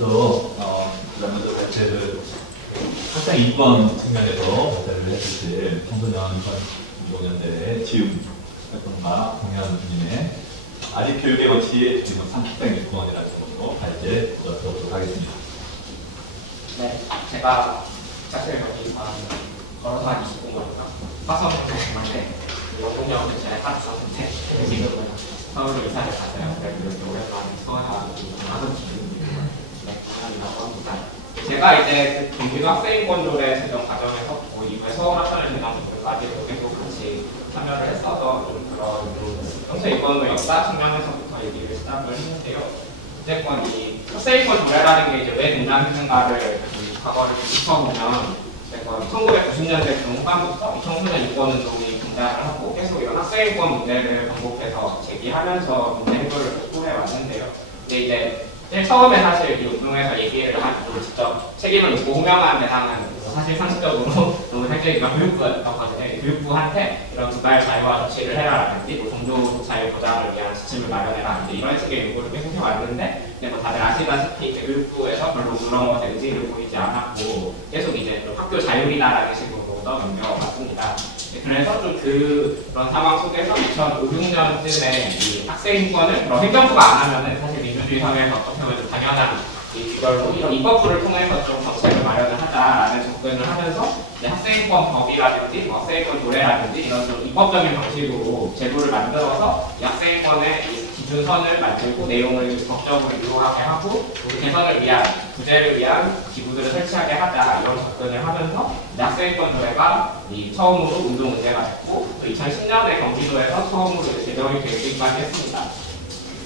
먼저 발제를 학생 인권 측면에서 발제를 했을 때 청소년 2025년대 지음 활동가 공연님의 아직 교육의 원칙이 지금 학생 인권이라는 것으로 발제 들어보도록 하겠습니다. 네, 제가 사실 여기 걸어서 한 25분이니까 화성인데 영동역은 제 학생인데 지금은 서울로 이사를 갔어요. 그래서 오랜만에 수원하고 하던 중입니다. 네, 공연이라고 합니다. 제가 이제 경기도 학생인권조례 제정 과정에서 이후에 서울 학생을 대상으로까지도 계속 같이 참여를 했어서 좀 그런 형사인권의 역사 측면에서부터 얘기를 시작을 했는데요. 어쨌건 이 학생인권 조례라는 게 이제 왜 등장했는가를 과거를 짚어보면 1990년대 중후반부터 청소년 인권운동이 등장을 하고 계속 이런 학생인권 문제를 반복해서 제기하면서 문제 해결을 해왔는데요. 근데 이제 제일 처음에 사실 이 운동에서 얘기를 하고 직접 책임을 묻고 호명한 대상은 사실 상식적으로 너무 생각이가 교육부였거든요. 교육부한테 이런 두발 자유와 조치를 해라라든지 종교 자유 보장을 위한 지침을 마련해라든지 이런 식의 요구를 계속 해왔는데 뭐 다들 아시다시피 이제 교육부에서 별로 그런 것에 의지를 보이지 않았고 계속 이제 좀 학교 자율이다라는 식으로 넘겨왔습니다. 그래서 좀 그런 상황 속에서 2005, 6년쯤에 이 학생인권을 그런 행정부가 안 하면은 사실 민주주의 사회에서 어떻게 보면 당연한 이걸로 이런 입법부를 통해서 좀 정책을 마련을 하자라는 접근을 하면서 학생인권 법이라든지 뭐 학생인권 조례라든지 이런 좀 입법적인 방식으로 제도를 만들어서 이 학생인권의 기준선을 만들고 내용을 법적으로 유효하게 하고 개선을 위한 구제를 위한 기구들을 설치하게 하자 이런 접근을 하면서 학생인권 조례가 처음으로 운동 문제가 됐고 2010년에 경기도에서 처음으로 제정이 되기까지 했습니다.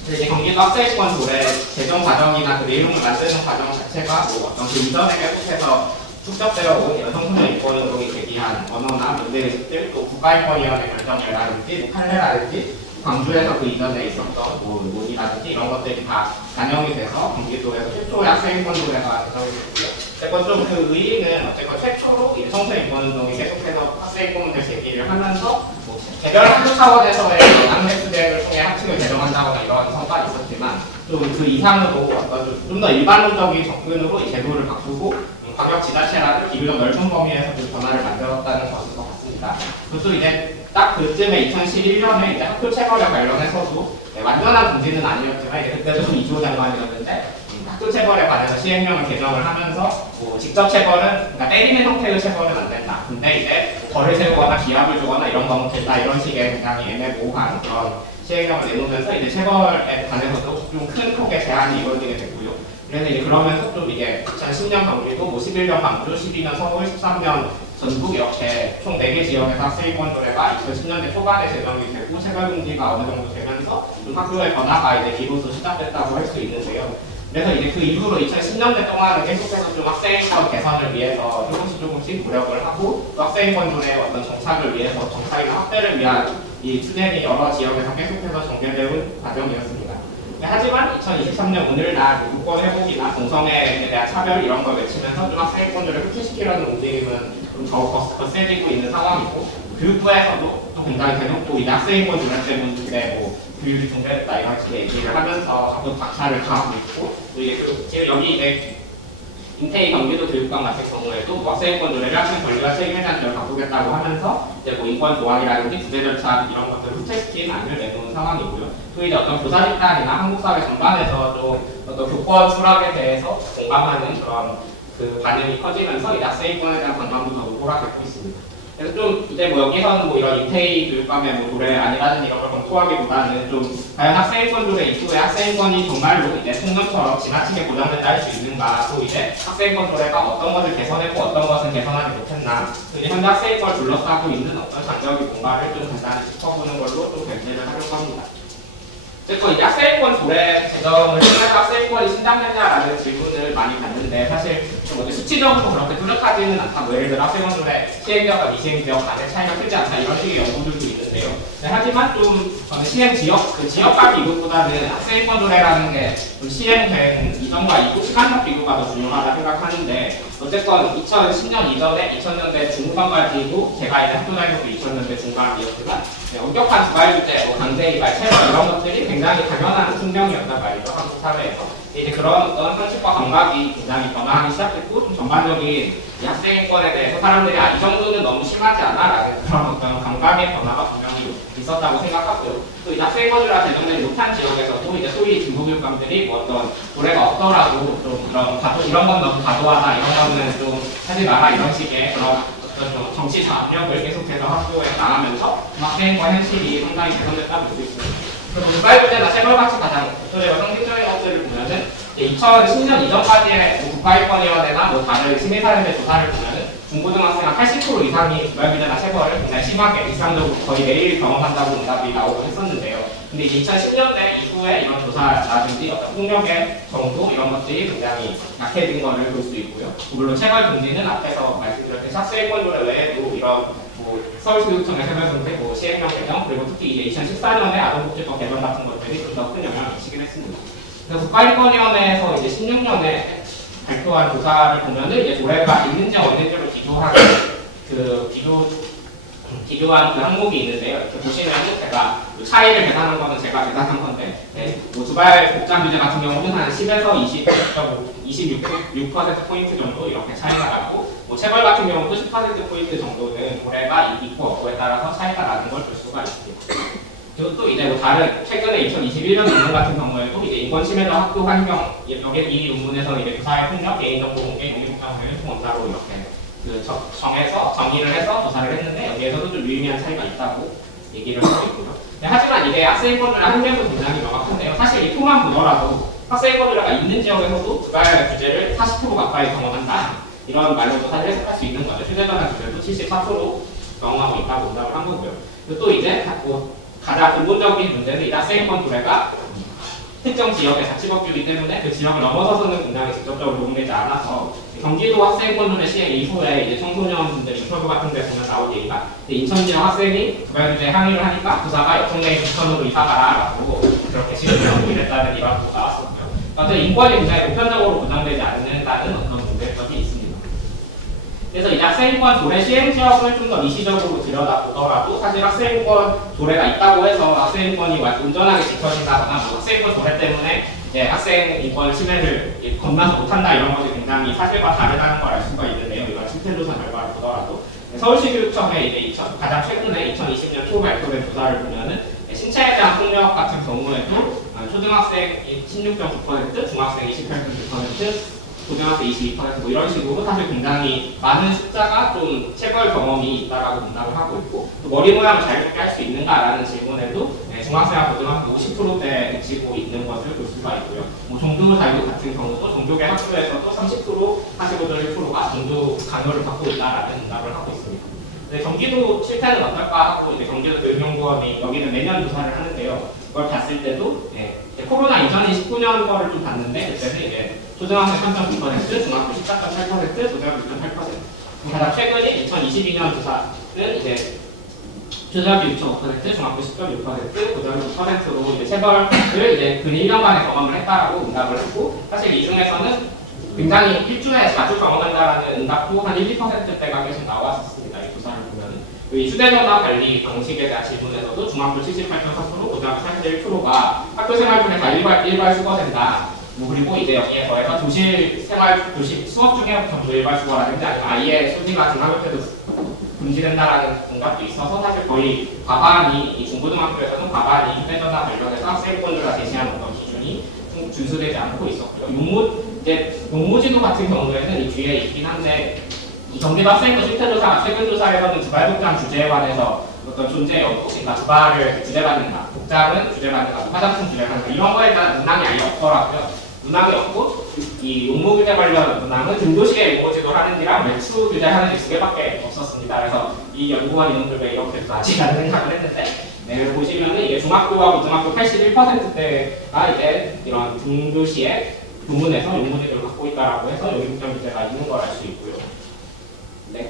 이제 경기도 학생인권 조례 제정 과정이나 그 내용을 만드는 과정 자체가 뭐 어떤 그 이전에 계속해서 축적되어 온 청소년 인권운동이 제기한 언어나 문제의식들 또 국가인권위원회 결정이라든지 뭐 판례라든지 광주에서 그 이전에 있었던 뭐 논의라든지 이런 것들이 다 반영이 돼서 경기도에서 최초의 학생인권 조례가 제정이 됐고요. 어쨌건 좀 그 의의는 어쨌건 최초로 이 청소년 인권운동이 계속해서 학생인권 문제 제기를 하면서 뭐 개별 학교 차원에서의 학례수대를 통해 학칙을 개정한다거나 이런 성과가 있었지만 좀 그 이상으로 어떤 좀 더 일반론적인 접근으로 이 제도를 바꾸고 광역 지자체라는 비교적 넓은 범위에서 좀 변화를 만들었다는 것인 것 같습니다. 그것도 이제 딱 그쯤에 2011년에 이제 학교 체벌에 관련해서도 완전한 금지는 아니었지만 이제 그때도 좀 이조 장관이었는데 학교 체벌에 관해서 시행령을 개정을 하면서 뭐 직접 체벌은 그러니까 때리는 형태의 체벌은 안 된다. 근데 이제 벌을 세우거나 기합을 주거나 이런 거는 된다. 이런 식의 굉장히 애매모호한 그런 시행령을 내놓으면서 이제 체벌에 관해서도 좀 큰 폭의 제한이 이루어지게 됐고요. 그래서 이제 그러면서 좀 이게 2010년 경기도, 뭐 11년 광주, 12년 서울, 13년 전북 이렇게 총 4개 지역에서 학생인권 조례가 2010년대 초반에 제정이 되고 체벌 금지가 어느 정도 되면서 좀 학교의 변화가 이제 비로소 시작됐다고 할 수 있는데요. 그래서 이제 그 이후로 2010년대 동안은 계속해서 좀 학생인권 개선을 위해서 조금씩 노력을 하고 또 학생인권 조례의 어떤 정착을 위해서 정착이나 확대를 위한 이 추진이 여러 지역에서 계속해서 전개되는 과정이었습니다. 하지만 2023년 오늘날 유권 회복이나 동성애에 대한 차별 이런 걸 외치면서 좀 학생인권조례를 흡수시키려는 움직임은 좀 더욱 거세지고 있는 상황이고 교육부에서도 또 굉장히 대놓고 이 학생인권 조례 때문에 뭐 교육이 중단됐다 이런 식의 얘기를 하면서 적극 박차를 가하고 있고 또 이제 지금 여기 이제 인테이 경기도 교육감 같은 경우에도 뭐 학생인권 조례를 학생 권리와 책임에 대한 점을 바꾸겠다고 하면서 이제 뭐 인권 조항이라든지 구제 절차 이런 것들을 후퇴시킨 안을 내놓은 상황이고요. 또 이제 어떤 교사 집단이나 한국 사회 전반에서 좀 어떤 교권 추락에 대해서 공감하는 그런 그 반응이 커지면서 이 학생인권에 대한 관망도 더욱 호락했고 있습니다. 그래서 좀 이제 뭐 여기서는 뭐 이런 인테이 교육감의 뭐 조례 아니라는 이런 걸 검토하기보다는 좀 과연 학생인권 조례 이후에 학생인권이 정말로 이제 통념처럼 지나치게 보장된다 할 수 있는가, 또 이제 학생인권 조례가 어떤 것을 개선했고 어떤 것은 개선하지 못했나, 또 이제 현재 학생인권을 둘러싸고 있는 어떤 장벽이 뭔가를 좀 간단히 짚어보는 걸로 좀 견제를 하려고 합니다. 어쨌건 이제 학생인권 조례 제정을 통해서 학생인권이 신장되냐라는 질문을 많이 받는데 사실 좀 수치적으로 그렇게 뚜렷하지는 않다. 뭐 예를 들어 학생인권 조례 시행지역과 미시행지역 간의 차이가 크지 않다 이런 식의 연구들도 있는데요. 하지만 좀 저는 시행 지역, 그 지역별 비교보다는 학생인권 조례라는 게 좀 시행된 이전과 이후 시간적 비교가 더 중요하다 생각하는데 어쨌건 2010년 이전에 2000년대 중후반까지도 제가 이제 학교 다니고 2000년대 중반이었지만 엄격한 주말 규제, 뭐 강제 이발, 체벌 이런 것들이 굉장히 당연한 풍경이었단 말이죠. 사회에서 이제 그런 어떤 상식과 감각이 굉장히 변화하기 시작했고 좀 전반적인 이 학생인권에 대해서 사람들이 이 정도는 너무 심하지 않아라는 그런 어떤 감각의 변화가 분명히 있었다고 생각하고요. 또 이 학생인권이라 제정되지 못한 지역에서도 이제 소위 중고교감들이 뭐 어떤 노래가 없더라도 좀 이런 건 너무 과도하다, 이런 거는 좀 하지 마라, 이런 식의 그런 어떤 좀 정치 장벽을 계속해서 학교에 나가면서 학생인권 현실이 상당히 개선됐다고 볼 수 있습니다. 그리고 국가일권이나 체벌같이 가장 대표적인 상징적인 것들을 보면은 2010년 이전까지의 국가일권위원회나 다른 시민사회의 조사를 보면은 중고등학생 한 80% 이상이 국가일권이나 체벌을 굉장히 심하게 일상적으로 거의 매일 경험한다고 응답이 나오고 했었는데요. 근데 2010년대 이후에 이런 조사라든지 어떤 폭력의 정도 이런 것들이 굉장히 약해진 것을 볼 수 있고요. 물론 체벌 금지는 앞에서 말씀드렸듯이 학생인권 조례 외에도 이런 서울교육청의 세면선택, 시행령 개정, 그리고 특히 이제 2014년에 아동복지법 개정 같은 것들이 좀 더 큰 영향을 미치긴 했습니다. 그래서 국가인권위원회에서 이제 16년에 발표한 조사를 보면은 이제 조례가 있는지 없는지를 비교한 그 항목이 있는데요. 이렇게 보시면은 제가 차이를 계산한 거는 제가 계산한 건데, 두발 복장 규제 같은 경우는 한 10에서 26% 정도 이렇게 차이가 나고, 체벌 같은 경우도 10% 정도는 조례가 있고 없고에 따라서 차이가 나는 걸 볼 수가 있습니다. 그리고 또 이제 다른 최근에 2021년 논문 같은 경우에도 이제 인권 침해자 학교 환경 여기 이 논문에서 이제 교사의 폭력, 개인정보 공개, 용의복장을 총원자로 이렇게 정의를 해서 조사를 했는데 여기에서도 좀 유의미한 차이가 있다고 얘기를 하고 있고요. 하지만 이게 학생인권조례 한계도 굉장히 명확한데요. 사실 이 표만 보더라도 학생인권조례가 있는 지역에서도 두발 규제를 40% 가까이 경험한다. 이런 말로도 사실 해석할 수 있는 거죠. 휴대전화 규제도 74% 경험하고 있다고 응답을 한 거고요. 그리고 또 이제 가장 근본적인 문제는 이 학생인권 조례가 특정 지역의 자치법규이기 때문에 그 지역을 넘어서서는 굉장히 직접적으로 적용되지 않아서 경기도 학생인권 조례 시행 이후에 이제 청소년분들 인터뷰 같은 데 보면 나온 얘기가 인천 지역 학생이 두발 규제에 항의를 하니까 부사가 옆동네 부천으로 이사가라라고 그렇게 시행령을 이랬다는 이런 보고 나왔었고요. 어떤 인권이 굉장히 보편적으로 보장되지 않는다는 어떤 문제점이 있습니다. 그래서 이 학생인권 조례 시행 지역을 좀 더 미시적으로 들여다보더라도 사실 학생인권 조례가 있다고 해서 학생인권이 온전하게 지켜진다거나 학생인권 조례 때문에 학생인권 침해를 건너서 못한다 이런 것이 굉장히 사실과 다르다는 걸 알 수가 있는데요. 이런 실태조사 결과를 보더라도 서울시교육청의 이제 가장 최근에 2020년 초 발표된 조사를 보면은 신체에 대한 폭력 같은 경우에도 초등학생이 16.9%, 중학생 28.9%, 고등학생 22% 이런 식으로 사실 굉장히 많은 숫자가 좀 체벌 경험이 있다라고 응답을 하고 있고 또 머리 모양을 자유롭게 할 수 있는가라는 질문에도 중학생과 고등학생 50%대 미치고 있는 것을 볼 수가 있고요. 종교 자유 같은 경우도 종교계 학교에서도 30% 45.1%가 종교 강요를 받고 있다라는 응답을 하고 있습니다. 경기도 실태는 어떨까 하고 이제 경기도 교육연구원이 여기는 매년 조사를 하는데요. 그걸 봤을 때도 코로나 이전인 19년 거를 좀 봤는데 그때는 이제 초등학생 3.9%, 중학교 14.8%, 고등학교 6.8%. 가장 최근인 2022년 조사는 이제 초등학교 6.5%, 중학교 10.6%, 고등학교 6%로 이제 체벌을 이제 근 1년간의 경험을 했다라고 응답을 했고 사실 이 중에서는 굉장히 일주일에 자주 경험한다라는 응답도 한 1, 2%대가 계속 나왔었습니다. 이 조사를 보면. 이 휴대전화 관리 방식에 대한 질문에서도 중학교 78.4%, 고등학교 41%가 학교 생활 중에 다 일괄 수거된다. 그리고 이제 여기에 더해서 교실 수업 중에 전부 일괄 수거라든지 아니면 아예 소지가 등하교 때도 금지된다라는 응답도 있어서 사실 거의 과반이 이 중고등학교에서는 과반이 휴대전화 관련해서 학생분들과 제시한 어떤 기준이 좀 준수되지 않고 있었고요. 용무지도 같은 경우에는 이 뒤에 있긴 한데 이 경기도 학생부 실태조사 최근 조사에서는 두발복장 규제에 관해서 어떤 존재 여부, 그러니까 두발을 규제받는다, 복장은 규제받는다, 화장품 규제받는다 이런 거에 대한 문항이 아예 없더라고요. 문항이 없고 이 용무 규제 관련 문항은 등교시에 용어지도 하는지랑 매추 규제 하는지 2개밖에 없었습니다. 그래서 이 연구원 인원들 왜 이렇게 나지라는 생각을 했는데 보시면은 이게 중학교와 고등학교 81%대가 이제 이런 등교시에 부문에서 용무지를 갖고 있다라고 해서 용의복장 규제가 있는 걸 알 수 있고요.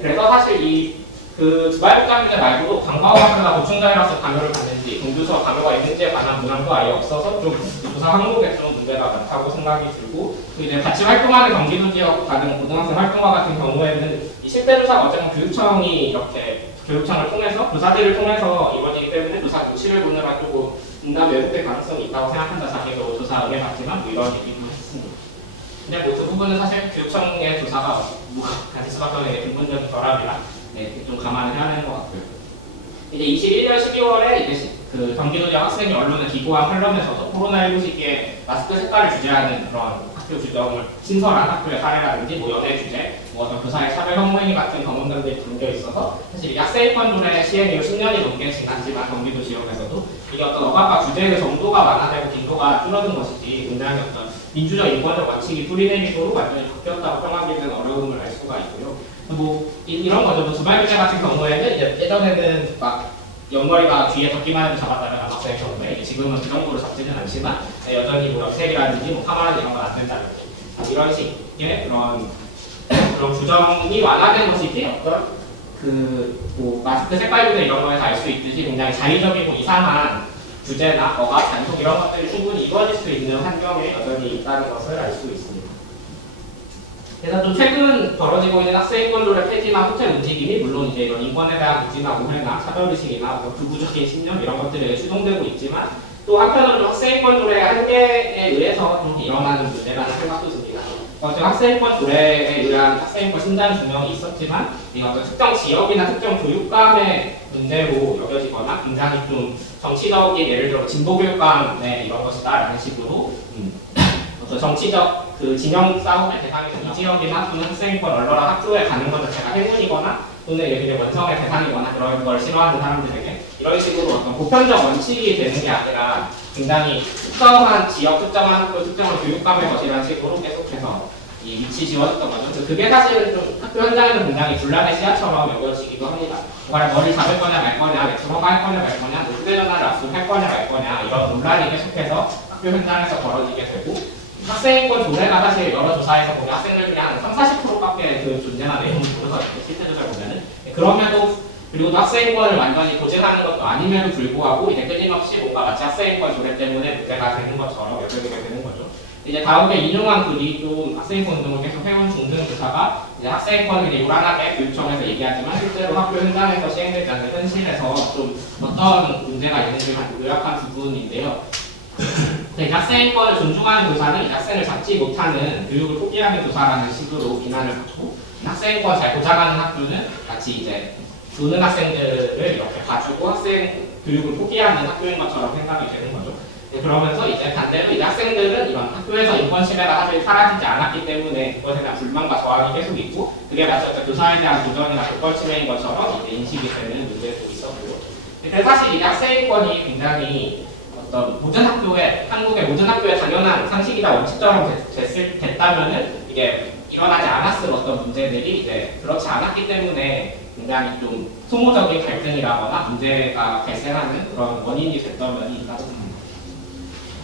그래서 사실 두발복장 규제 말고도 방과후학교나 보충자율학습 강요를 받는지, 동교수업 강요가 있는지에 관한 문항도 아예 없어서 좀 조사 항목에 좀 문제가 많다고 생각이 들고, 이제 같이 활동하는 경기도 지역 다른 고등학생 활동가 같은 경우에는 이 실태조사가 어쨌든 교육청이 이렇게 교육청을 통해서 교사들을 통해서 이루어지기 때문에 조사 교실을 보느라 조금 분단 왜곡될 가능성이 있다고 생각한다 자기도 조사 응해봤지만 뭐 이런 얘기도 했습니다. 근데 뭐 그 부분은 사실 교육청의 조사가 가질 수밖에 없는 근본적인 결합이라 좀 감안을 해야 되는 것 같고요. 이제 21년 12월에 이제 그 경기도지역 학생이 언론에 기고한 칼럼에서도 코로나19 시기에 마스크 색깔을 주제하는 그런 학교 규정을 신설한 학교의 사례라든지 뭐 연애 주제, 뭐 어떤 교사의 차별 혐오행위 같은 경험들이 담겨 있어서 사실 이 학생인권 조례 시행 이후 10년이 넘게 지났지만 경기도 지역에서도 이게 어떤 억압과 규제의 정도가 완화되고 빈도가 줄어든 것이지 굉장히 어떤 민주적 인권적 원칙이 뿌리내리도록 완전히 바뀌었다고 평하기는 어려움을 알 수가 있고요. 뭐 이런 거죠. 뭐 주말 규제 같은 경우에는 이제 예전에는 막 옆머리가 뒤에 덮기만 해도 잡았다면 남학생의 경우에 지금은 그 정도로 잡지는 않지만 여전히 뭐 염색이라든지 뭐 파마라든지 이런 건 안 된다든지 이런 식의 그런 규정이 완화된 것이지 어떤 뭐 마스크 색깔 규제 이런 거에서 알 수 있듯이 굉장히 자의적이고 이상한 규제나 억압, 단속 이런 것들이 충분히 이루어질 수 있는 환경에 여전히 있다는 것을 알 수 있습니다. 그래서 좀 최근 벌어지고 있는 학생인권 조례 폐지나 후퇴 움직임이 물론 이제 이런 인권에 대한 무지나 오해나 차별의식이나 극우적인 신념 이런 것들에 추동되고 있지만 또 한편으로는 학생인권 조례의 한계에 의해서 좀 일어나는 문제라는 생각도 듭니다. 학생인권 조례에 의한 학생인권 신장 증명이 있었지만 이런 어떤 특정 지역이나 특정 교육감의 문제로 여겨지거나 굉장히 좀 정치적인 예를 들어 진보교육감의 이런 것이다라는 식으로 어떤 정치적 그 진영 싸움의 대상이 된 이 지역이나 또는 학생인권 얼러라 학교에 가는 것 자체가 행운이거나 또는 예를 원성의 대상이거나 그런 걸 싫어하는 사람들에게 이런 식으로 어떤 보편적 원칙이 되는 게 아니라 굉장히 특정한 지역, 특정한 학교, 특정한 교육감의 것이라는 식으로 계속해서 이 위치 지워졌던 거죠. 그게 사실은 좀 학교 현장에서 굉장히 분란의 씨앗처럼 여겨지기도 합니다. 머리를 잡을 거냐 말 거냐, 매트로가 할 거냐 말 거냐, 휴대전화를 압수할 거냐 말 거냐 이런 논란이 계속해서 학교 현장에서 벌어지게 되고 학생인권 조례가 사실 여러 조사에서 보면 학생들 중에 한 30-40%밖에 그 존재나 내용을 모르거든요. 실제 조사를 보면은. 그럼에도 그리고 또 학생인권을 완전히 보장하는 것도 아님에도 불구하고 이제 끊임없이 뭔가 마치 학생인권 조례 때문에 문제가 되는 것처럼 여겨지게 되는 거죠. 이제 다음에 인용한 글이 좀 학생인권 운동을 계속 해온 중등 교사가 이제 학생인권을 요란하게 교육청에서 얘기하지만 실제로 학교 현장에서 시행되지 않는 현실에서 좀 어떤 문제가 있는지 요약한 부분인데요. 학생인권을 존중하는 교사는 학생을 잡지 못하는 교육을 포기하는 교사라는 식으로 비난을 받고 학생인권 잘 보장하는 학교는 같이 이제 노는 학생들을 이렇게 봐주고 학생 교육을 포기하는 학교인 것처럼 생각이 되는 거죠. 그러면서 이제 반대로 이제 학생들은 이런 학교에서 인권 침해가 사실 사라지지 않았기 때문에 그것에 대한 불만과 저항이 계속 있고 그게 마치 교사에 대한 도전이나 인권 침해인 것처럼 이제 인식이 되는 문제도 있었고요. 그래서 사실 이 학생인권이 굉장히 모든 학교에, 한국의 모든 학교에 당연한 상식이나 원칙처럼 됐다면은 이게 일어나지 않았을 어떤 문제들이 이제 그렇지 않았기 때문에 굉장히 좀 소모적인 갈등이라거나 문제가 발생하는 그런 원인이 됐던 면이 있다고 봅니다.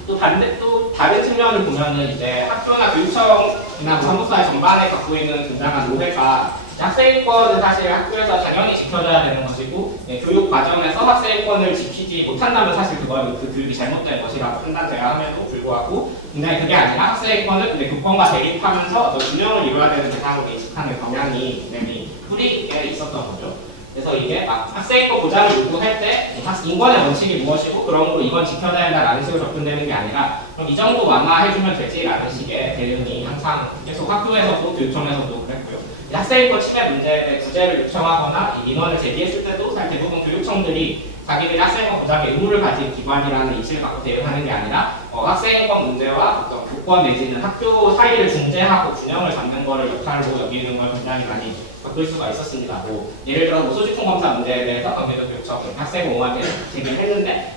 또 다른 측면을 보면은 이제 학교나 교육청이나 사무소의 전반에 갖고 있는 굉장한 오해가 학생인권은 사실 학교에서 당연히 지켜줘야 되는 것이고 교육 과정에서 학생인권을 지키지 못한다면 사실 그건 그 교육이 잘못된 것이라고 판단돼야 함에도 불구하고 굉장히 그게 아니라 학생인권을 근데 교권과 대립하면서 어떤 균형을 이루어야 되는 대상으로 인식하는 경향이 굉장히 뿌리에 있었던 거죠. 그래서 이게 학생인권 보장을 요구할 때 인권의 원칙이 무엇이고 그러므로 이건 지켜야 된다라는 식으로 접근되는 게 아니라 그럼 이 정도 완화해주면 되지라는 식의 대응이 항상 계속 학교에서도 교육청에서도 그랬고요. 학생인권 침해 문제에 구제를 요청하거나 이 민원을 제기했을 때도 사실 대부분 교육청들이 자기들이 학생인권 보장에 의무를 가진 기관이라는 인식을 갖고 대응하는 게 아니라 학생인권 문제와 어떤 교권 내지는 학교 사이를 중재하고 균형을 잡는 것을 역할로 여기는 걸 굉장히 많이 바꿀 수가 있었습니다. 뭐 예를 들어 소지품 검사 문제에 대해서 경기도 교육청 학생공학에 제기를 했는데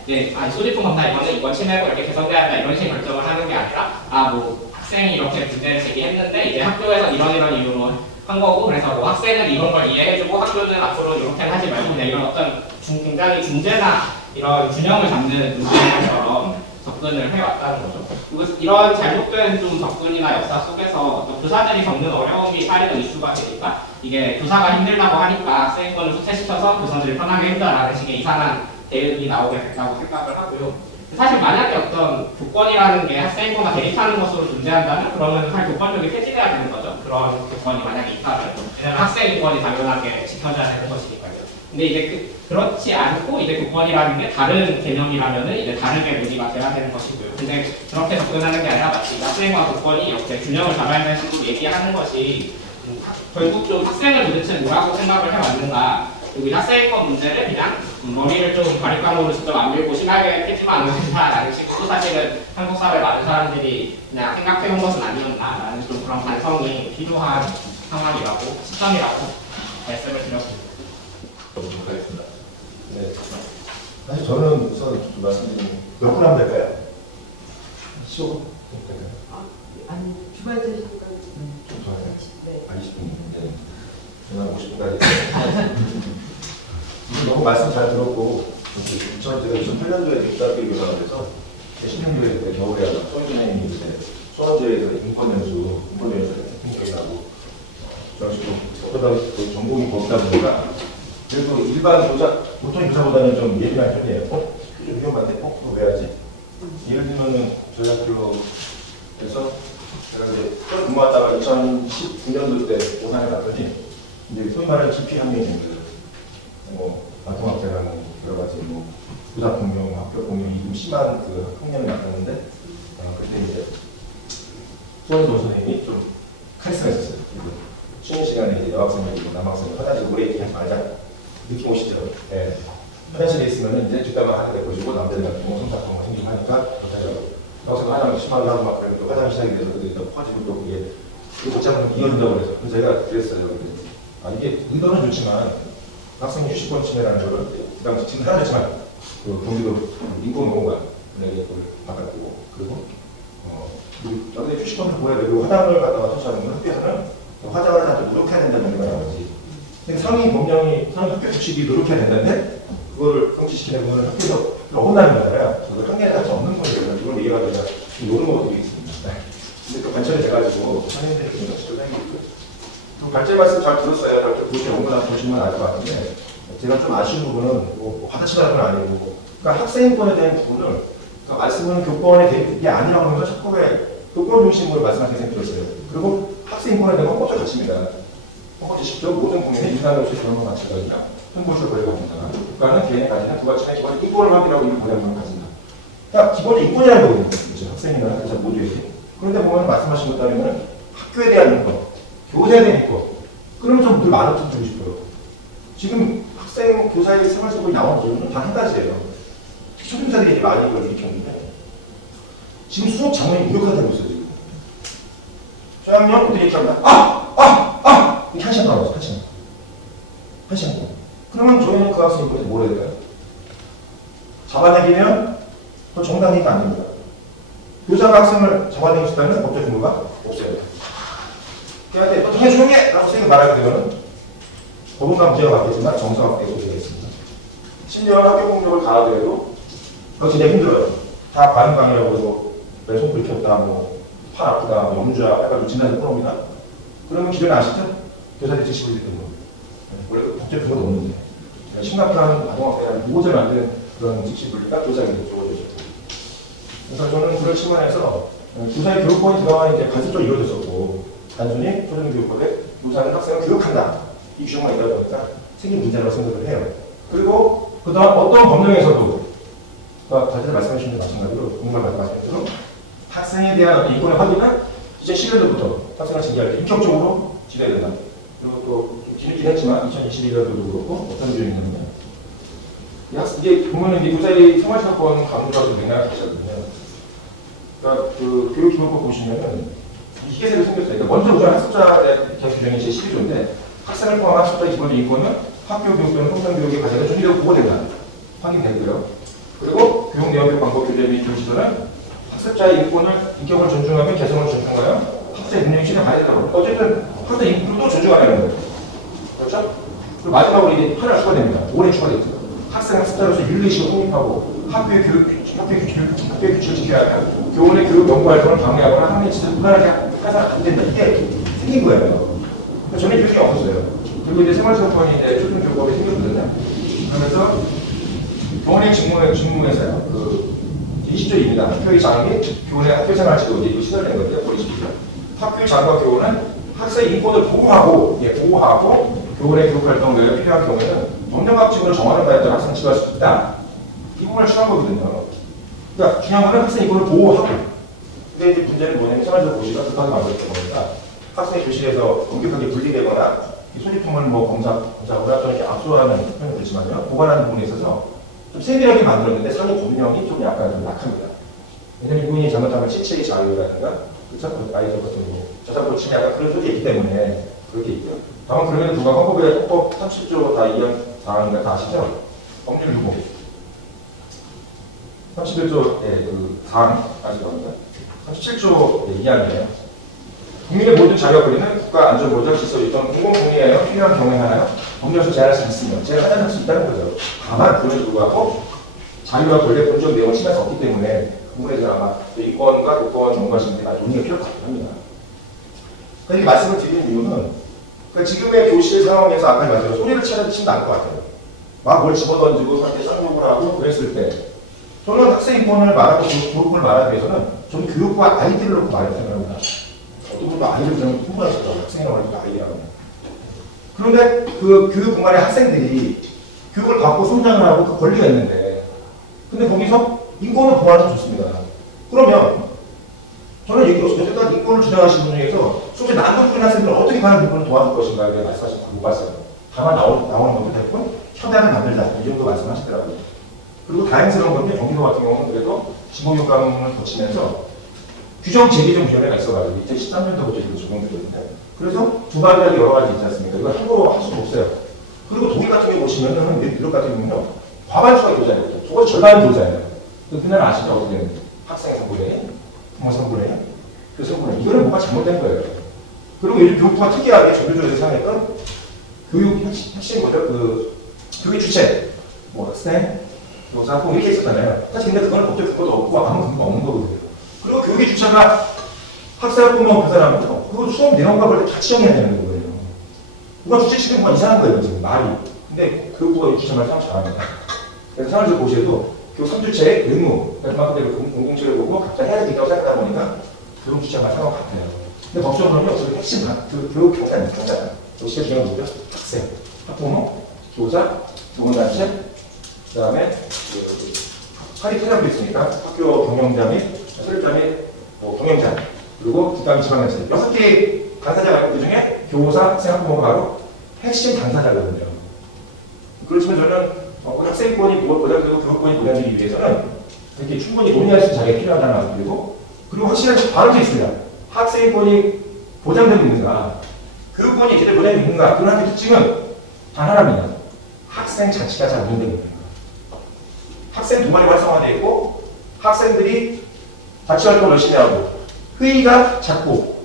소지품 검사 이거는 이건 침해고 이렇게 개선돼야 한다 이런 식의 결정을 하는 게 아니라 뭐 학생이 이렇게 문제를 제기했는데 이제 학교에서 이런 이유로 한 거고 그래서 뭐 학생은 이런 걸 이해해주고 학교는 앞으로 이렇게는 하지 말고 이런 어떤 굉장히 중재나 이런 균형을 잡는 문제처럼 접근을 해왔다는 거죠. 그리고 이런 잘못된 좀 접근이나 역사 속에서 어떤 교사들이 겪는 어려움이 사회적 이슈가 되니까 이게 교사가 힘들다고 하니까 학생인권을 후퇴시켜서 교사들이 편하게 해준다라는 식의 이상한 대응이 나오게 됐다고 생각을 하고요. 사실 만약에 어떤 교권이라는 게 학생인권과 대립하는 것으로 존재한다면 그러면 사실 교권력이 폐지돼야 되는 거죠. 그런 교권이 만약에 있다면 왜냐하면 학생인권이 당연하게 지켜져야 되는 것이니까요. 근데 이제 그렇지 않고 이제 교권이라는 게 다른 개념이라면은 이제 다르게 논의가 돼야 되는 것이고요. 근데 그렇게 접근하는 게 아니라 마치 학생과 교권이 이렇게 균형을 잡아야 되는 식으로 얘기하는 것이 결국 좀 학생을 도대체 뭐라고 생각을 해왔는가, 그리고 이 학생권 문제를 그냥 머리를 좀 바리깡으로 직접 안 밀고 심하게 패지만 않는다라는 식으로 사실은 한국 사회 많은 사람들이 그냥 생각해온 것은 아니었나라는 좀 그런 반성이 필요한 상황이라고, 시점이라고 말씀을 드렸습니다. 하겠습니다. 네. 사실 저는 우선 말씀드리면 몇 분 하면 될까요? 15분? 될까요? 아니 주말 되시니까 좀 더 해요? 네. 20분. 네. 저는 50분까지. 너무 말씀 잘 들었고, 제가 2008년도에 국사학교 교사가 돼서 10년도에 겨울에 소인선생님이 수원지에서 인권연수를 기억이 나고, 그런 식으로 그러다 전공이 거기다 보니까 그래도 일반 교사, 보통 교사보다는 좀 예민한 편이에요. 좀 위험한데, 그거 왜 하지? 예를 들면은 저희 학교에서 제가 이제 처음 근무하다가 2019년도 때 오산에 갔더니 이제 소위 말하는 GP 한 명이 있는 거예요. 아동학대나 여러 가지 교사 폭력, 학교 폭력이 좀 심한 그 학년을 맡았는데 그때 이제 수원도 선생님이 좀 카리스마 있었어요. 쉬는 시간에 이제 여학생들이고 남학생들 화장실 오래 있게 말자 느낌 오시죠? 네. 화장실에 있으면 이제 뒷담화 하는 데 보시고 남들이 같은 거 성사건가 생기고 하니까 여학생도 화장을 심하게 하고 막 그래도 또 화장실 시작이 돼서 그때 또 퍼지고 또 그게 복잡한 이어진다고 그래서 그래서 제가 그랬어요. 이게 의도는 좋지만 학생 휴식권 침해라는 거를 그 당시 지금 사라졌지만 그 경기도 인권노무관에게 그걸 바꿨고 그리고 여기 휴식권을 보여야 되고 화장을 갖다가 터치하는 건 학교에서는 화장을 하지 노력해야 된다는 얘기가 나오지. 근데 상위 법령이 상위 학교 규칙이 노력해야 된다는데 그걸 성취시키는 거는 학교에서 어긋나는 거잖아요. 그걸 한계를 할 수 없는 거예요. 이걸 이해가 되냐 이런 것도 있습니다. 네. 근데 또 관찰이 돼가지고 상인들이 좀 시도 생기고 또 발제 말씀 잘 들었어요. 발제 보시면 온거나 보시면 알 것 같은데 제가 좀 아쉬운 부분은 받아치는 건 아니고 그러니까 학생권에 대한 부분을 그러니까 말씀은 교권의 대입이 아니라고 하면서 자꾸 왜 교권 중심으로 말씀하시는 생각이 들었어요. 그리고 학생권에 대한 건 꼼짝 같습니다. 꼼짝십시오. 모든 국민이 유사한 것이 그런 것 같습니다. 통보실 권리가 없습니다. 국가는 개인의 가지는 두 가지 차이 기본 인권을 확인하고 이를 보장하는 것입니다. 그러니까 기본이 인권이라는 거거든요. 그렇죠? 학생이나 학자 모두에게. 그런데 보면 말씀하신 것 따르면 학교에 대한 인권, 교사에 대한 인권. 그러면 좀 늘 많은 좀 드리고 싶어요. 지금 학생, 교사의 생활 속에 나온 부분은 단 한 가지예요. 초중사들이 많이 이걸 일으켰는데 지금 수업 장면이 무력화되고 있어요. 지금. 저학년 애들이 이렇게 합니다. 이렇게 한 시간 동안 하고 있어요. 한 시간 동안. 그러면 저희는 그 학생이 거기서 뭘 해야 될까요? 잡아내기면 또 정당이가 안 됩니다. 교사가 학생을 잡아내고 싶다면 법적 근거가 없어요. 걔한테 너 당연히 조용히 해! 라고 선생님이 말하게 되면 법원과 문제가 맞겠지만 정서가 계속 되겠습니다. 심지어 학교 폭력을 가하더라도 그거 진짜 힘들어요. 다 관음강이라고 그러고 손 불켰다, 팔 아프다, 염주야 해가지고 진단을 끊어옵니다. 그러면 기존에 아시죠? 교사들이 지시를 듣는 거. 원래 법적 근거도 없는데 심각한 아동학대나 무고죄를 만드는 그런 직시물리가 교사에게 주어져요. 그래서 저는 그걸 측면에서 교사의 교육권이 그동안 이제 간접적으로 이루어졌었고 단순히 초등교육법에 교사는 학생을 교육한다 이 규정만 있다 보니까 생긴 문제라고 생각을 해요. 그리고 그동안 어떤 법령에서도 다들 말씀하신 것 마찬가지로 공부를 말씀하신 대로 학생에 대한 인권의 확인은 2011년도부터 학생을 징계할 때 인격적으로 지켜야 된다. 그리고 또 뒤늦긴 했지만 2021년도도 그렇고 어떤 규정이 있냐면 이게 보면은 이제 교사의 생활사건 강조가 좀 맥락이 있거든요. 그러니까 그 교육기본법 보시면은 이게 새로 생겼어요. 그러니까 먼저 우선 학습자의 규정이 제12조인데 학생을 포함한 학습자의 기본 인권은 학교 교육 또는 평등교육의 과정에 준비되고 보호된다. 확인되고요. 그리고 교육 내용 교육 방법 교재 및 교육 시설은 학습자의 인권을 인격을 존중하며 개성을 존중하여 학생 능력이 실현 가능하다. 어쨌든 학생 인권도 존중하라는 거예요. 그렇죠? 그리고 마지막으로 이게 하나 추가됩니다. 5년 추가됩니다. 학생 학습자로서 윤리의식을 확립하고 학교의 규칙을 지켜야 하며 교원의 교육 연구 활동을 방해하거나 학내 지도를 무난하게 해서는 안 된다. 이게 생긴 거예요. 전에 교육이 없었어요. 그리고 이제 생활사건이 이제 초등교육법이 생겼거든요. 그러면서 교원의 직무에서요. 그 20조입니다. 학교의 장이 교원의 학교생활 지도 이거 시설된 건데요. 20조죠. 학교의 장과 교원은 학생 인권을 보호하고 교원의 교육 활동 외에 필요한 경우에는 법령학적으로 정하는 바에 따라 학생 치료할 수 있다. 이 부분을 취한 거거든요. 그러니까 중요한 거는 학생이 이걸 보호하고. 근데 이제 문제는 뭐냐면 생활적 고시가 급하게 만들었다 보니까 학생이 교실에서 엄격하게 분리되거나 이 소지품을 뭐 검사하거나 또는 이렇게 압수하는 표현이 그렇지만요. 보관하는 부분에 있어서 좀 세밀하게 만들었는데 상위 법령이 좀 약간 좀 약합니다. 왜냐면 이분이 잘못하면 신체의 자유라든가 그렇죠? 아이들 같은 거 저작권 침해 약간 그런 쪽이 있기 때문에 그렇게 있고요. 다만 그러면 누가 헌법에 헌법 37조 다 이해한 사항인가 다 아시죠? 법률 유무 31조의 그 사항 아시죠? 37조 2항이에요. 국민의 모든 자유와 권리는 국가 안전보장 질서 유통 공공공의에요. 필요한 경우에 하나요? 법률에서 제한할 수 있으면 제한할 수 있다는 거죠. 다만 그럼에도 불구하고 자유와 권리의 본적 내용을 침해할 수 없기 때문에 그 부분에서 아마 인권과 교권 연구하시는 분들이 논의가 필요할 것 합니다. 그러니까 이 말씀을 드리는 이유는 그러니까 지금의 교실 상황에서 아까 말대로 소리를 찾아듣지는 않을 것 같아요. 막 뭘 집어던지고 상대 쌍욕을 하고 그랬을 때 저는 학생 인권을 말하고 교육을 말하기 위해서는 저는 교육과 아이들을 놓고 말을 생각합니다. 어떤 분도 아이를 그러면 풍부하시더라고요. 학생이라고 하니까 아이라고. 그런데 그 교육 공간의 학생들이 교육을 받고 성장을 하고 그 권리가 있는데 근데 거기서 인권을 보호하는 게 좋습니다. 그러면 저는 여태까지 인권을 주장하신 분 중에서 수업에 난동적인 학생들을 어떻게 과연 인권을 도와줄 것인가에 말씀하신 거 못 봤어요. 다만 나오는 것도 됐고 현대를 만들자 이 정도 말씀하시더라고요. 그리고 다행스러운 건데 경기도 같은 경우는 그래도 진공교육 과목을 거치면서 규정 재개정 위원회가 있어가지고 2013년도부터 이거 적용되거든요. 그래서 두 가지 여러 가지 있지 않습니까? 이거 함부로 할 수가 없어요. 그리고 독일 같은 경우 보시면은 유럽 같은 경우는요 과반수가 교사예요. 적어도 절반이 교사예요. 그날 아시죠? 어떻게 되는지 학생의 성분에 부모 성분에 그 성분에 이거는 뭐가 잘못된 거예요. 그리고 요즘 교육부가 특이하게 전교조에서 생각했던 교육 핵심 뭐죠? 그 교육 주체 뭐 학생 교사 꼭 이렇게 있었잖아요. 사실 근데 그거는 법적 근거도 없고 아무 근거가 없는 거거든요. 그리고 교육의 주체가 학생을 보면 교사라면 그거 수업 내용과 그걸 다 지정해야 되는 거예요. 누가 주체 치는 건 이상한 거예요 지금 말이. 근데 교육부가 이 주체 말 참 잘합니다. 그래서 생활적 고시에도 교육 3주체의 의무 그만큼 공공체를 보고 각자 해야 되겠다고 생각하다 보니까 교육 주체가 상황 같아요. 근데 법적으로는요 그 핵심 그 교육 평가잖아요. 도시의 중요한 뭐죠? 학생, 학부모, 교사, 동호단체, 그 다음에 파리 퇴장도 있으니까 학교 경영자 및 설립자 및 경영자 그리고 국가및 지방단체 6개의 당사자가 있고 그 중에 교사, 학생, 학부모가 바로 핵심 당사자거든요. 그렇지만 저는 학생권이 무엇보다 그리고 교육권이 보장되기 위해서는 이렇게 충분히 논의할 수 있는 자리가 필요하다는 말씀드리고 그리고 확실한 발언도 있습니다. 학생권이 보장되고 있는가 교육권이 제대로 보장되고 있는가 그런 학교 특징은 단 하나입니다. 학생 자치가 잘 운영되고 있는 거예요. 학생 동아리 활성화되어 있고 학생들이 자치활동을 열심히 하고 회의가 작고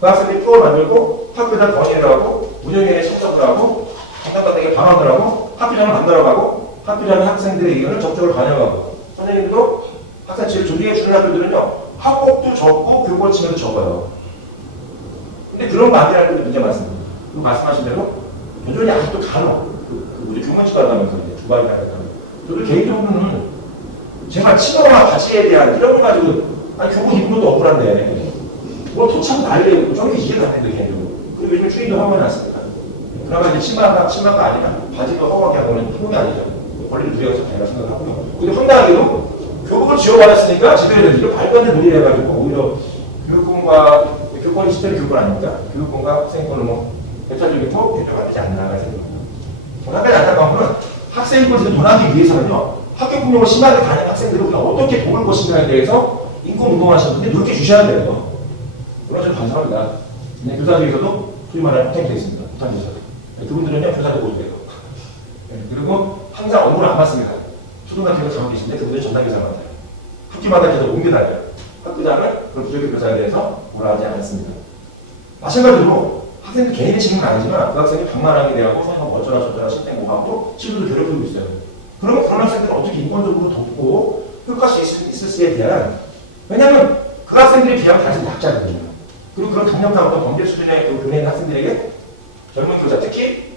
그 학생들이 프로를 만들고 학교장 건의를 하고 운영위원회 참석을 하고 담당자에게 방학을 하고 학교장을 만들어가고 학교장이 학생들의 의견을 적극적으로 반영하고 선생님도 학생치를 조직해 주는 학교들은요 학폭도 적고 교권 침해도 적어요. 근데 그런 거 안 되는 학교도 문제 많습니다. 그리고 말씀하신 대로 여전히 아직도 간혹 우리 교문치 가다면서 이제 두바이 가다면서 저도 개인적으로는 제가 친어와 가치에 대한 이런 걸 가지고 교복 입은 것도 억울한데 뭘 도착 난리고 저렇게 이해가 안 되는데 개인적으로 그리고 요즘에 추인도 허용해 놨습니다. 그러면 이제 치마가 아니라 바지도 허용하게 하고는 허용이 아니죠. 권리를 누려서 제가 생각하고요. 근데 황당하게도 교복을 지원받았으니까 지도에는 이런 말도 안 되는 논의를 해가지고 오히려 교육권과 교권이 실제로 교권 아닙니까? 교육권과 학생권을 배타적이고 대조가 되지 않나 생각합니다. 한 가지 안타까운 건 학생권을 논하기 위해서는요 학교폭력을 심하게 당하는 학생들을 우리가 어떻게 도울 것인가에 대해서 인권운동하시는 분들이 노력해 주셔야 돼요. 물론 저는 반성합니다. 근데 교사 중에서도 소위 말하는 폭행도 있습니다. 부탄 교사. 그분들은요 교사도 보세요. 그리고 항상 업무를 안 받습니다. 초등학교가 정확히 계신데 그분들은 전담교사를 맡아요. 학교마다 계속 옮겨 다녀요. 학교장은 그런 부족의 교사에 대해서 뭐라 하지 않습니다. 마찬가지로 학생들 개인의 책임은 아니지만 그 학생이 방만하게 대하고 선생님 어쩌라 저쩌라 실행 모하고 친구도 괴롭히고 있어요. 그러면 그런 학생들을 어떻게 인권적으로 돕고 효과할 수 있을지에 대한 왜냐하면 그 학생들이 비하면 다시 약자거든요. 그리고 그런 강력한 어떤 범죄 수준의 그 교내 있는 학생들에게 젊은 교사 특히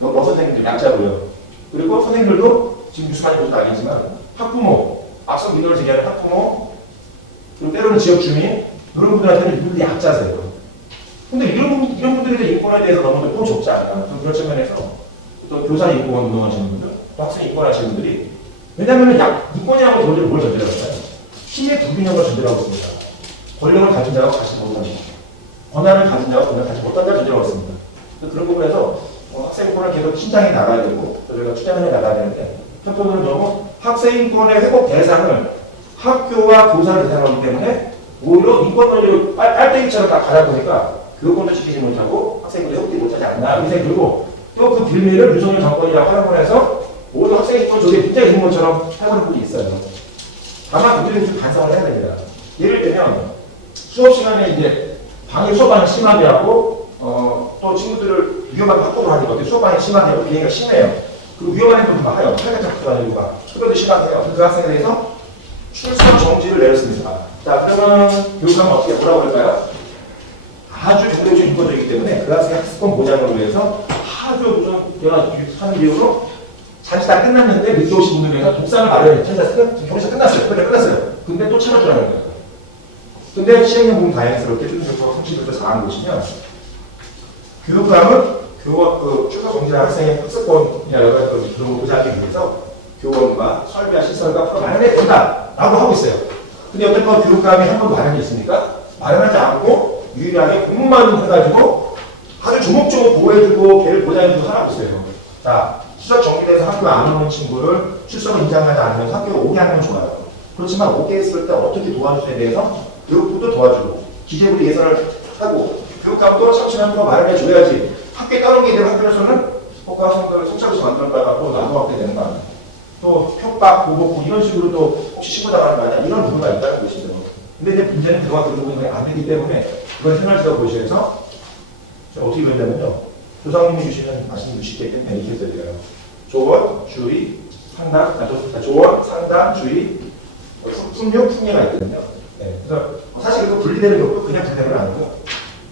선생님들 약자고요. 그리고 선생님들도 지금 뉴스많이 보셔도 알겠지만 학부모, 악성 민원을 제기하는 학부모 그리고 때로는 지역 주민 이런 분들한테는 이분들이 약자세요. 근데 이런 분들에 대한 인권에 대해서 너무 적지 않나 그런 측면에서 또 교사 인권 운동하시는 분들, 또 학생 인권하시는 분들이 왜냐하면 인권이라고 저들이 뭘 전제라고 할까요? 힘의 불균형을 전제라고 했습니다. 권력을 가진 자가 가지 못하는 것, 권한을 가진 자가 권한을 가지 못한 자를 전제라고 했습니다. 그런 부분에서 학생 인권을 계속 신장해 나가야 되고 저희가 추진해 나가야 되는데 한편으로는 너무 학생 인권의 회복 대상을 학교와 교사를 대상으로 하기 때문에 오히려 인권 논리를 빨대기처럼 딱 가다 보니까 교육권도 지키지 못하고 학생들이 회복되지 못하지 않나. 그리고 또 그 빌미를 윤석열 정권이라고 활용을 해서 모든 학생 인권 쪽에 굉장히 있는 것처럼 해보는 분이 있어요. 다만 우리는 좀 반성을 해야 됩니다. 예를 들면 수업 시간에 이제 방해 수업 방해 심하게 하고 또 친구들을 위험하게 확보를 하는 것 같아요. 수업 방해 심하게 하고 비행기가 심해요. 그리고 위험한 행동도 막 해요. 팔가 잡고 가는 이유가 그것도 심하게요. 그 학생에 대해서 출석 정지를 내렸습니다. 자, 그러면 교육감은 어떻게 뭐라고 할까요? 아주 경제적 인권적이기 때문에 그 학생의 학습권 보장을 위해서 아주 무슨 하는 이유로 잠시 다 끝났는데 늦게 오신 분들 위해서 독상을 마련해. 지금 경기가 끝났어요. 끝났어요. 근데 또 참아주라는 거예요. 근데 시행령 부분 다양스럽게 초등교육법 30일부터 4안 보시면 교육감은 출석 정지한 학생의 학습권이나 여러 가지 그런 걸 보장하기 위해서 교원과 설비와 시설과 프로 마련해야 된다라고 하고 있어요. 근데 여태껏 교육감이 한 번도 마련이 있습니까? 마련하지 않고 유일하게 공문만 해가지고 아주 조목조목 보호해주고 걔를 보장해주고 살아고 있어요. 자, 추석 정기돼서 학교 안 오는 친구를 출석을 인정하지 않으면서 학교에 오게 하는 건 좋아요. 그렇지만 오게 했을 때 어떻게 도와주냐에 대해서 교육부도 도와주고 기재부도 예산을 하고 교육감도 참신한 거 마련해줘야지 학교에 따르게 되면 학교에서는 국가 학생들을 성찰해서 만들어가고 나눠갖게 되는 거 아니에요. 또 협박, 보복부 이런 식으로 또 혹시 신고당하는 거 아니야? 이런 부분가 있다는 것이죠. 근데 이제 문제는 그동안 그런 부분이 안 되기 때문에 그걸 생활지가 보시면서 어떻게 된다면요. 조상님이 주시는 말씀 주시게끔 베니핏들이에요. 조언, 주의, 상담, 조언, 상담, 주의, 풍력, 풍예가 있거든요. 네. 그래서 사실 이거 분리되는 경우도 그냥 분리되는 건 아니고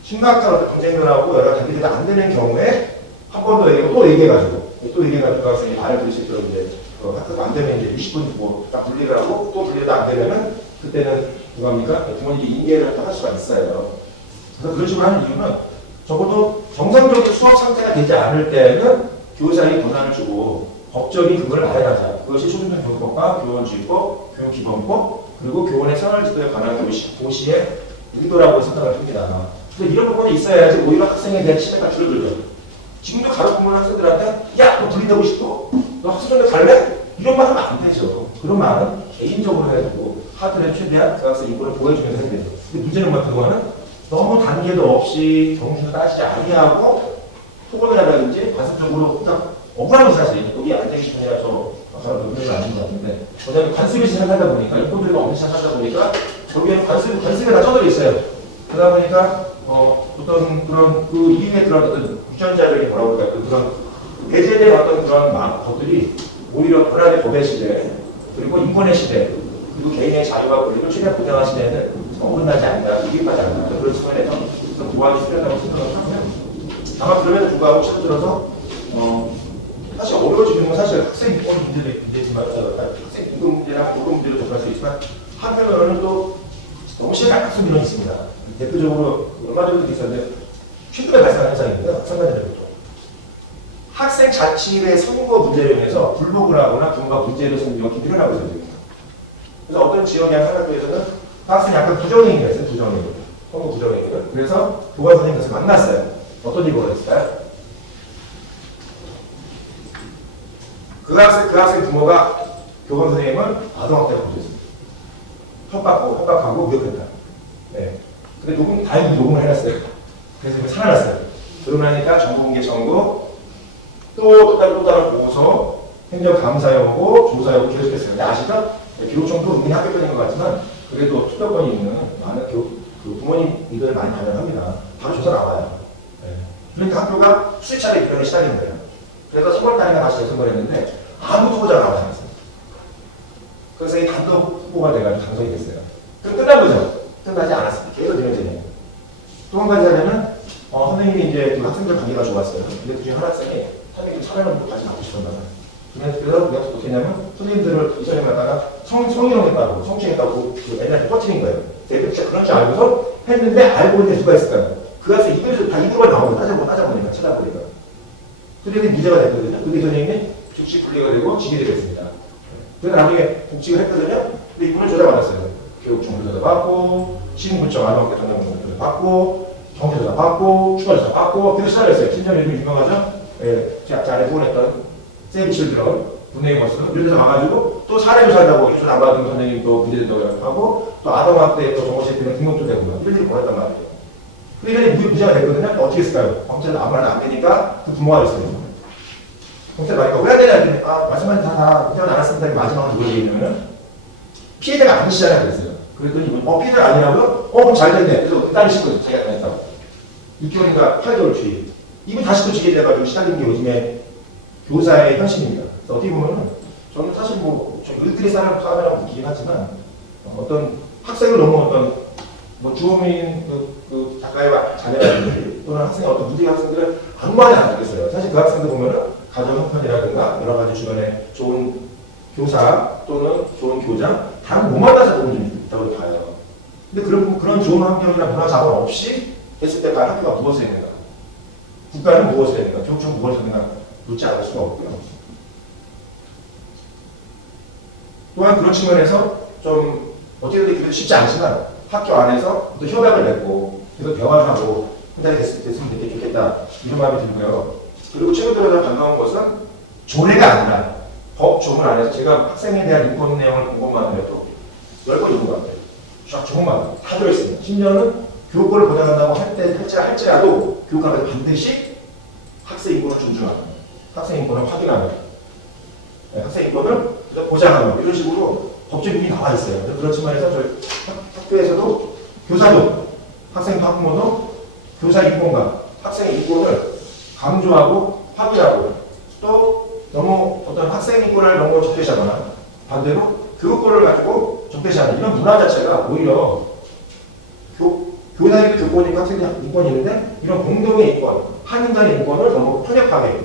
심각한 어떤 경쟁을 하고 여러 가지 자기들이 안 되는 경우에 한 번 더 얘기하고 또 얘기해가지고 그 학생이 말을 들을 수 있도록 이제 학교가 안 되면 이제 20분 딱 분리를 하고 또 분리도 안 되려면 그때는 누가입니까? 부모님이 인계를 할 수가 있어요. 그래서 그런 식으로 하는 이유는 적어도 정상적인 수업 상태가 되지 않을 때는 교사에게 권한을 주고 법적인 그걸 마련하자. 그것이 초등교육법과 교원주의법, 교육기본법, 그리고 교원의 생활지도에 관한 고시의 의도라고 생각을 합니다. 근데 이런 부분이 있어야지 오히려 학생에 대한 신뢰가 줄어들죠. 지금도 가르치는 학생들한테 야, 너 분리되고 싶어? 너 학생들 갈래? 이런 말 하면 안 되죠. 그런 말은 개인적으로 해가지고 하여튼 최대한 그 학생 인권을 보여주면서 해야 되죠. 근데 문제는 뭐 그동안은 너무 단계도 없이 정신을 따지지 아니하고 토론을 하라든지 관습적으로 딱 억울하면 사실 여기 앉아있기 싶으냐 저 아까 논의를 안 한 것 같은데 왜냐면 관습이 시작하다 보니까 인권들이 없는 시작하다 보니까 저기에는 관습이 다 쪄들어 있어요. 그러다 보니까 어떤 그런 그 이후에 그런 어떤 유전자적인 뭐라고 할까요? 그런 배제된 어떤 그런 것들이 오히려 권한의 법의 시대 그리고 인권의 시대 그리고 개인의 자유와 권리를 최대한 보장한 시대에는 어긋나지 않는다, 위급하지 않는다. 그런 측면에서 좀 도와줄 필요하다고 생각을 하고요. 다만 그럼에도 불구하고 최근 들어서 사실 어려워지는 건 사실 학생 인권 문제지만 학생 인권 문제나 인권 문제로 접할 수 있지만 한편으로는 또 너무 심각한 면이 있습니다. 대표적으로 얼마 전에도 있었는데 최근에 발생한 현상입니다. 상관자들부터 학생 자치회 선거 문제로 인해서 불복을 하거나 부모가 문제를 생기는 경우가 일어나고 있어요. 그래서 어떤 지역의 학교에서는 학생이 약간 부정행위가 있어요. 선거 부정행위를. 그래서 교감 선생님께서 만났어요. 어떤 일이 벌어졌을까요? 그 학생 부모가 교감 선생님을 아동학대를 범죄했습니다. 협박하고 위협했다. 네. 근데 다행히 녹음을 해놨어요. 그래서 살아났어요. 그러고 나니까 정보공개 청구, 또 다른 보고서, 행정감사여고, 조사여고 계속했어요. 근데 아시죠? 기록 정도 은근히 합격권인 것 같지만, 그래도 투표권이 있는 많은 부모님들 많이 반영합니다. 바로 조사 나와요. 네. 그러니까 학교가 수십 차례 입변에 시달린 거예요. 그래서 3월 달에 다시 재선거를 했는데, 아무도 후보자가 나오지 않았어요. 그래서 이 단독 후보가 돼가지고 당선이 됐어요. 그럼 끝난 거죠? 끝나지 않았습니다. 계속 진행되네요. 또 한 가지 하려면, 선생님이 이제 그 학생들 관계가 좋았어요. 근데 그 중에 한 학생이 선생님 차량을 같이 갖고 싶었나 봐요. 그래서 내가 어떻게 했냐면, 선생님들을 이전에 가다가 성희롱했다고, 성추행했다고 애들한테 퍼뜨린 거예요. 애들 진짜 그런 줄 알고서 했는데, 알고 있는데 누가 있을까요? 그 학생 입으로 나오고 따져보니까, 찾아보니까. 선생님이 문제가 됐거든요. 근데 선생님이 즉시 분리가 되고 지게 되겠습니다. 그래서 나중에 복직을 했거든요. 근데 이분을 조사받았어요. 교육정보조사 받고, 신분청 안원계 전담공조사 받고, 정보조사 받고, 추가조사 받고, 그래서 시작했어요. 심지어 요즘 유명하죠? 예, 제 안에 후원했던 세이브칠드런 분해의 모습 이런 데서 가가지고 또 사례조사하고 인수 안 받은 선생님 또 문제도 하고 또 아동학대 또 정보실비는 등록도 되고요. 이런 일이 벌었단 말이에요. 그러니까 무죄가 됐거든요. 어떻게 했을까요? 검찰도 아무 말도 안 되니까 그 부모가 됐어요. 검찰 말이니까 왜 안 되냐 했더니 말씀하신 다 무죄가 나왔습니다. 마지막으로 뭐 얘기냐면은 피해자가 아니시잖아요. 그랬어요. 그랬더니 피해자가 아니라고요? 그럼 잘 됐네. 그래서 기다리신 거예요. 자기가 안 했다고. 6개월인가 8개월 주의. 이분 다시 또 지게 돼가지고 시달리는 게 요즘에 교사의 현실입니다. 그래서 어떻게 보면은 저는 사실 일들이 싸움이라고 느끼긴 하지만 어떤 학생을 너무 어떤 주호민 그 작가의 자녀라든지 또는 학생의 어떤 문제 학생들을 아무 말이 안 하겠어요. 사실 그 학생들 보면은 가정 형편이라든가 여러 가지 주변에 좋은 교사 또는 좋은 교장 다른 못 만나서 그런 좀 있다고 봐요. 근데 그런 좋은 환경이나 문화 자원 없이 했을 때 학교가 무엇을 해야 되는가? 국가는 무엇을 해야 되는가? 교육청 무엇을 해야 되는가? 묻지 않을 수가 없고요. 또한 그런 측면에서 좀 어떻게든 그게 쉽지 않지만 학교 안에서 또 협약을 맺고 그래서 대화를 하고 혼자 됐으면 되게 좋겠다 이런 마음이 들고요. 그리고 최근 들어서 반가운 것은 조례가 아니라 법 조문 안에서 제가 학생에 대한 인권 내용을 본 것만 해도 10번 읽은 것 같아요. 쫙 조문만 다 들어있습니다. 심지어는 교육권을 보장한다고 할지라도 교육감에서 반드시 학생 인권을 존중하고 학생 인권을 확인하고 학생 인권을 보장하고 이런 식으로 법적인 게 나와 있어요. 그런 측면에서 저희 학교에서도 교사도 학생도 학부모도 교사 인권과 학생의 인권을 강조하고 확인하고 또 너무 어떤 학생 인권을 너무 적대시하거나 반대로 교육권을 가지고 적대시하는 이런 문화 자체가 오히려 교사의 교권이 있고 학생의 인권이 있는데 이런 공동의 인권, 한 인간의 인권을 너무 편협하게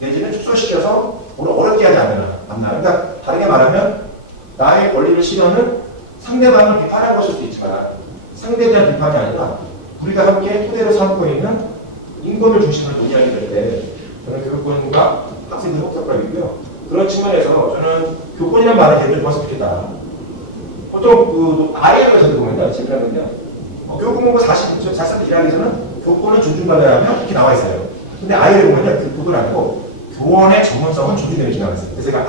내지는 축소시켜서 어렵게 하지 않나. 그러니까 다르게 말하면 나의 권리를 실현은 상대방을 비판한 것일 수 있지만 상대에 대한 비판이 아니라 우리가 함께 토대로 삼고 있는 인권을 중심으로 논의하게 될 때 저는 교육권과 학생들 협력법이고요. 그런 측면에서 저는 교권이라는 말을 제대로 좋았으면 좋겠다. 보통 아이에서 보면요. 재미나는데요. 교육공무원 40세 일하기에서는 교권을 존중받아야 하며 이렇게 나와 있어요. 근데 아이를 보면요. 그 보도를 아니고 교원의 전문성은 존중되는 지나가 있어요. 그래서 제가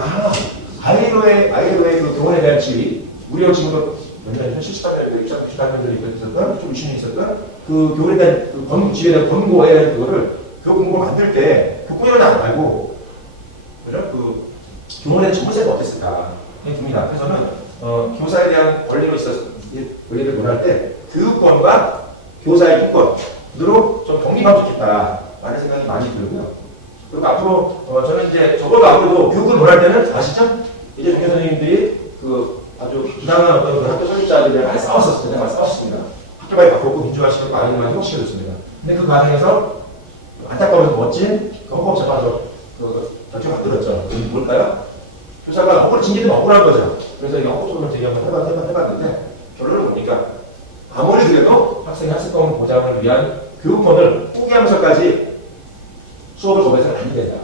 아이로의 그 교원에 대한 지위 우리 지금도 몇 년, 78년도, 68년도 있었던 좀 이슈는 있었던 그 교원에 대한 그 지위에 대한 권고에 대한 그거를 교육공무원 만들 때 교권이라도 안 말고 그죠? 그 교원에 대한 전문성이 어땠을까 듭니다. 그래서 저는 교사에 대한 권리로 있어서 권리를 논할 때 교육권과 교사의 인권으로 좀 독립하면 좋겠다라는 생각이 많이 들고요. 그리고 앞으로 저는 이제 적어도 앞으로도 교육을 논할 때는 아시죠? 이제 종교 선생님들이 그 아주 부당한 어떤 그 학교 설립자들이랑 많이 싸웠었습니다. 많이 싸웠습니다. 학교 많이 바꿨고 민주화시켰고 아이들 많이 형식시켜줬습니다. 근데 그 과정에서 안타까워서 멋진 헌법재판소 결정 만들었죠. 그게 뭘까요? 교사가 징계되면 억울한 거죠. 그래서 이 헌법소송을 제기 한번 해봤는데 결론은 뭡니까? 아무리 그래도 학생의 학습권 보장을 위한 교육권을 포기하면서까지 수업을 거부해서는 안 된다.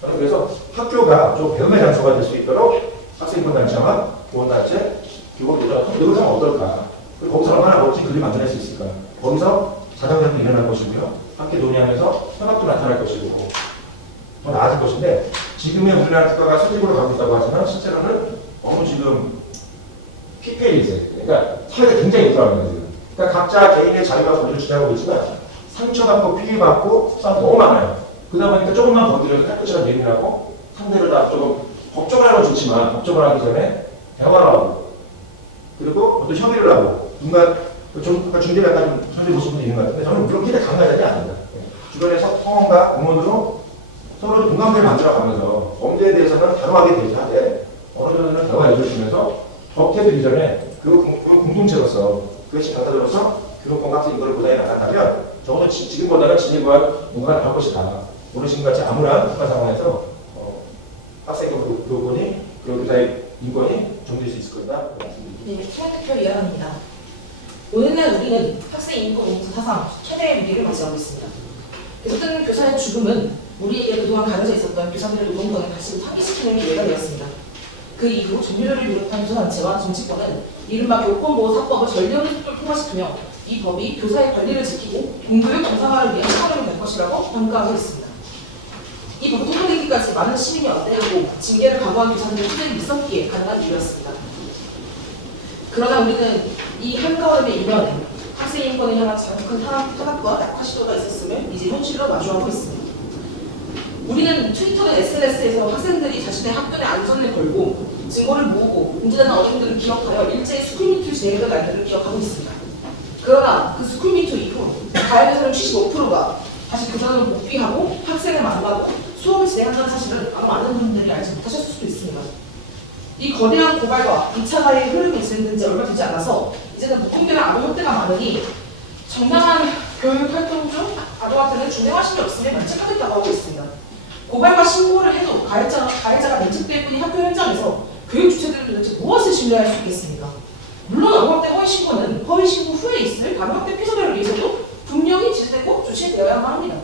저는 그래서 학교가 좀 배움의 장소가 될 수 있도록 학생인권단체와 교원단체, 교육교장 노력을 하면 어떨까? 그리고 거기서 얼마나 멋진 글을 만들어낼 수 있을까? 거기서 자정대도 일어날 것이고요. 함께 논의하면서 협업도 나타날 것이고 더 나아질 것인데 지금의 우리나라 국가가 수직으로 가고 있다고 하지만 실제로는 너무 지금 피폐해 있어요. 그러니까 사회가 굉장히 우울합니다 지금. 그러니까 각자 개인의 자유와 권리를 주장하고 있지만 상처받고 피해받고 싸움 너무 많아요. 그러다 보니까 조금만 건드려서 깨끗한 얘기라고 상대를 다 조금 법적을 하면 좋지만 법적을 하기 전에 대화를 하고 그리고 또 협의를 하고 누가 중재가 약간 좀 현재 보신 분이 있는 것 같은데 저는 그렇게 강하지 않습니다. 주변에서 성원과 응원으로 서로 공감대를 만들어가면서 범죄에 대해서는 단호하게 대처하되 어느 정도는 대화를 해주시면서 법태들이 전에 그 공동체로서 그것이 강사들로서 교육권 학생 인권을 보장해 나간다면 적어도 지금보다는 진일보한 뭔가를 할 것이다. 오늘 지금같이 암울한 국가 상황에서 학생 교육권이 그리고 교사의 인권이 정될 수 있을 거다. 네, 최영대표 위원입니다. 오늘날 우리는 학생 인권 공부 사상 최대의 위기를 맞이하고 있습니다. 계속되는 교사의 죽음은 우리에게 그동안 가려져 있었던 교사들의 노동권을 다시 상기시키는 기회가 되었습니다. 그 이후 정유료를 비롯한 교사단체와 정치권은 이른바 교권보호사법을 전례없는 속도로 통과시키며 이 법이 교사의 권리를 지키고 공교육 정상화를 위한 시간이 될 것이라고 평가하고 있습니다. 이 법이 통과되기까지 많은 시민이 연대하고 징계를 각오한 교사들의 투쟁이 있었기에 가능한 일이었습니다. 그러나 우리는 이 한가운의 이면에 학생 인권을 향한 작은 탄압과 약화 시도가 있었음을 이제 현실로 마주하고 있습니다. 우리는 트위터나 SNS에서 학생들이 자신의 학교 내 안전을 걸고 증거를 모으고 문제되는 어린이들을 기억하여 일제히 스쿨미투 진행된 날들을 기억하고 있습니다. 그러나 그 스쿨미투 이후 가해자들 75%가 다시 그 단어를 복귀하고 학생을 만나고 수업을 진행한다는 사실은 아마 많은 분들이 알지 못하셨을 수도 있습니다. 이 거대한 고발과 2차 가해의 흐름이 진행된 지 얼마 되지 않아서 이제는 무분별한 아동 학대가 많으니 정당한 교육 활동 중 아동한테는 중대화심이 없으면 면책하겠다고 하고 있습니다. 고발과 신고를 해도 가해자가 면책될 뿐인 학교 현장에서 교육 주체들은 도대체 무엇을 신뢰할 수 있겠습니까? 물론 아동학대 허위 신고는 허위 신고 후에 있을 다른 학대 피해자들을 위해서도 분명히 지지되고 조치되어야만 합니다.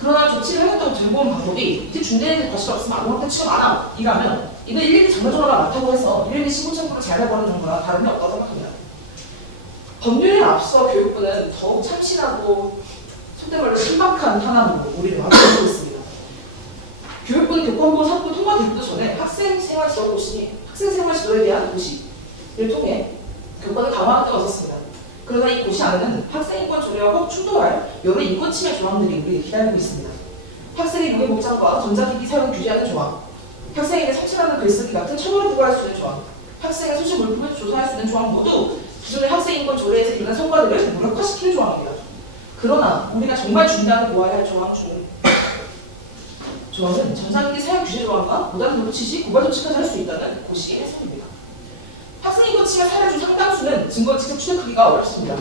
그러나 조치를 하겠다고 들고 온 방법이 이제 중대인들 관심 없으면 아동학대 취업 안 하고 이라면 이는 112 장난전화가 많다고 해서 112 신고 창구를 잘 내버리는 거나 다름이 없다고 생각합니다. 법률에 앞서 교육부는 더욱 참신하고 속된 말로 신박한 탄압으로 우리를 막아주고 있습니다. 교육부는 교권보호 사법 통과되기도 전에 학생생활 지도에 대한 고시를 통해 교권을 강화하게 얻었습니다. 그러나 이 고시 안에는 학생인권 조례와 꼭 충돌할 여러 인권 침해 조항들이 우리를 기다리고 있습니다. 학생의 유해 복장과 전자기기 사용 규제하는 조항, 학생에게 성추행하는 글쓰기 같은 처벌을 부과할 수 있는 조항, 학생의 소식 물품을 조사할 수 있는 조항 모두 기존의 학생인권 조례에서 이루어진 성과들을 무력화시키는 조항입니다. 그러나 우리가 정말 중요하게 보아야 할 조항은 전자기기 사용 규제 조항과 무단 도취 시 고발 조치까지 할 수 있다는 고시 해석입니다. 학생인권 침해 사례 중 상당수는 증거를 직접 추적하기가 어렵습니다.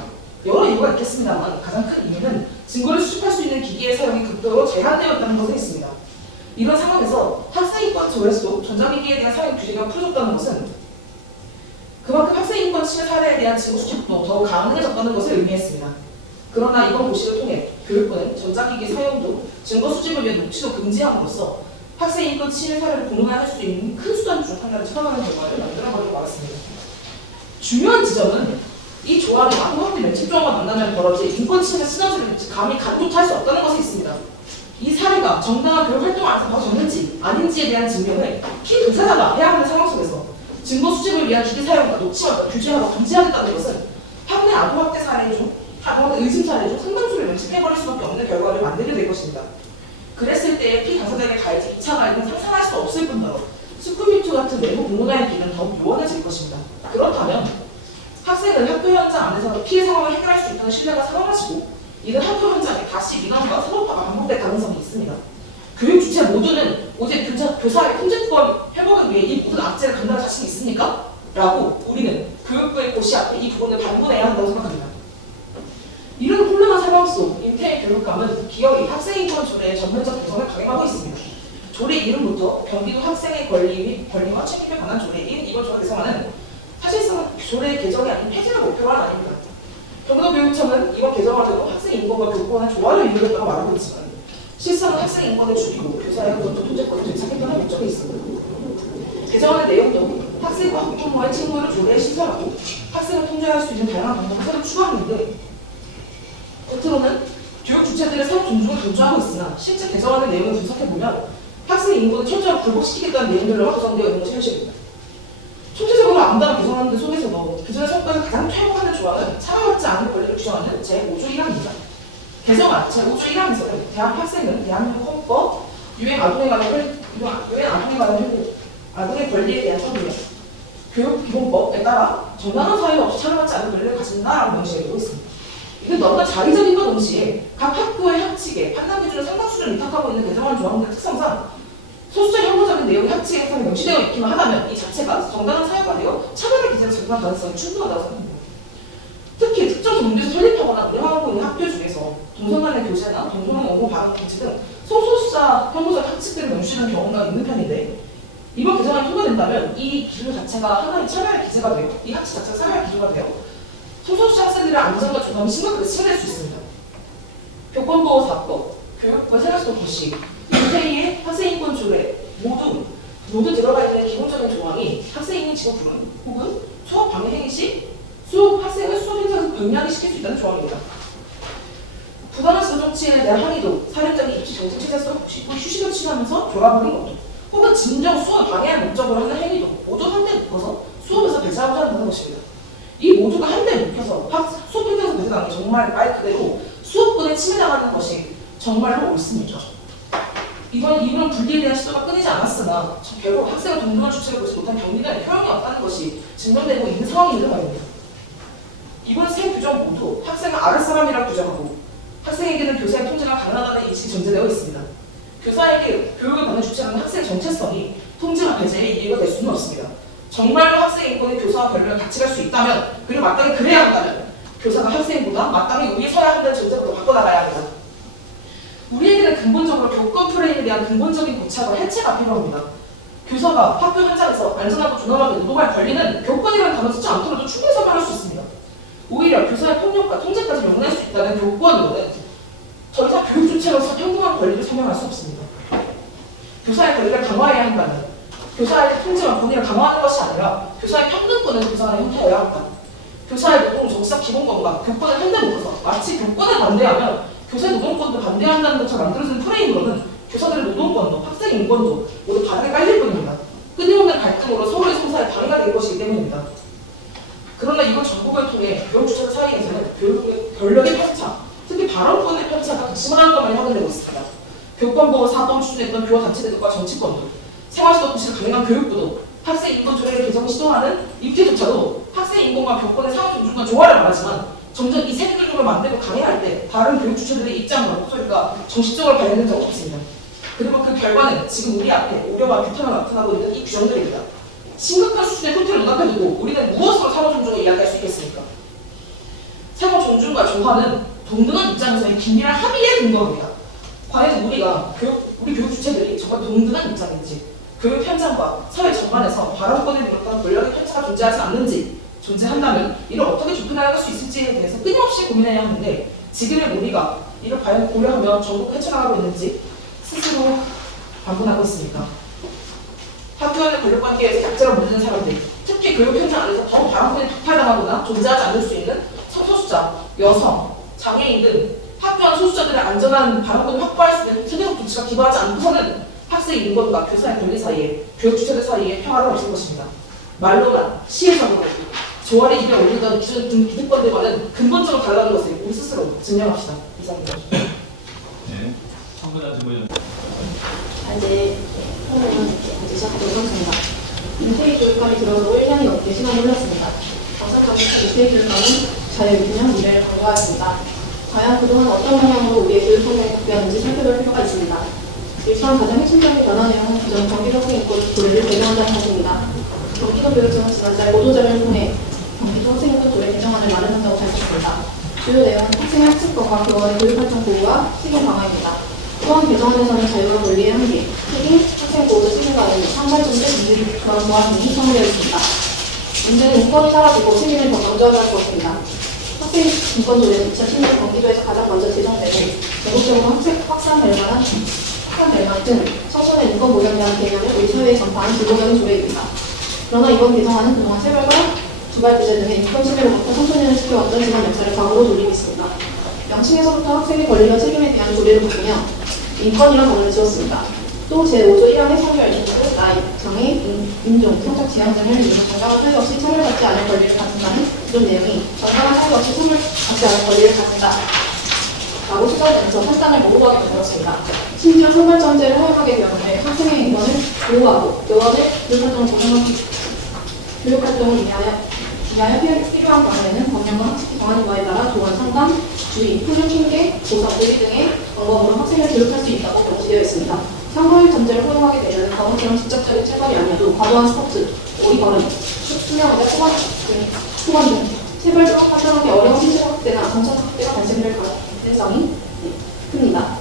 여러 이유가 있겠습니다만 가장 큰 이유는 증거를 수집할 수 있는 기기의 사용이 극도로 제한되었다는 것에 있습니다. 이런 상황에서 학생인권 조례에서도 전자기기에 대한 사용 규제가 풀어졌다는 것은 그만큼 학생인권 침해 사례에 대한 증거 수집도 더욱 가능해졌다는 것을 의미했습니다. 그러나 이번 고시를 통해 교육부는 전자기기 사용도 증거 수집을 위해 녹취도 금지함으로써 학생인권 침해 사례를 공론화할 수 있는 큰 수단 중 하나를 찾아가는 결과를 만들어버리고 말았습니다. 중요한 지점은 이 조항이 아동학대 면책 조항과 만나면 벌어질 인권 침해 시너지를 감히 간조차 할 수 없다는 것에 있습니다. 이 사례가 정당한 교육 활동을 안에서 벌어졌는지 아닌지에 대한 증명을 피의사자가 해야 하는 상황 속에서 증거 수집을 위한 기기 사용과 녹취와 규제하고 금지하겠다는 것은 학내 아동학대 사례 중 아동학대 의심 사례 중 상당수를 면책해버릴 수밖에 없는 결과를 만들게 될 것입니다. 그랬을 때 피당사자에게 가해진 2차 가해는 상상할 수 없을 뿐더러 스쿨미투 같은 내부 공론화의 길은 더욱 요원해질 것입니다. 그렇다면 학생은 학교 현장 안에서 피해 상황을 해결할 수 있다는 신뢰가 사라지고 이는 학교 현장에 다시 민원과 사법화가 반복될 가능성이 있습니다. 교육 주체 모두는 오직 교사의 통제권 회복을 위해 이 모든 악재를 감당할 자신이 있습니까? 라고 우리는 교육부의 고시 앞에 이 부분을 반문해야 한다고 생각합니다. 이런 혼란한 상황 속 인태의 교육감은 기어이 학생인권 조례의 전면적 개정을 강행하고 있습니다. 조례 이름부터 경기도 학생의 권리와 책임에 관한 조례인 이번 조례 개정안은 사실상 조례 개정이 아닌 폐지를 목표로 한 아닙니다. 경기도교육청은 이번 개정안으로 학생인권과 교권의 조화를 이루겠다고 말하고 있지만 실상은 학생인권을 줄이고 교사의 권도 통제권을 되찾겠다는 목적이 있습니다. 개정안의 내용도 학생과 학부모와의 책무를 조례에 신설하고 학생을 통제할 수 있는 다양한 방법을 새로 추가하는데 겉으로는 교육 주체들의 사업 존중을 강조하고 있으나 실제 개정안의 내용을 분석해보면 학생 인권을 철저히 굴복시키겠다는 내용들로 구성되어 있는 것이 현실입니다. 총체적으로 아름다운 개정안들 속에서도 그전의 성과를 가장 퇴보하는 조항은 차별받지 않는 권리를 규정하는 제5조 1항입니다. 개정안 제5조 1항에서는 대한 학생은 대한민국 헌법 유엔 아동에 관한 아동의 권리에 대한 선언 교육기본법에 따라 정당한 사유 없이 차별받지 않는 권리를 가진다라고 명시되고 있습니다. 이건 너무나 자의적인과 동시에 각 학교의 학칙에 판단 기준을 상당수를 위탁하고 있는 개정안 조항들의 특성상 소수적 혐오적인 내용이 학칙에 명시되어 있기만 하다면 이 자체가 정당한 사유가 되어 차별의 기준을 적용할 가능성이 충분하다고 생각합니다. 특히 특정 종교에서 설립하거나 운영하고 있는 학교 중에서 동성 간의 교제나 동성 간 원고 발언 금지 등 소수자 혐오적 학칙들을 명시하는 경우가 있는 편인데 이번 개정안이 통과된다면 이 기준 자체가 하나의 차별의 기제가 되고 이 학칙 자체가 차별의 기조가 되어 소수자 학생들의 안전과 조건이 심각하게 침해될 수 있습니다. 교권보호사법, 교육부의 생활시도 고시, 이 학생인권 조례 모두 들어가 있는 기본적인 조항이 학생인이 지금 부른 혹은 수업 방해 행위 시 학생을 수업 행사에서 병량이 시킬 수 있다는 조항입니다. 부당한 지도 정치에 대한 항의도 사령장이 입시 정책 체제에서 휴식을 취하면서 졸아버린 것도 혹은 진정 수업 방해할 목적으로 하는 행위도 모두 한데 묶어서 수업에서 배제하고자 하는 것입니다. 이 모두가 한데 묶여서 수업 행사에서 배제하는 게 정말 말 그대로 수업권에 침해당하는 것이 정말로 옳습니다. 이번 분리에 대한 시도가 끊이지 않았으나 결국 학생을 동등한 주체를 보지 못한 경기가 효용이 없다는 것이 증명되고 있는 상황임을 말입니다. 이번 세 규정 모두 학생을 아랫 사람이라고 규정하고 학생에게는 교사의 통제가 가능하다는 인식이 전제되어 있습니다. 교사에게 교육을 받는 주체라는 학생의 정체성이 통제와 배제의 이유가 될 수는 없습니다. 정말로 학생 인권이 교사와 변론을 같이 갈 수 있다면 그리고 마땅히 그래야 한다면 교사가 학생보다 마땅히 위에 서야 한다는 정책으로 바꿔나가야 합니다. 우리에게는 근본적으로 교권 프레임에 대한 근본적인 고착과 해체가 필요합니다. 교사가 학교 현장에서 안전하고 존엄하게 노동할 권리는 교권이라는 단어 쓰지 않더라도 충분히 설명할 수 있습니다. 오히려 교사의 폭력과 통제까지 용납할 수 있다는 교권으로는 더 이상 교육 주체로서 평등한 권리를 설명할 수 없습니다. 교사의 권리를 강화해야 한다면 교사의 통제와 권위를 강화하는 것이 아니라 교사의 평등권을 보장하는 형태여야 합니다. 교사의 노동 정치적 기본권과 교권을 한데 묶어서 마치 교권을 반대하면 교사의 노동권도 반대한다는 것처럼 만들어지는 프레임으로는 교사들의 노동권도 학생 인권도 모두 바닥에 깔릴 뿐입니다. 끊임없는 갈등으로 서로의 성사에 방해가 될 것이기 때문입니다. 그러나 이번 정부를 통해 교육 주체들 사이에서는 교육의 권력의 편차, 특히 발언권의 편차가 극심한 것만 확인되고 있습니다. 교권보호 사업을 추진했던 교화단체들과 정치권도, 생활시도 없이 가능한 교육부도, 학생 인권 조례를 개정 시도하는 입지조차도 학생 인권과 교권의 상호 존중과 조화를 말하지만 점점 이 세 구조를 만들고 강행할 때 다른 교육 주체들의 입장과 목소리가 정식적으로 발현된 적은 없습니다. 그리고 그 결과는 지금 우리 앞에 우려와 규탄을 나타나고 있는 이 규정들입니다. 심각한 수준의 후퇴를 눈앞에 두고 우리는 무엇으로 상호 존중을 이야기할 수 있겠습니까? 상호 존중과 조화는 동등한 입장에서의 긴밀한 합의에 근거합니다. 과연 우리 교육 주체들이 정말 동등한 입장인지, 교육 현장과 사회 전반에서 발언권을 비롯한 권력의 편차가 존재하지 않는지, 존재한다면 이를 어떻게 좁혀나갈 수 있을지에 대해서 끊임없이 고민해야 하는데 지금의 우리가 이를 과연 고려하며 전국 헤쳐나가고 있는지 스스로 반문하고 있습니다. 학교 안의 권력관계에서 약자로 물리는 사람들, 특히 교육 현장 안에서 더 발언권이 독탈당하거나 존재하지 않을 수 있는 성소수자, 여성, 장애인 등 학교 안 소수자들의 안전한 발언권을 확보할 수 있는 세계적 조치가 기반하지 않고서는 학생 인권과 교사의 권리 사이에, 교육 주체들 사이에 평화가 없을 것입니다. 말로나 시에서는 조화를 입에 올리던 기존 기득권들과는 근본적으로 달라진 것을 우리 스스로 증명합시다. 이상입니다. 네. 청소년 질문. 이제 선생님께 시작하도록 하겠습니다. 인테리 교육감이 들어서 1년이 넘게 시간이 흘렀습니다. 방송정책 인테리 교육감은 자유유기형 미래를 강조하였습니다. 과연 그동안 어떤 방향으로 우리의 교육 환경이 바뀌었는지 살펴볼 필요가 있습니다. 일단 가장 핵심적인 변화 내용은 기존 경기도 학생인권 조례를 개정한다는 것입니다. 경기도 교육청은 지난달 보도자료를 통해 경기도 학생인권 조례 개정안을 마련한다고 밝혔습니다. 주요 내용은 학생의 학습권과 교원의 교육활동 보호와 책임 강화입니다. 또한 개정안에서는 자유와 권리의 한계, 책임, 학생 보호도 책임과는 상발전제 분들이 그런 조항 등이 포함되어 있습니다. 문제는 인권이 사라지고 책임을 더 강조하게 할 것입니다. 학생 인권조례는 2010년 경기도에서 가장 먼저 제정되고 전국적으로 확산될 만큼 청소년 인권 보장이라는 개념을 우리 사회에 전파한 기본적인 조례입니다. 그러나 이번 개정안은 그동안 체벌과 주발부재 등의 인권 침해로부터 청소년을 지켜왔던 지난 역사를 과거로 돌리고 있습니다. 명칭에서부터 학생의 권리와 책임에 대한 조례를 바꾸며 인권이란 단어를 지었습니다. 또 제5조 1항의 성별, 인종, 나이, 장애, 인종, 성적 지향 등을 이유로 정당한 사유 없이 차별받지 않을 권리를 갖는다는 이런 내용이 정당한 사유 없이 차별받지 않을 권리를 갖는다 라고 수정되면서 판단을 모호하게 만들었습니다. 심지어 선발전제를 허용하게 되었는데 학생의 인권을 보호하고 교원의 교육활동을 위하여 필요한 경우에는 법령과 학습기 정하는 바에 따라 조언, 상담, 주의, 훈련, 핑계, 조사, 모의 등의 방법으로 학생을 교육할 수 있다고 명시되어 있습니다. 상호의 전제를 허용하게 되면 과거처럼 직접적인 체벌이 아니어도 과도한 스포츠, 오리걸음, 수영하다 초반 등 체벌 등 확정하기 어려운 신체 학대나 정책 학대가 발생될 가능성이 큽니다.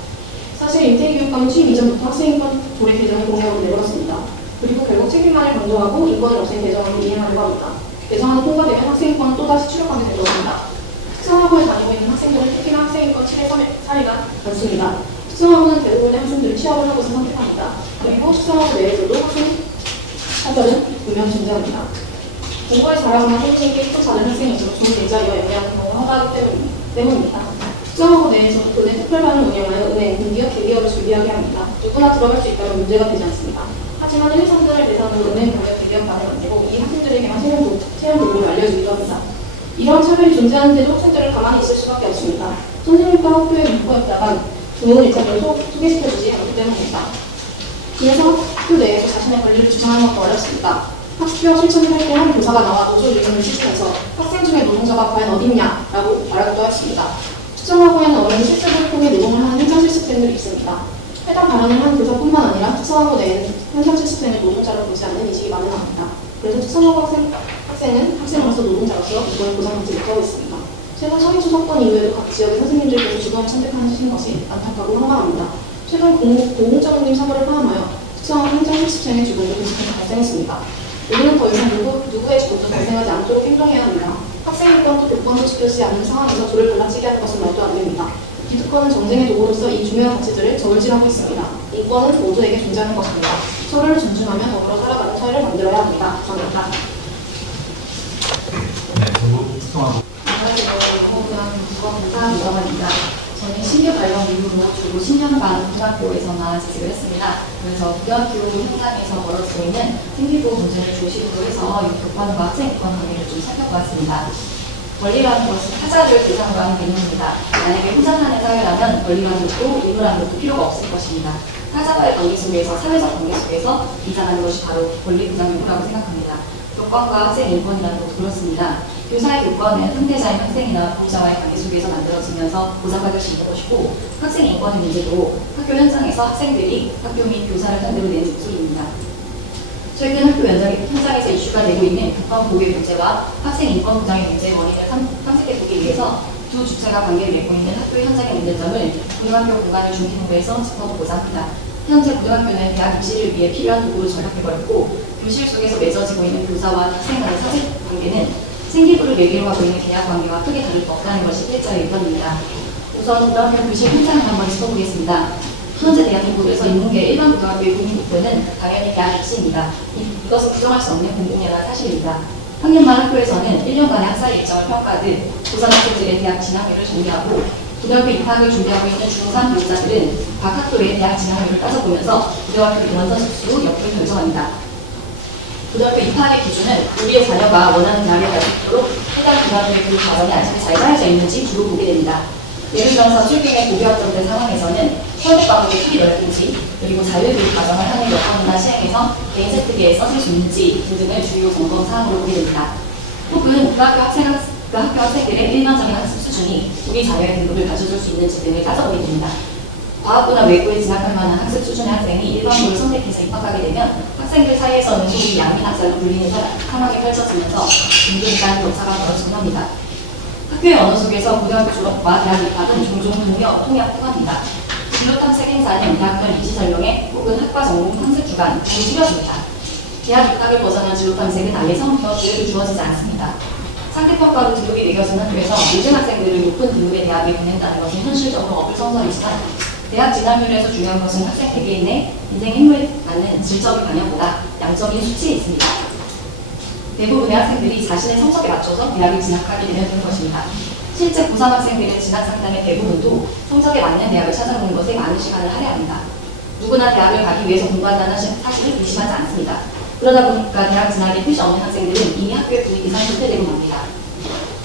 사실 인테리 교육감은 취임 이전부터 학생인권 조례 개정을 공약으로 내걸었습니다. 그리고 결국 책임만을 강조하고 인권을 없앤 개정안을 이행하려고 합니다. 개정안이 통과되면 학생인권은 또다시 추락하게 될 것입니다. 특성화고에 다니고 있는 학생들은 특히나 학생인권 침해 사례가 많습니다. 특성화고는 대부분의 학생들이 취업을 하고서 선택합니다. 그리고 특성화고 내에서도 학생 차별은 분명히 존재합니다. 공부에 잘하거나 선생님께 또 잘하는 학생일수록 좋은 계좌이와 영향을 허가하기 때문입니다. 특성화고 내에서도 은행 특별반을 운영하여 은행, 공기업, 대기업을 준비하게 합니다. 누구나 들어갈 수 있다면 문제가 되지 않습니다. 하지만 1, 2, 3등을 대상으로 은행, 공기업, 대기업반을 만들고 이 학생들에게만 채용 도구를 알려주기도 합니다. 이런 차별이 존재하는데도 학생들은 가만히 있을 수밖에 없습니다. 선생님과 학교의 문과였다간 좋은 일자리를 소개시켜주지 않기 때문입니다. 그래서 학교 내에서 자신의 권리를 주장하는 것도 어렵습니다. 학교 실천을 할 때 한 교사가 나와 노조 의견을 실시해서 학생 중에 노동자가 과연 어딨냐라고 말하기도 했습니다. 특성화고에는 어린이 실습을 통해 노동을 하는 현장 실습생들이 있습니다. 해당 발언을 한 교사뿐만 아니라 특성화고 내에는 현장 실습생을 노동자로 보지 않는 인식이 만연합니다. 그래서 특성화고 학생은 학생으로서 노동자로서 그걸 보장받지 못하고 있습니다. 최근 서울 수도권 이외에도 각 지역의 선생님들께서 주도를 선택하시는 것이 안타깝고 황당합니다. 최근 고공적인 사고를 포함하여 특성화고 현장 실습생의 주변도 계속해서 발생했습니다. 우리는 더 이상 누구의 죽음도 발생하지 않도록 행동해야 합니다. 학생 인권도 교권도 지켜지지 않는 상황에서 둘을 갈라치게 하는 것은 말도 안 됩니다. 기득권은 정쟁의 도구로서 이 중요한 가치들을 저울질하고 있습니다. 인권은 모두에게 존재하는 것입니다. 서로를 존중하며 더불어 살아가는 사회를 만들어야 합니다. 감사합니다. 네, 전국 특성화고. 안녕하세요. 영어교양 국어공사 이정원입니다. 저는 신규 발령 이후로 주로 10년간 고등학교에서만 재직을 했습니다. 그래서 고등학교 현장에서 벌어지고 있는 생기부 문제를 중심으로 해서 교권과 학생 인권 관계를 좀 살펴보았습니다. 권리라는 것은 타자를 대상으로 하는 개념입니다. 만약에 혼자 사는 사회라면 권리라는 것도 의무라는 것도 필요가 없을 것입니다. 타자와의 관계 속에서, 사회적 관계 속에서 비장하는 것이 바로 권리 부장 요구라고 생각합니다. 교권과 학생 인권이라는 것도 그렇습니다. 교사의 교권은 상대자인 학생이나 보호자와의 관계 속에서 만들어지면서 보장받을 수 있는 것이고, 학생 인권의 문제도 학교 현장에서 학생들이 학교 및 교사를 상대로 내는 목소리입니다. 최근 학교 현장에서 이슈가 되고 있는 교권 보호의 문제와 학생 인권 보장의 문제의 원인을 탐색해보기 위해서 두 주체가 관계를 맺고 있는 학교 현장의 문제점을 고등학교 공간을 중심으로 짚어보고자 합니다. 현재 고등학교는 대학 입시를 위해 필요한 도구를 절약해버렸고, 교실 속에서 맺어지고 있는 교사와 학생 간의 사실 관계는 생기부를 매개로 하고 있는 계약 관계와 크게 다를 바 없다는 것이 필자의 의견입니다. 우선 고등학교 교실 현장을 한번 짚어보겠습니다. 현재 대한민국에서 인문계 일반 고등학교의 국민 목표는 당연히 대학 입시입니다. 이것은 부정할 수 없는 공공연한 사실입니다. 학년만 학교에서는 1년간의 학사 일정을 평가하듯 고3학생들의 대학 진학률을 정리하고, 고등학교 입학을 준비하고 있는 중3 교육자들은 각 학교의 대학 진학률을 따져보면서 고등학교 원서 접수 여부를 결정합니다. 고등학교 입학의 기준은 우리의 자녀가 원하는 대학에 갈 수 있도록 해당 고등학교의 교육 과정이 아직 잘 짜여져 있는지 주로 보게 됩니다. 예를 들어서 최근에 고교학점제 상황에서는 선택 과목의 크기 넓은지, 그리고 자율교육 과정을 하는 여건이나 시행에서 개인 세트계에 써질 수 있는지 등등을 주요 점검 사항으로 보게 됩니다. 혹은 그 학교 학생들의 일반적인 학습 수준이 우리 자녀의 등급을 갖춰줄 수 있는지 등을 따져보게 됩니다. 과학부나 외고에 진학할 만한 학습 수준의 학생이 일반고를 선택해서 입학하게 되면 학생들 사이에서는 소위 양민 학살로 불리는 상황이 펼쳐지면서 등급이 간 격차가 벌어지곤 합니다. 학교의 언어 속에서 고등학교 졸업과 대학 입학은 종종 동료, 통역 통합니다. 진로 탐색 행사는 대학별 입시 전형에 혹은 학과 전공 탐색 주간 등이 치러집니다. 대학 입학을 벗어난 진로 탐색은 아예 성부터 기회를 주어지지 않습니다. 상대평가로 등급이 매겨진 학교에서 모든 학생들을 높은 등급의 대학에 보낸다는 것은 현실적으로 어불성설이지만, 대학 진학률에서 중요한 것은 학생 개개인의 인생 인물에 맞는 질적인 방향보다 양적인 수치에 있습니다. 대부분의 학생들이 자신의 성적에 맞춰서 대학을 진학하게 되는 것입니다. 실제 고3 학생들의 진학 상담의 대부분도 성적에 맞는 대학을 찾아보는 것에 많은 시간을 할애합니다. 누구나 대학을 가기 위해서 공부한다는 사실을 의심하지 않습니다. 그러다 보니까 대학 진학에 표시 없는 학생들은 이미 학교의 분위기 이상 실패되고 맙니다.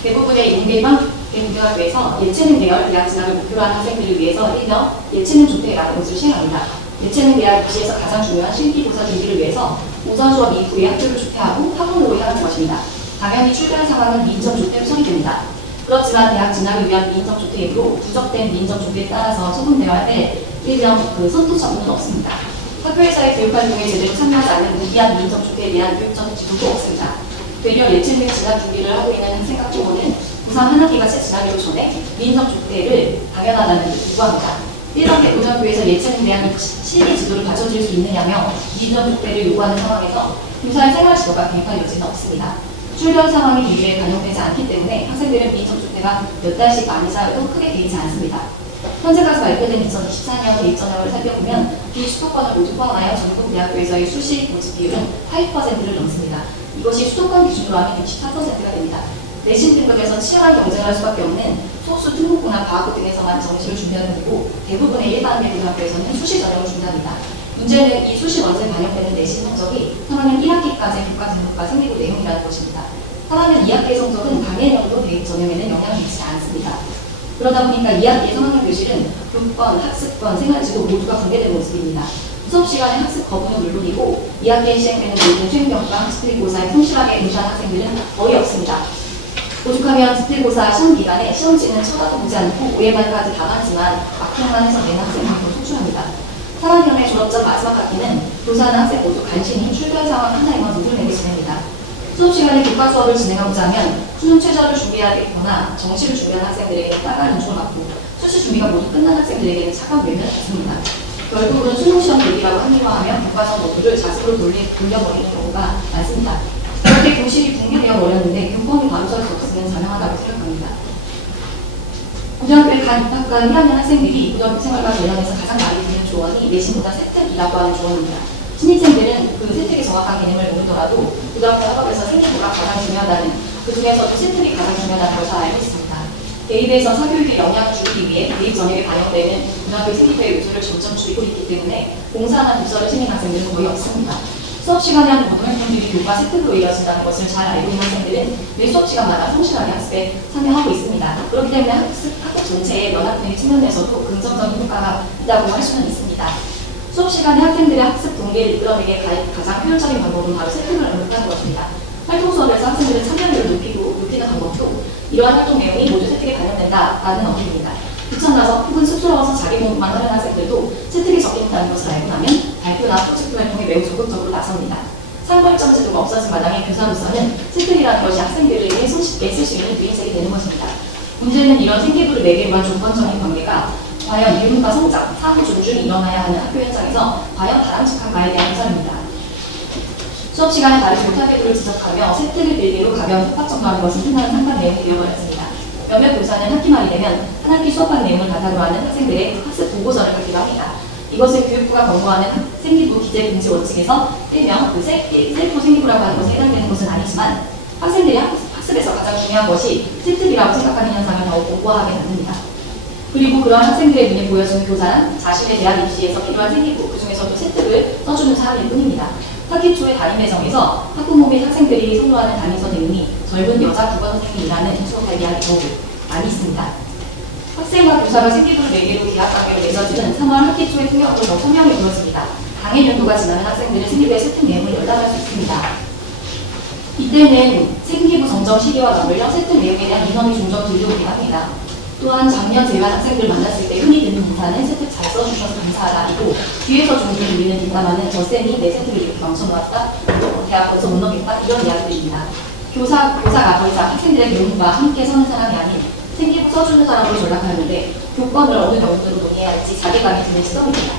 대부분의 인계방 고등학교에서 예체능 계열 대학 진학을 목표로 한 학생들을 위해서 일명 예체능 조퇴라는 것을 시행합니다. 예체능 대학 입시에서 가장 중요한 실기고사 준비를 위해서 오전 수업 이후에 학교를 조퇴하고 학원으로 향하는 것입니다. 당연히 출결 상황은 미인정 조퇴로 처리됩니다. 그렇지만 대학 진학을 위한 미인정 조퇴이므로 누적된 미인정 조퇴에 따라서 처분되어야 할 일명 선도 처분은 없습니다. 학교에서의 교육활동에 제대로 참여하지 않는 무기한 미인정 조퇴에 대한 교육적 지도도 없습니다. 되려 예체능 진학 준비를 하고 있는 학생 같은 경우는 고3 한 학기가 채 지나기도 전에 미인정 조퇴를 당연하다는 데 요구합니다. 일반계 고등학교에서 예체능 대학의 실기 지도를 갖춰줄 수 있느냐며 미인정 조퇴를 요구하는 상황에서 교사의 생활 지도가 개입할 여지는 없습니다. 출결 상황이 비교에 반영되지 않기 때문에 학생들은 미인정 조퇴가 몇 달씩 많이 쌓여도 크게 개의치 않습니다. 현재까지 발표된 2024년 대입 전형을 살펴보면 비수도권을 모두 포함하여 전국 대학교에서의 수시 모집 비율은 8%를 넘습니다. 이것이 수도권 기준으로 하면 64%가 됩니다. 내신 등급에서 치열한 경쟁을 할 수밖에 없는 소수 특목고나 과학고 등에서만 정시를 준비하는 것이고 대부분의 일반계 고등학교에서는 수시 전형을 준비합니다. 문제는 이 수시 원서에 반영되는 내신 성적이 3학년 1학기까지의 국가 등급과 생기부 내용이라는 것입니다. 3학년 2학기의 성적은 당해년도 대입 전형에는 영향을 미치지 않습니다. 그러다 보니까 2학기의 3학년 교실은 교권, 학습권, 생활지도 모두가 분개된 모습입니다. 수업 시간에 학습 거부는 물론이고 2학기에 시행되는 모든 수행평가, 스필고사에 성실하게 응시한 학생들은 거의 없습니다. 오죽하면 스필고사 시험 기간에 시험지는 쳐다도 보지 않고 OMR까지 다 봤지만 막형만 해서 내는 학생이 더 속출합니다. 3학년의 졸업전 마지막 학기는 교사나 학생 모두 간신히 출결 상황 하나에만 눈을 내게 지냅니다. 수업 시간에 교과 수업을 진행하고자 하면 수능 최저를 준비하거나 정시를 준비한 학생들에게는 따가운 인중을 받고 수시 준비가 모두 끝난 학생들에게는 차가운 외면을 받습니다. 결국은 수능 시험 대비라고 합리화하며 교과 수업 모두를 자습으로 돌려버리는 경우가 많습니다. 그렇게 교실이 붕괴되어 버렸는데 교권이 바로설 수 없으면 자명하다고 생각합니다. 고등학교에 간 입학한 1학년 학생들이 고등학교 생활과 관련해서 가장 많이 듣는 조언이 내신보다 세특이라고 하는 조언입니다. 신입생들은 그 세특의 정확한 개념을 모르더라도 고등학교 학업에서 생기부가 가장 중요하다는, 그 중에서도 세특이 가장 중요하다는 걸 잘 알고 있습니다. 대입에서 사교육에 영향을 주기 위해 대입 전형에 반영되는 고등학교 생기부의 요소를 점점 줄이고 있기 때문에 공사나 부서를 챙긴 학생들은 거의 없습니다. 수업 시간에 하는 모든 활동들이 교과 세특으로 이어진다는 것을 잘 알고 있는 학생들은 매 수업 시간마다 성실하게 학습에 참여하고 있습니다. 그렇기 때문에 학교 전체의 연합회의 측면에서도 긍정적인 효과가 있다고 할 수는 있습니다. 수업 시간에 학생들의 학습 동기를 이끌어내기에 가장 효율적인 방법은 바로 세특을 언급하는 것입니다. 활동 수업에서 학생들의 참여율을 높이는 방법도 이러한 활동 내용이 모두 세특에 반영된다라는 어휘입니다. 귀찮아서 혹은 쑥스러워서 자기 공부만 하는 학생들도 세특이 적용된다는 것을 알고 나면 발표나 프로젝트 활동에 매우 적극적으로 나섭니다. 상벌점 제도가 없어진 마당에 교사로서는 세특이라는 것이 학생들에게 애쓸 수 있는 유인책이 되는 것입니다. 문제는 이런 생기부를 내기 위한 조건적인 관계가 과연 이윤과 성장, 사후 존중이 일어나야 하는 학교 현장에서 과연 바람직한가에 대한 문제입니다. 수업 시간에 다른 교타 태도를 지적하며 세특을 빌미로 가벼운 협박정하는 것은 흔한 상관 내용이 되어버렸습니다. 몇몇 교사는 학기 말이 되면 한 학기 수업한 내용을 바탕으로 하는 학생들의 학습 보고서를 갖기도 합니다. 이것은 교육부가 권고하는 생기부 기재 금지 원칙에서 일명 셀프 생기부라고 하는 것에 해당되는 것은 아니지만 학생들의 학습에서 가장 중요한 것이 세특이라고 생각하는 현상을 더욱 공고하게 만듭니다. 그리고 그러한 학생들의 눈에 보여주는 교사는 자신의 대학 입시에서 필요한 생기부, 그 중에서도 세특을 써주는 사람일 뿐입니다. 학기 초에 담임배정에서 학부모 및 학생들이 선호하는 담임서 대응이 젊은 여자 국어 선생님이라는 수업에 대한 경우 많이 있습니다. 학생과 교사가 생기부를 매개로 계약관계를 맺어주는 3월 학기 초의 풍경으로 더 선명히 보여집니다. 당일 연도가 지나면 학생들은 생기부의 세특 내용을 열람할 수 있습니다. 이때는 생기부 정정 시기와 맞물려 세특 내용에 대한 민원이 종종 들려오긴 합니다. 또한 작년 제외한 학생들 만났을 때 흔히 듣는 인사는 세특 잘 써주셔서 감사하다이고 뒤에서 종종 들리는 뒷담화는 저 쌤이 내 세특을 이렇게 망쳐놓았다, 대학 벌써 못 넘겠다, 이런 이야기들입니다. 교사가 더 이상 학생들의 교훈과 함께 서는 사람이 아닌 생기부 써주는 사람으로 전락하였는데 교권을 어느 정도로 논의해야 할지 자괴감이 드는 시점입니다.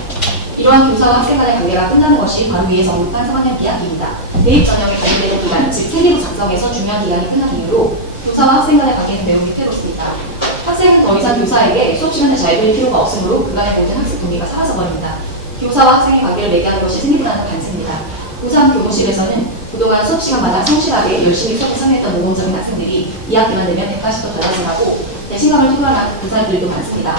이러한 교사와 학생 간의 관계가 끝나는 것이 바로 위에서 언급한 3학년 2학기입니다. 대입 전형에 관련되는 기간, 즉 생기부 작성에서 중요한 기간이 끝난 이후로 교사와 학생 간의 관계는 매우 위태롭습니다. 학생은 더 이상 교사에게 수업 시간에 잘 들을 필요가 없으므로 그간의 모든 학습 동기가 사라져버립니다. 교사와 학생의 관계를 매개하는 것이 생기부라는 관습입니다. 고3 교무실에서는 그동안 수업 시간마다 성실하게 열심히 수업에 참여했던 모범적인 학생들이 2학기만 되면 180도 전환을 내신감을 토로하는 교사들도 많습니다.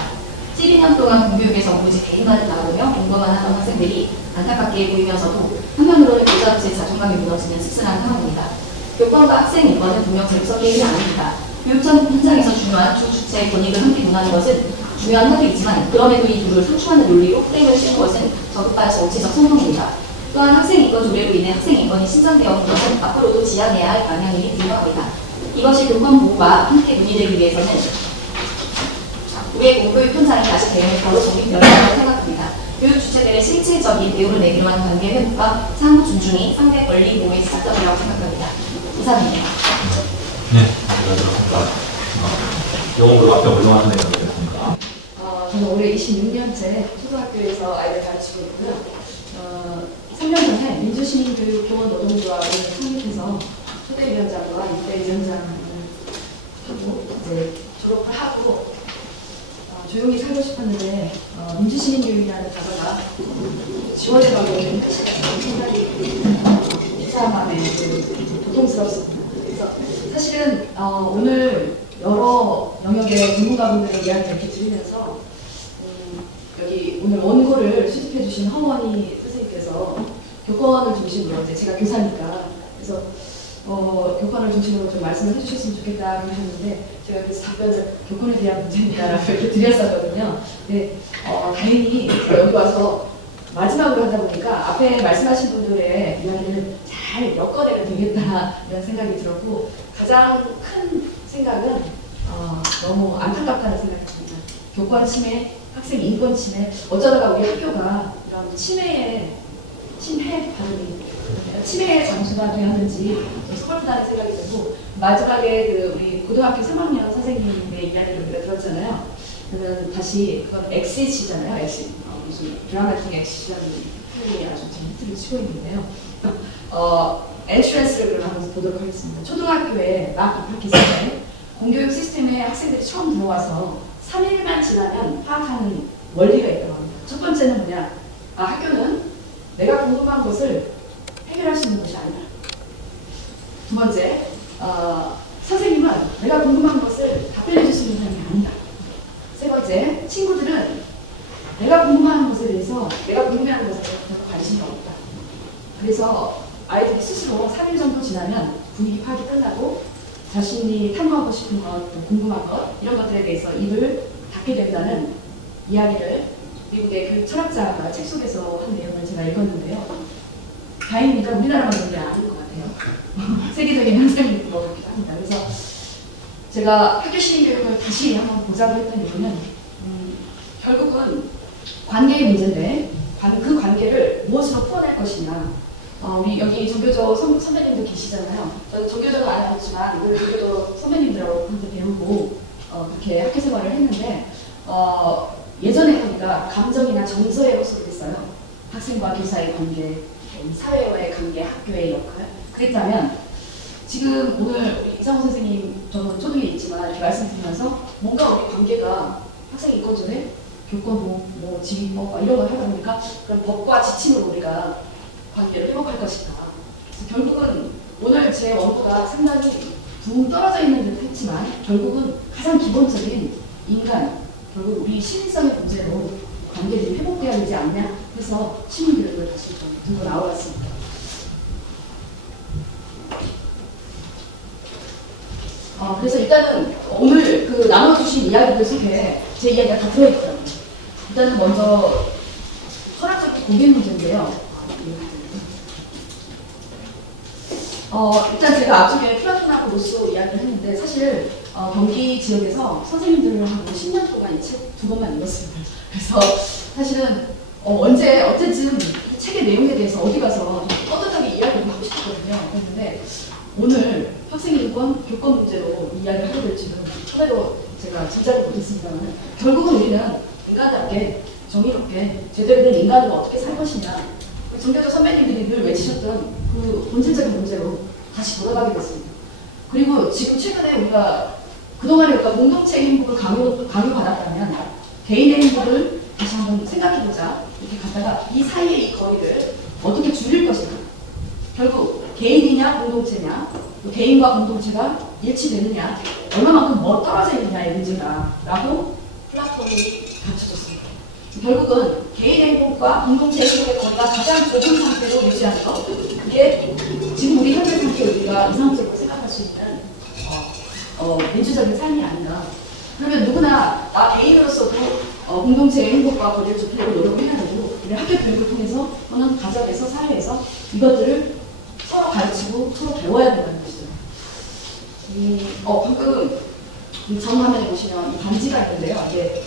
12년 동안 공교육에서 오로지 대인만을 나오며 공부만 하던 학생들이 안타깝게 보이면서도 한편으로는 교사로서의 자존감이 무너지는 씁쓸한 상황입니다. 교권과 학생 인권은 분명 재구성되어 있는 아닙니다. 교육 현장에서 중요한 주 주체의 권익을 함께 논하는 것은 중요한 학교이지만 그럼에도 이 둘을 상충하는 논리로 프레임을 씌우는 것은 저급한 정치적 성공입니다. 또한 학생 인권 조례로 인해 학생 인권이 신장되어 온 것은 앞으로도 지향해야 할 방향임이 분명합니다. 이것이 교권 보호와 함께 논의되기 위해서는 우리의 공교육 현장이 다시 대응을 바로 정립되어야 생각합니다. 교육 주체들의 실질적인 배우를 내기로 하는 관계 회복과 상호 존중이 상대 권리 보호의 시작점이라고 생각합니다. 이상입니다. 네, 감사합니다. 영어로 앞에 올라가는 내용 되겠습니다. 저는 올해 26년째 초등학교에서 아이를 가르치고 있고요. 3년 전에 민주시민교육보건 노동조합을 창립해서 초대위원장과 6대위원장을 하고 이제 졸업을 하고 조용히 살고 싶었는데 민주시민교육이라는 단어가 지워져가고 있는 생각이 이상함에 고통스럽습니다. 그래서 사실은 오늘 여러 영역의 전문가분들의 이야기를 이렇게 들으면서 여기 오늘 원고를 수집해 주신 허원희 선생님께서 교권을 중심으로 이제 제가 교사니까 그래서 교권을 중심으로 좀 말씀을 해주셨으면 좋겠다고 하셨는데 제가 그래서 답변을 교권에 대한 문제입니다라고 이렇게 드렸었거든요. 근데 다행히 제가 여기 와서 마지막으로 하다 보니까 앞에 말씀하신 분들의 이야기를 잘 엮어내면 되겠다 이런 생각이 들었고 가장 큰 생각은 너무 안타깝다는 생각이 듭니다. 교권 침해, 학생 인권 침해, 어쩌다가 우리 학교가 이런 침해 발음이 침해의 장소가 되었는지 서글프다는 생각이 들고 마지막에 그 우리 고등학교 3학년 선생님의 이야기를 우리가 들었잖아요. 그러면 다시 그건 엑시잖아요. 엑시 무슨 드라마틱 엑시라는 표현이 아주 제 히트를 치고 있는데요. 엔트런스를 그럼 한번 보도록 하겠습니다. 초등학교에 막 입학했을 때 공교육 시스템에 학생들이 처음 들어와서 3일만 지나면 파악하는 원리가 있다고 합니다. 첫 번째는 뭐냐? 학교는 내가 궁금한 것을 해결할 수 있는 것이 아니다. 두 번째, 선생님은 내가 궁금한 것을 답변해 줄 수 있는 사람이 아니다. 세 번째, 친구들은 내가 궁금한 것에 대해서 내가 궁금해하는 것에 별로 관심이 없다. 그래서 아이들이 스스로 3일 정도 지나면 분위기 파악이 끝나고 자신이 탐구하고 싶은 것, 궁금한 것 이런 것들에 대해서 입을 닫게 된다는 이야기를 미국의 그 철학자가 책 속에서 한 내용을 제가 읽었는데요. 다행입니다. 우리나라만 그런 게 아닌 것 같아요. 세계적인 현상인 것 같기도 합니다. 그래서 제가 학교 시민교육을 다시 한번 보자고 했던 이유는 결국은 관계의 문제인데 그 관계를 무엇으로 풀어낼 것이냐. 우리 여기 전교조 선배님들 계시잖아요. 저는 전교조는 안 해봤지만 늘 전교조 선배님들하고 함께 배우고 그렇게 학교 생활을 했는데 예전에 보니까 감정이나 정서에 호소했어요. 학생과 교사의 관계, 사회와의 관계, 학교의 역할. 그랬다면 지금 오늘 우리 이상호 선생님 저는 초등에 있지만 이렇게 말씀드리면서 뭔가 우리 관계가 학생 인권조례, 교권, 지휘법 이런 걸 하다 보니까 그런 법과 지침으로 우리가 관계를 회복할 것이다. 그래서 결국은 오늘 제 원고가 상당히 붕 떨어져 있는 듯 했지만 결국은 가장 기본적인 인간, 결국 우리 시민성의 문제로 관계들이 회복돼야 되지 않냐 해서 시민교육을 다시 좀 들고 나와봤습니다. 그래서 일단은 오늘 그 나눠주신 이야기들 속에 제 이야기가 다 들어있더라고요. 일단은 먼저 철학적 고객 문제인데요. 일단 제가 앞쪽에 플라톤하고 로스오 이야기를 했는데 사실 경기 지역에서 선생님들하고 10년 동안 이 책 2권만 읽었습니다. 그래서 사실은 언제쯤 이 책의 내용에 대해서 어디 가서 떳떳하게 이야기를 하고 싶었거든요. 그런데 오늘 학생인권, 교권 문제로 이야기를 하게 될지는 하나도 제가 짐작을 못했습니다만 결국은 우리는 인간답게 정의롭게 제대로 된 인간으로 어떻게 살 것이냐 전교조 선배님들이 늘 외치셨던 그 본질적인 문제로 다시 돌아가게 됐습니다. 그리고 지금 최근에 우리가 그동안에 우리가 공동체 행복을 강요받았다면 개인의 행복을 다시 한번 생각해보자 이렇게 갔다가 이 사이의 이 거리를 어떻게 줄일 것이냐 결국 개인이냐 공동체냐 또 개인과 공동체가 일치되느냐 얼마만큼 떨어져 있느냐의 문제다 라고 플라톤이 가르쳐줬습니다. 결국은 개인의 행복과 공동체의 행복의 거리가 가장 좁은 상태로 유지하는 것 그게 지금 우리 현재 상태 우리가 이상적으로 생각할 수 있는 민주적인 삶이 아닌가. 그러면 누구나 나 개인으로서도 공동체의 행복과 거리를 좁히려고 노력을 해야 되고 우리 학교 교육을 통해서 또는 가정에서 사회에서 이것들을 서로 가르치고 서로 배워야 된다는 것이죠. 방금 이 정화면에 보시면 이 반지가 있는데요. 이게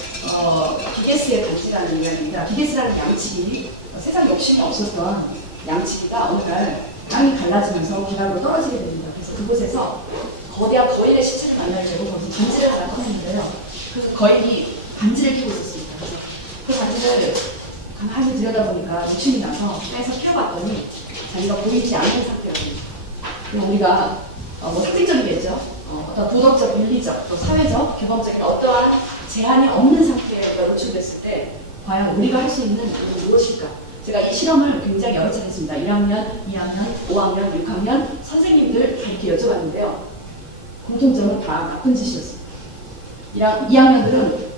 기게스의 반지라는 이야기입니다. 기게스라는 양치기, 세상 욕심이 없었던 양치기가 어느 날 땅이 갈라지면서 계단으로 떨어지게 됩니다. 그래서 그곳에서 거대한 거인의 시체를 만나게 되고 거기서 반지를 하나 꺼냈는데요. 그 거인이 반지를 끼고 있었습니다. 그 반지를 가만히 들여다보니까 욕심이 나서 해서 펴봤더니 자기가 보이지 않는 상태였습니다. 그럼 우리가 상징적이겠죠. 어떤 도덕적, 윤리적, 또 사회적, 규범적인 어떠한 제한이 없는 상태가 노출됐을 때 과연 우리가 할 수 있는 일은 무엇일까? 제가 이 실험을 굉장히 여러 차례 했습니다. 1학년, 2학년, 5학년, 6학년 선생님들 다 이렇게 여쭤봤는데요. 공통점은 다 나쁜 짓이었습니다. 2학년들은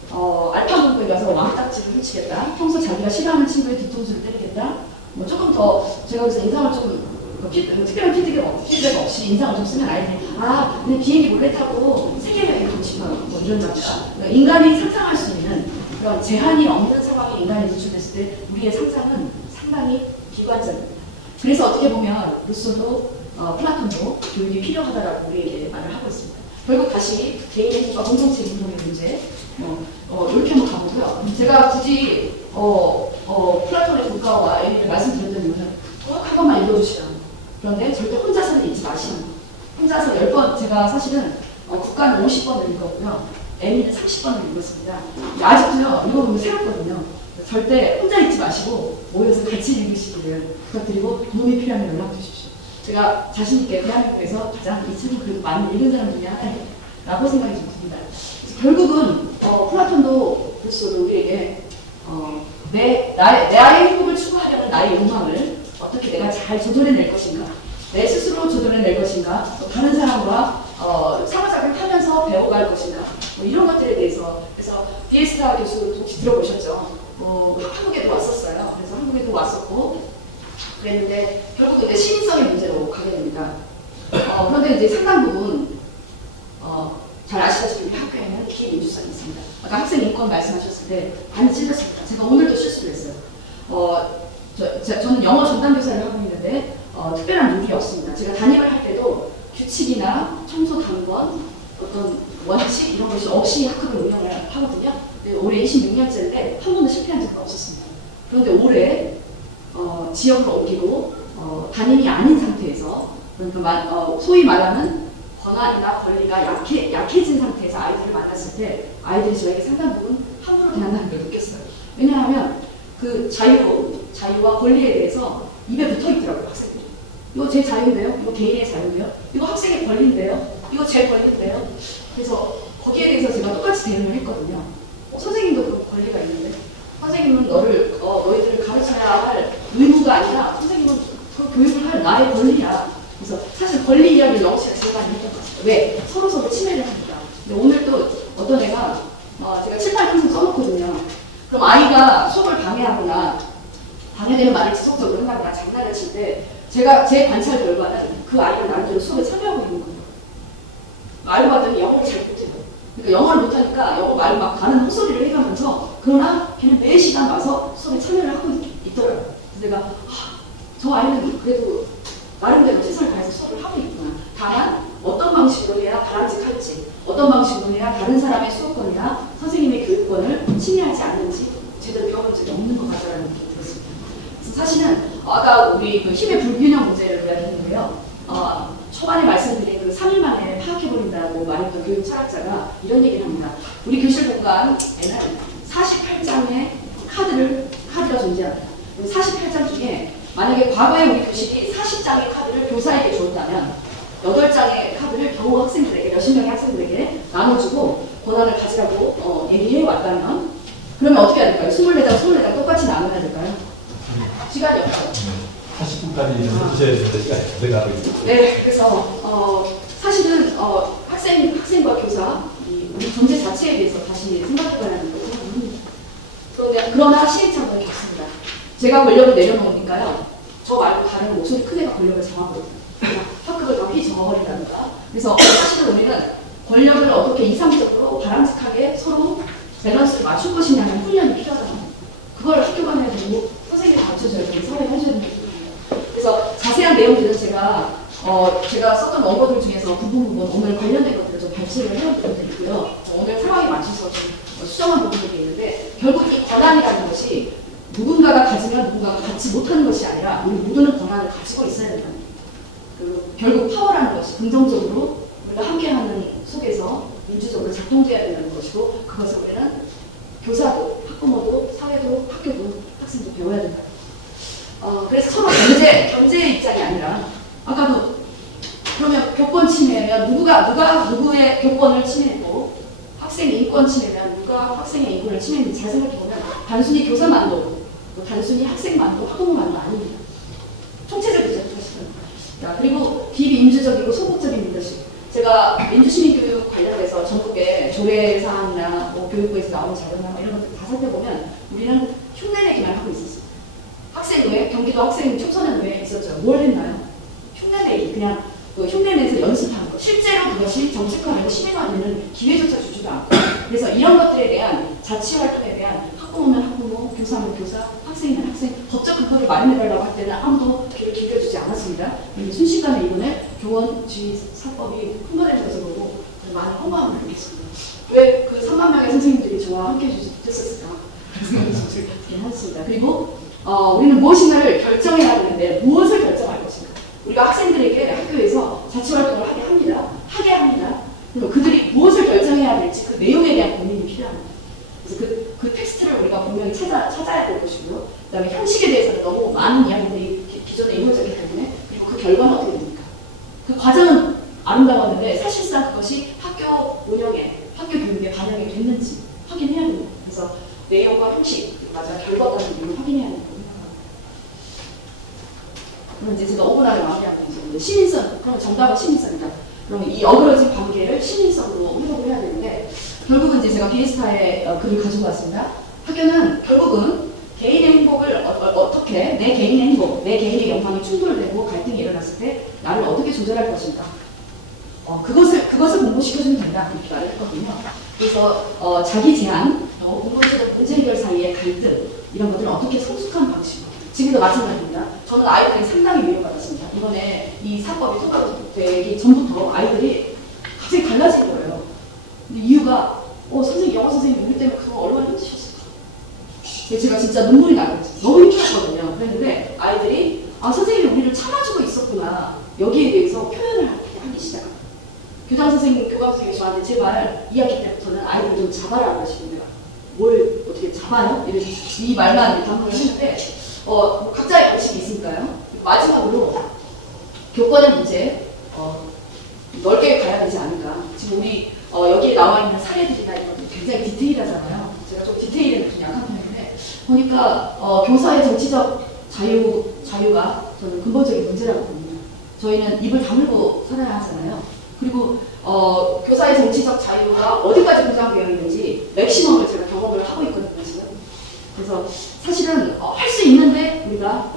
알파 공부에 가서 왕딱지를 훔치겠다. 평소 자기가 싫어하는 친구의 뒤통수를 때리겠다. 뭐 조금 더 제가 그래서 인상을 좀 특별한 피드백 없이 인상을 좀 쓰면 아이들이 근데 비행기 몰래 타고 세계여행 가고 싶어 뭐 이런 겁니다. 인간이 상상할 수 있는 그런 제한이 없는 상황에 인간이 노출됐을 때 우리의 상상은 상당히 비관적입니다. 그래서 어떻게 보면 루소도 플라톤도 교육이 필요하다라고 우리에게 말을 하고 있습니다. 결국 다시 개인의 힘과 공동체 운동의 문제 이렇게 한번 가보고요. 제가 굳이 플라톤의 국가와 A를 말씀드렸던 이유는 꼭 한 번만 읽어주시라는 거. 그런데 절대 혼자서는 읽지 마시는 거. 혼자서 10번, 제가 사실은 국가는 50번을 읽었고요. A는 30번을 읽었습니다. 아직도요, 읽어보면 새롭거든요. 절대 혼자 읽지 마시고 모여서 같이 읽으시기를 부탁드리고 도움이 필요하면 연락 주십시오. 제가 자신있게 대한민국에서 가장 이 책을 그래도 많이 읽은 사람 중에 하나라고 생각이 좀 듭니다. 결국은 플라톤도 루소도 우리에게 나의 행복을 추구하려는 나의 욕망을 어떻게 내가 잘 조절해낼 것인가, 내 스스로 조절해낼 것인가, 또 다른 사람과 상호작용을 하면서 배워갈 것인가, 뭐 이런 것들에 대해서. 그래서 비에스타 교수 혹시 들어보셨죠? 한국에도 왔었어요. 그래서 한국에도 왔었고 그랬는데 결국 이제 시민성의 문제로 가게 됩니다. 그런데 이제 상당 부분 잘 아시다시피 우리 학교에는 비민주성이 있습니다. 아까 학생 인권 말씀하셨을 때 많이 찔렸습니다. 제가 오늘도 실수를 했어요. 저는 영어 전담 교사를 하고 있는데 특별한 룰이 없습니다. 제가 담임을 할 때도 규칙이나 청소 당번, 어떤 원칙 이런 것이 없이 학급을 운영을 하거든요. 근데 올해 26년째인데 한 번도 실패한 적은 없었습니다. 그런데 올해 지역을 옮기고 담임이 아닌 상태에서 그러니까 소위 말하는 권한이나 권리가 약해진 상태에서 아이들을 만났을 때 아이들이 저에게 상당 부분 함부로 대한다는 걸 느꼈어요. 왜냐하면 그 자유와 권리에 대해서 입에 붙어 있더라고요, 학생들이. 이거 제 자유인데요? 이거 개인의 자유인데요? 이거 학생의 권리인데요? 이거 제 권리인데요? 그래서 거기에 대해서 제가 똑같이 대응을 했거든요. 선생님도 그런 권리가 있는데 선생님은 너희들을 가르쳐야 할 의무가 아니라 선생님은 그 교육을 할 나의 권리야. 그래서 사실 권리 이야기를 영어 시간에 제가 많이 했던 것 같아요. 왜? 서로 침해를 합니다. 근데 오늘 또 어떤 애가 제가 칠판에 항상 써놓거든요. 그럼 아이가 수업을 방해하거나 방해되는 말을 지속적으로 한다거나 장난을 칠 때 제가 제 관찰 결과는 그 아이가 나름대로 수업에 참여하고 있는 거예요. 알고 봤더니 영어를 잘 못해요. 그러니까 영어를 못하니까 영어 말을 막 가는 헛소리를 해가면서 그러나 걔는 매 시간 와서 수업에 참여를 하고 있더라고요. 그래서 내가 저 아이는 그래도 나름대로 최선을 다해서 수업을 하고 있구나. 다만 어떤 방식으로 해야 바람직할지, 어떤 방식으로 해야 다른 사람의 수업권이나 선생님의 교육권을 침해하지 않는지 제대로 배워본 적이 없는 것 같다는 느낌이 들었습니다. 그래서 사실은 아까 우리 그 힘의 불균형 문제를 이야기했는데요. 초반에 말씀드린 그 3일 만에 파악해버린다고 말했던 교육 철학자가 이런 얘기를 합니다. 우리 교실 공간에는 48장의 카드가 존재합니다. 48장 중에 만약에 과거에 우리 교실이 40장의 카드를 교사에게 줬다면 8장의 카드를 겨우 학생들에게, 몇십 명의 학생들에게 나눠주고 권한을 가지라고 얘기해 왔다면 그러면 어떻게 해야 될까요? 24장 똑같이 나눠야 될까요? 시간이 없죠. 40분까지 해주셔야 되는데 시간이 안 돼가고 있어요. 네, 그래서 사실은 학생과 교사 우리 존재 자체에 대해서 다시 생각해봐야하는 거고 그러나 시행착오는 없습니다. 제가 권력을 내려놓으니까요. 저 말고 다른 목소리 큰 애가 권력을 잡아버립니다. 학급을 다 휘저어버린다든가. 그래서 사실은 우리는 권력을 어떻게 이상적으로 바람직하게 서로 밸런스를 맞출 것이냐는 훈련이 필요하잖아요. 그걸 학교가 해야 되고 선생님이 가르쳐줘야 되고 사회가 해줘야 되고. 그래서 자세한 내용들은 제가 썼던 원고들 중에서 부분 오늘 관련된 것들을 좀 발췌를 해드리고요. 오늘 상황에 맞춰서 좀 수정한 부분들이 있는데 결국 이 권한이라는 것이 누군가가 가지면 누군가가 갖지 못하는 것이 아니라 우리 모두는 권한을 가지고 있어야 된다는 거예요. 결국 파워라는 것이 긍정적으로 우리가 함께하는 속에서 민주적으로 작동돼야 된다는 것이고 그것을 우리는 교사도, 학부모도, 사회도, 학교도, 학생도 배워야 된다. 그래서 서로 견제의 입장이 아니라 아까도 그러면 교권 침해면 누가 누구의 교권을 침해했고 학생 인권 침해면 누가 학생의 인권을 침해했는지 잘 생각해보면 단순히 교사만도 또 단순히 학생만도 학부모만도 아닙니다. 총체적이죠 사실은. 자, 그리고 비민주적이고 소극적인 리더십. 제가 민주시민교육 관련해서 전국의 조례사항이나 뭐 교육부에서 나오는 자료나 이런 것들 다 살펴보면 우리는 흉내내기만 하고 있었어요. 학생회, 경기도 학생 청소년회 있었죠. 뭘 했나요? 흉내내기, 그냥 그 흉내내서 연습하는 거. 실제로 그것이 정책화되고 시민화되는 기회조차 주지도 않고. 그래서 이런 것들에 대한 자치활동에 대한 학부모면 학부모, 교사면 교사, 학생이면 학생, 법적 근거를 마련해달라고 할 때는 아무도 귀를 기울여주지 않았습니다. 순식간에 이번에 교원주의사법이 통과된 것을 보고 많은 허무함을 느꼈습니다. 왜 그 3만 명의 선생님들이 저와 함께 해주셨을까? 그렇게 했습니다. 그리고 우리는 무엇인가를 결정해야 되는데 무엇을 결정할 것인가? 우리가 학생들에게 학교에서 자치활동을 하게 합니다. 그리고 그들이 무엇을 결정해야 될지 그 내용에 대한 고민이 필요합니다. 그래서 그 텍스트를 우리가 분명히 찾아야 될 것이고요. 그 다음에 형식에 대해서는 너무 많은 이야기들이 기존에 이루어졌기 때문에 그리고 그 결과는 어떻게 됩니까? 그 과정은 아름다웠는데 사실상 그것이 학교 운영에, 학교 교육에 반영이 됐는지 확인해야 됩니다. 그래서 내용과 형식, 맞아 결과까지 확인해야 된다고 생각합니다. 그럼 이제 제가 5분 안에 마무리하면 이제 시민성, 그럼 정답은 시민성이다. 그럼 이 어그러진 관계를 시민성으로 해석을 해야 되는데 결국은 이제 제가 비에스타의 글을 가지고 왔습니다. 학교는 결국은 개인의 행복을 어떻게 내 개인의 행복, 내 개인의 영광이 충돌되고 갈등이 일어났을 때 나를 어떻게 조절할 것인가. 그것을 공부시켜주면 된다 이렇게 말을 했거든요. 그래서 자기 제한, 공부지적 문제 해결 사이의 갈등 이런 것들을 어떻게 성숙한 방식으로 지금도 마찬가지입니다. 저는 아이들이 상당히 위로받았습니다. 이번에 이 사법이 통과되기 전부터 아이들이 갑자기 달라진 거예요. 근데 이유가 선생님, 영어 선생님 우리 때문에 그동안 얼마나 힘드셨을까. 제가 진짜 눈물이 나거든요. 너무 힘들었거든요. 그랬는데 아이들이 선생님이 우리를 참아주고 있었구나. 여기에 대해서 표현을 하기 시작합니다. 교장 선생님, 교감 선생님이 저한테 제발 2학기 때부터는 아이들 좀 잡아라 그러시는데 뭘 어떻게 잡아요? 이 말만 이렇게 한번 했는데 각자의 방식이 있으니까요. 마지막으로 교권의 문제 넓게 가야 되지 않을까. 지금 우리 여기에 나와 있는 사례들이나 이런 것들 굉장히 디테일하잖아요. 제가 좀 디테일에는 좀 약한 편인데 보니까 교사의 정치적 자유가 저는 근본적인 문제라고 봅니다. 저희는 입을 다물고 살아야 하잖아요. 그리고 교사의 정치적 자유가 어디까지 보장되어 있는지 맥시멈을 제가 경험을 하고 있거든요 지금. 그래서 사실은 할 수 있는데 우리가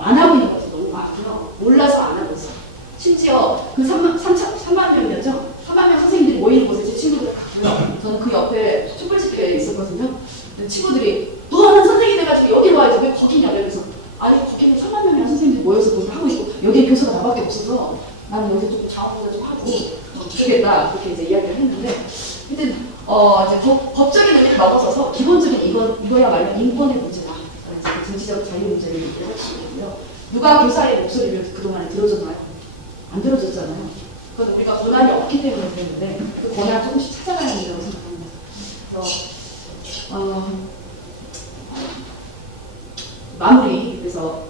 안 하고 있는 것도 너무 많고요. 몰라서 안 하고 있어요. 심지어 그 3만 명이었죠? 3만 명 선생님들이 모이는 곳에 제 친구들을 갔고요. 저는 그 옆에 촛불집회에 있었거든요. 친구들이 너는 선생님이 돼가지고 여기로 와야지 왜 거기냐 그래서 아니 거기는 3만 명이나 선생님들이 모여서 그걸 하고 있고 여기에 교사가 나밖에 없어서 나는 여기서 조금 자원봉사 좀 하고 주겠다 그렇게 이제 이야기를 했는데 근데 이제 법적인 의미를 넘어서서 기본적인 이거야말로 인권의 문제다. 정치적 자유 문제를 얘기를 할 수 있고요. 누가 교사의 목소리를 그동안에 들어줬나요? 안 들어줬잖아요. 그건 우리가 권한이 없기 때문에 그랬는데 그 권한을 조금씩 찾아가야 된다고 생각합니다. 그래서 마무리 그래서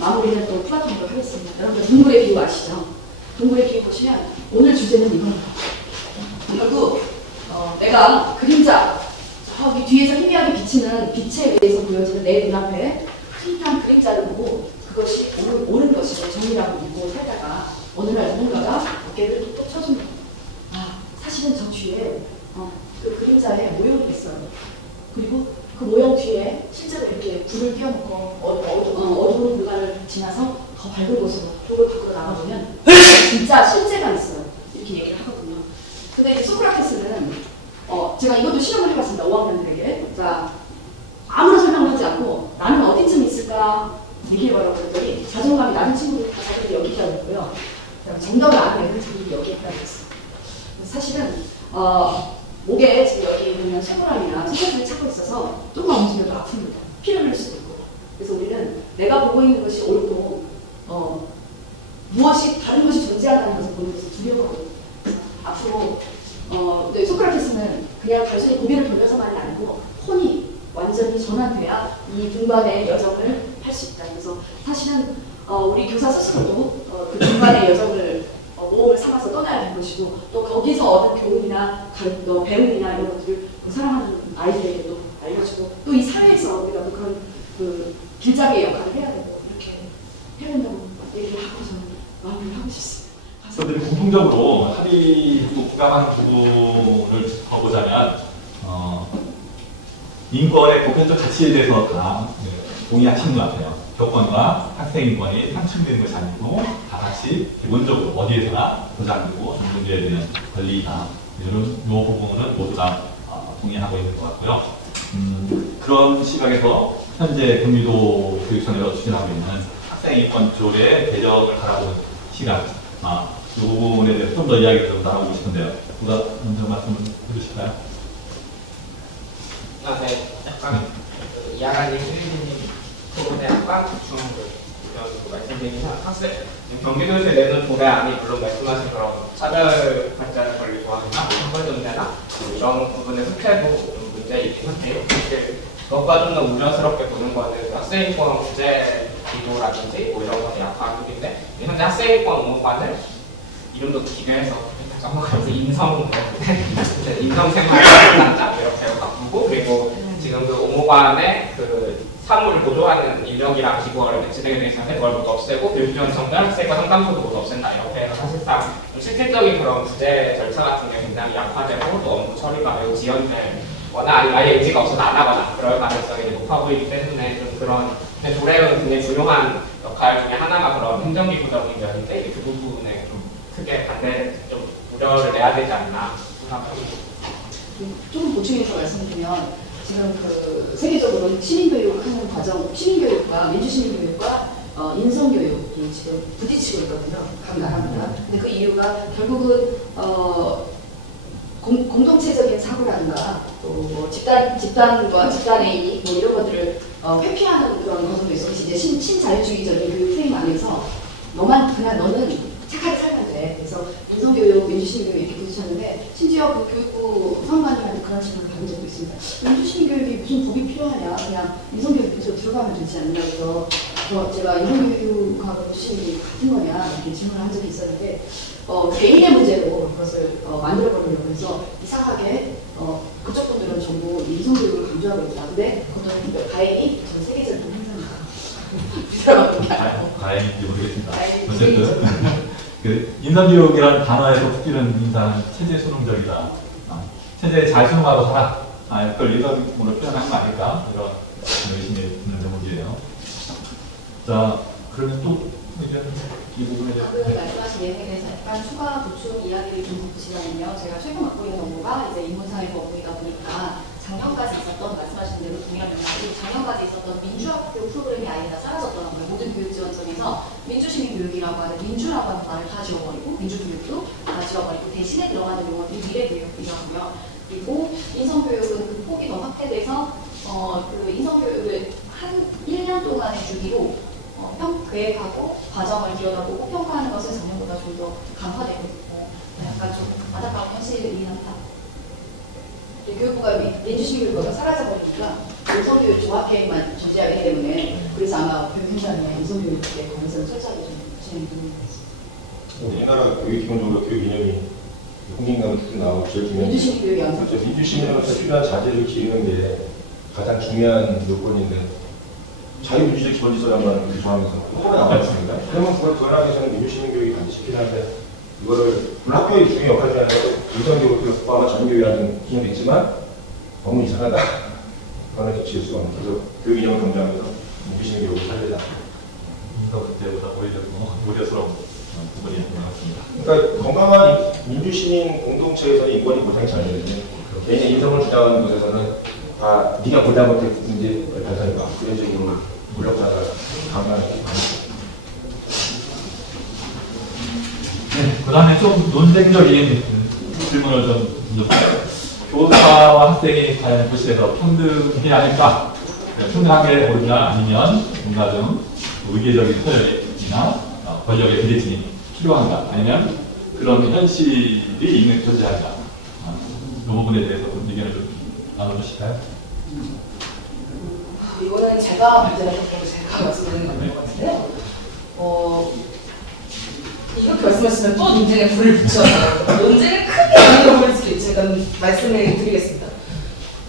마무리는 또 플라톤으로 하겠습니다. 여러분들 동굴의 비유 아시죠? 동굴의 비유 보시면 오늘 주제는 이겁니다. 결국 내가 그림자 저기 뒤에서 희미하게 비치는 빛에 의해서 보여지는 내 눈앞에 흐릿한 그림자를 보고 그것이 옳은 것이고 정의라고 믿고 살다가 어느 날 누군가가 어깨를 툭툭 쳐줍니다. 사실은 저 뒤에 그 그림자에 모형이 있어요. 그리고 그 모형 뒤에 실제로 이렇게 불을 띄워놓고 어두운 공간을 지나서 더 밝은 곳으로 돌을 밖으로 나가보면 진짜 실제가 있어요. 이렇게 얘기를 하거든요. 근데 이제 소크라테스는 제가 이것도 실험을 해봤습니다. 5학년들에게. 자, 아무런 설명을 하지 않고 나는 어디쯤 있을까 얘기해보라고 그랬더니 자존감이 낮은 친구들이 다 자기들이 여기 있다고 했고요. 정답을 아는 애들 자기들이 여기 있다고 했어요. 사실은 목에 지금 여기 있는 쇠고랑이나 쇠고랑을 차고 있어서 조금만 움직여도 아픕니다. 피를 흘릴 수도 있고. 그래서 우리는 내가 보고 있는 것이 옳고 무엇이 다른 것이 존재한다는 것을 보는 것을 두려워하고 앞으로 소크라테스는 그냥 단순히 고개를 돌려서만이 아니고 혼이 완전히 전환돼야 이 분반의 여정을 할 수 있다. 그래서 사실은 우리 교사 스스로도 그 중간의 여정을 모험을 삼아서 떠나야 될 것이고 또 거기서 얻은 교훈이나 배움이나 이런 것들을 사랑하는 아이들에게 또 알려주고 또 이 사회에서 우리가 또 그런 그 길잡이의 역할을 해야 되고 이렇게 해야 된다고 얘기를 하고 저는 마무리를 하고 싶습니다. 저들이 공통적으로 합의하고 부각하는 부분을 짚어보자면 인권의 보편적 가치에 대해서 다 동의하시는 것 같아요. 교권과 학생 인권이 상충되는 것이 아니고 다 같이 기본적으로 어디에서나 보장되고 존중돼야 되는 권리다. 이런 부분은 모두 다 동의하고 있는 것 같고요. 그런 시각에서 현재 경기도 교육청에서 추진하고 있는 학생 인권 조례 개정을 바라보는 시각, 이 부분에 대해서 좀 더 이야기를 좀 나누고 싶은데요. 누가 먼저 말씀을 해주실까요? 네, 약간 이하라님, 수리님 부분에 약간 중요한 말씀드리면 학생 경기도에서 내는 조례안이 물론 말씀하신 그런 차별 발전의 권리 조항이나 인권 문제나 이런 부분의 흑해도 문제이긴 한데요. 그것과 좀 더 우려스럽게 보는 거는 학생인권 구제 기도라든지 뭐 이런 것에 약한 쪽인데 현재 학생인권 의무관을 이름도 기괴해서 그래서 인성생활단장 이렇게 바꾸고 그리고 지금 그 의무관의 그 사무를 보조하는 인력이랑 기구를 배치되게 돼 있는데 그걸 모두 없애고 교육지원 청단, 학생과 상담소도 모두 없앤다 이렇게 해서 사실상 실질적인 그런 구제 절차 같은 게 굉장히 약화되고 또 업무 처리가 매우 지연되거나 아니면 아예 의지가 없어서 안 하거나 그럴 가능성이 높아 보이기 때문에 좀 그런 조례는 굉장히 중요한 역할 중에 하나가 그런 행정기구적인 면인데 그 부분에 좀 크게 반대 좀 우려를 내야 되지 않나 생각합니다. 조금 보충해서 말씀드리면 지금 그 세계적으로 시민교육하는 과정, 시민교육과 민주시민교육과 인성교육이 지금 부딪히고 있거든요. 각 나라마다. 근데 그 이유가 결국은 공동체적인 사고라든가 또 집단과 집단의 이익 뭐 이런 것들을 회피하는 그런 것도 있어서 이제 신자유주의적인 교육 프레임 안에서 너는 착하게 살면 돼. 그래서 인성교육, 민주시민교육 이렇게 부딪혔는데 심지어 그 교육부 선관위한테 그런 질문을 받은 적도 있습니다. 민주시민교육이 무슨 법이 필요하냐. 그냥 인성교육부터 들어가면 되지 않냐. 그래서 제가 인성교육하고 민주시민교육이 같은 거냐 이렇게 질문을 한 적이 있었는데 개인의 문제로 그것을 만들어버리려고 해서 이상하게 그쪽 분들은 전부 인성교육을 강조하고 있다. 근데 그것도 다행히 전 세계적인 행사입니다. 다행인지 모르겠습니다. 어쨌든 그 인성교육이라는 단어에서 붙이는 인상은 체제 수능적이다. 체제에 잘 수능하고 살아. 그걸 인성으로 표현한 거 아닐까? 이런 의심이 드는 대목이에요. 자, 그러면 또 이 부분에 대해서 방금 말씀하신 예능에 대해서 약간 추가 보충 이야기를 좀 덧붙이자면요. 제가 최근 맡고 있는 업무가 이제 인문사회부 업무이다 보니까 작년까지 있었던 말씀하신 대로 동일하면 작년까지 있었던 민주학교 프로그램이 아예 다 사라졌더라고요. 모든 교육지원청에서 민주시민교육이라고 하는 민주라고 하는 말을 다 지워버리고 민주교육도 다 지워버리고 대신에 들어가는 용어들이 미래교육이라고요. 그리고 인성교육은 그 폭이 더 확대돼서 그 인성교육을 한 1년 동안의 주기로 계획하고 과정을 들여다보고 평가하는 것은 작년보다 좀 더 강화되거든요. 약간 좀 안타까운 현실이긴 합니다. 교육부가 민주시민교육부가 사라져버리니까 인성교육 종합계획만 존재하기 때문에 그래서 아마 교육행정에 인성교육에 관해서는 철저하게 좀 진행이 되는 것 같습니다. 우리나라 교육 기본적으로 교육 이념이 국민감을 쭉 나오고 제일 중요한 민주시민교육이 안 그렇죠. 민주시민으로서 필요한 자질을 기르는 게 가장 중요한 요건인데 자유민주적 기본질서라는 그 조항에서 그거가 나와 있습니다. 그러면 그걸 구현하기 위해서는 민주시민교육이 반드시 필요한데 이거를 학교의 중요한 역할 중에 하나가 인성교육을 포함한 전교육이라는 기능도 있지만 너무 이상하다. 그거는 지을 수가 없는 그래서 교육 이념을 강조하면서 민주시민교육을 살리자. 인성 문제보다 오히려 더 우려스러운 부분이 있는 것 같습니다. 그러니까 건강한 민주시민 공동체에서는 인권이 보장이 잘 되거든요. 개인의 인성을 주장하는 곳에서는 다 네가 보장 못해 문제 발생과 그런 식으로 무력자가 강요하는 게 많습니다. 네, 그 다음에 좀 논쟁적인 질문을 좀 던져볼게요. 교사와 학생이 과연 교실에서 평등이 아닐까? 평등하게 보느냐 아니면 뭔가 좀 의례적인 서열이나 권력의 비대칭이 필요한가? 아니면 그런 현실이 있는 존재한가? 이 부분에 대해서 좀 의견을 좀 나눠주실까요? 이거는 제가 문제를 했고 제가 말씀드리는 것 같은데요. 이렇게 말씀하시면 또 논쟁에 불을 붙여서 논쟁을 크게 만들어버릴 수도 있지만 말씀을 드리겠습니다.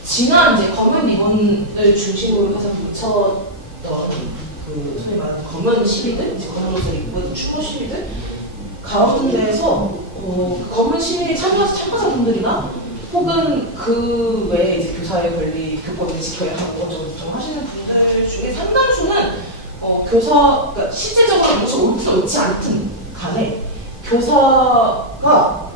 지난 이제 검은 리본을 중심으로 해서 붙였던 그 소위 말하는 검은 시위들, 이제 검은 옷을 입고 있는 추모 시위들 가운데에서 검은 시위에 참가자분들이나 혹은 그 외에 이제 교사의 권리, 교권을 지켜야 하고 어쩌고 하시는 분들 중에 상당수는 그러니까 실제적으로 무엇이 옳든 옳지 않든 간에 교사가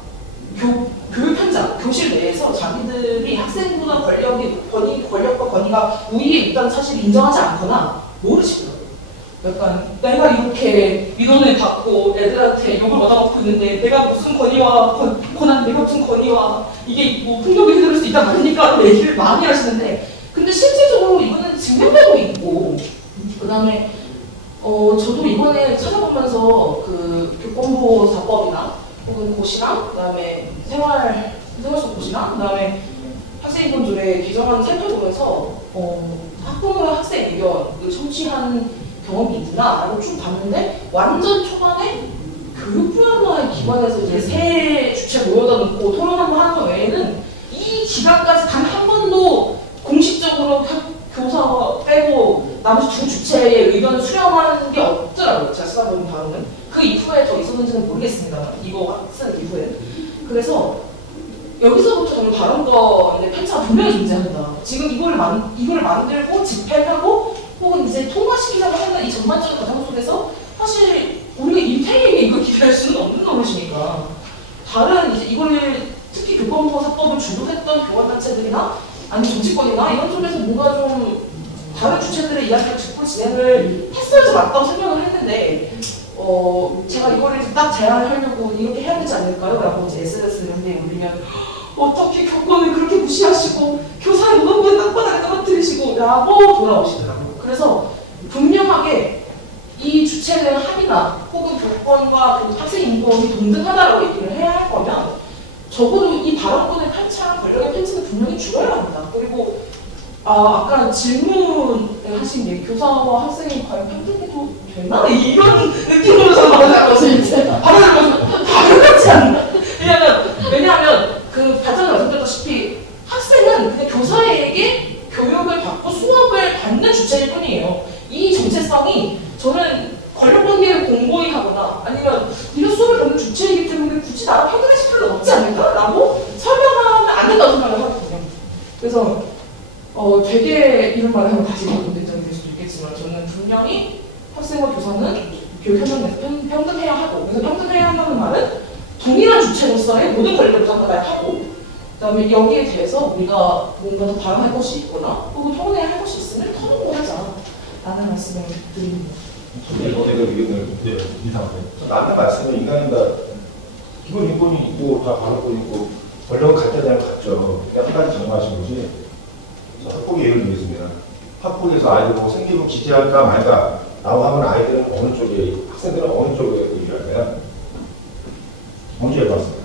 교육 현장, 교실 내에서 자기들이 학생보다 권력과 권위가 우위에 있다는 사실을 인정하지 않거나 모르시더라고요. 약간 내가 이렇게 민원을 받고 애들한테 욕을 얻어먹고 있는데 내가 무슨 권위와 권한, 내가 무슨 권위와 이게 뭐 폭력이 휘두를 수 있다 말니까 얘기를 많이 하시는데 근데 실질적으로 이거는 증명되고 있고 그 다음에 저도 이번에 찾아보면서 그 교권보호사법이나 혹은 고시랑 그다음에 생활속 고시랑 그다음에 학생인권조례 개정안 살펴보면서 학부모와 학생 의견을 청취한 경험이 있나 라고 쭉 봤는데 완전 초반에 교육부연화의 기관에서 이제 새 주체 모여다 놓고 토론 한번 하는 거 외에는 이 기간까지 단 한 번도 공식적으로 교사 빼고 나머지 두 주체의 의견을 수렴한 게 없더라고요. 제가 쓰다보는 바로는. 그 이후에 더 있었는지는 모르겠습니다만 이거 쓰는 이후에. 그래서 여기서부터 저는 발언권의 편차가 분명히 존재한다. 지금 이걸 만들고 집행하고 혹은 이제 통과시키려고 하는 이 전반적인 과정 속에서 사실 우리가 인생에게 이걸 기대할 수는 없는 노릇이니까 다른 이제 이거를 특히 교권보호사법을 주도했던 교관단체들이나 아니 정치권이나 이런 쪽에서 뭔가 좀 다른 주체들의 이야기를 듣고 진행을 했어야지 맞다고 생각을 했는데 제가 이거를 딱 제안을 하려고 이렇게 해야 되지 않을까요? 라고 이제 SNS 이런 데 올리면 어떻게 교권을 그렇게 무시하시고 교사의 노동부에 땅바닥에 떨어뜨리시고 라고 돌아오시더라고요. 그래서 분명하게 이 주체는 합의나 혹은 교권과 학생 인권이 동등하다라고 얘기를 해야 할 거면 적어도 이 발언권의 편차랑 권력의 편차는 분명히 줄여야 합니다. 그리고 아까 질문을 하신 게 교사와 학생이 과연 평등해도 되나? 이런 느낌으로 저는 다르지 않나? 왜냐하면 그 발전을 말씀드렸다시피 학생은 그냥 교사에게 교육을 받고 수업을 받는 주체일 뿐이에요. 이 정체성이 저는 권력 관계를 공고히 하거나 아니면 네가 수업을 받는 주체이기 때문에 굳이 나랑 평등해질 필요는 없지 않을까라고 설명하면 안 된다고 생각을 하거든요. 그래서 되게 이런 말을 하면 다시 논쟁이 될 수도 있겠지만 저는 분명히 학생과 교사는 교육 현장에서 평등해야 하고 그래서 평등해야 한다는 말은 동일한 주체로서의 모든 권리를 보장받아야 하고 그다음에 여기에 대해서 우리가 뭔가 더 발언할 것이 있거나 혹은 토론해야 할 것이 있으면 토론을 하자라는 말씀을 드립니다. 이번에 그 의견을 이상하네. 나한테 말씀은 인간인가 기본 인권이 있고 다 발언권이 있고 권력은 갖다 대면 갖죠. 그냥 한 가지 정하신 거지. 학폭의 예를 들겠습니다. 학폭에서 아이들 보고 생기부 기재할까 말까 라고 하면 아이들은 어느 쪽에 학생들은 어느 쪽에 의견할까요? 어느 쪽에 봤습니다.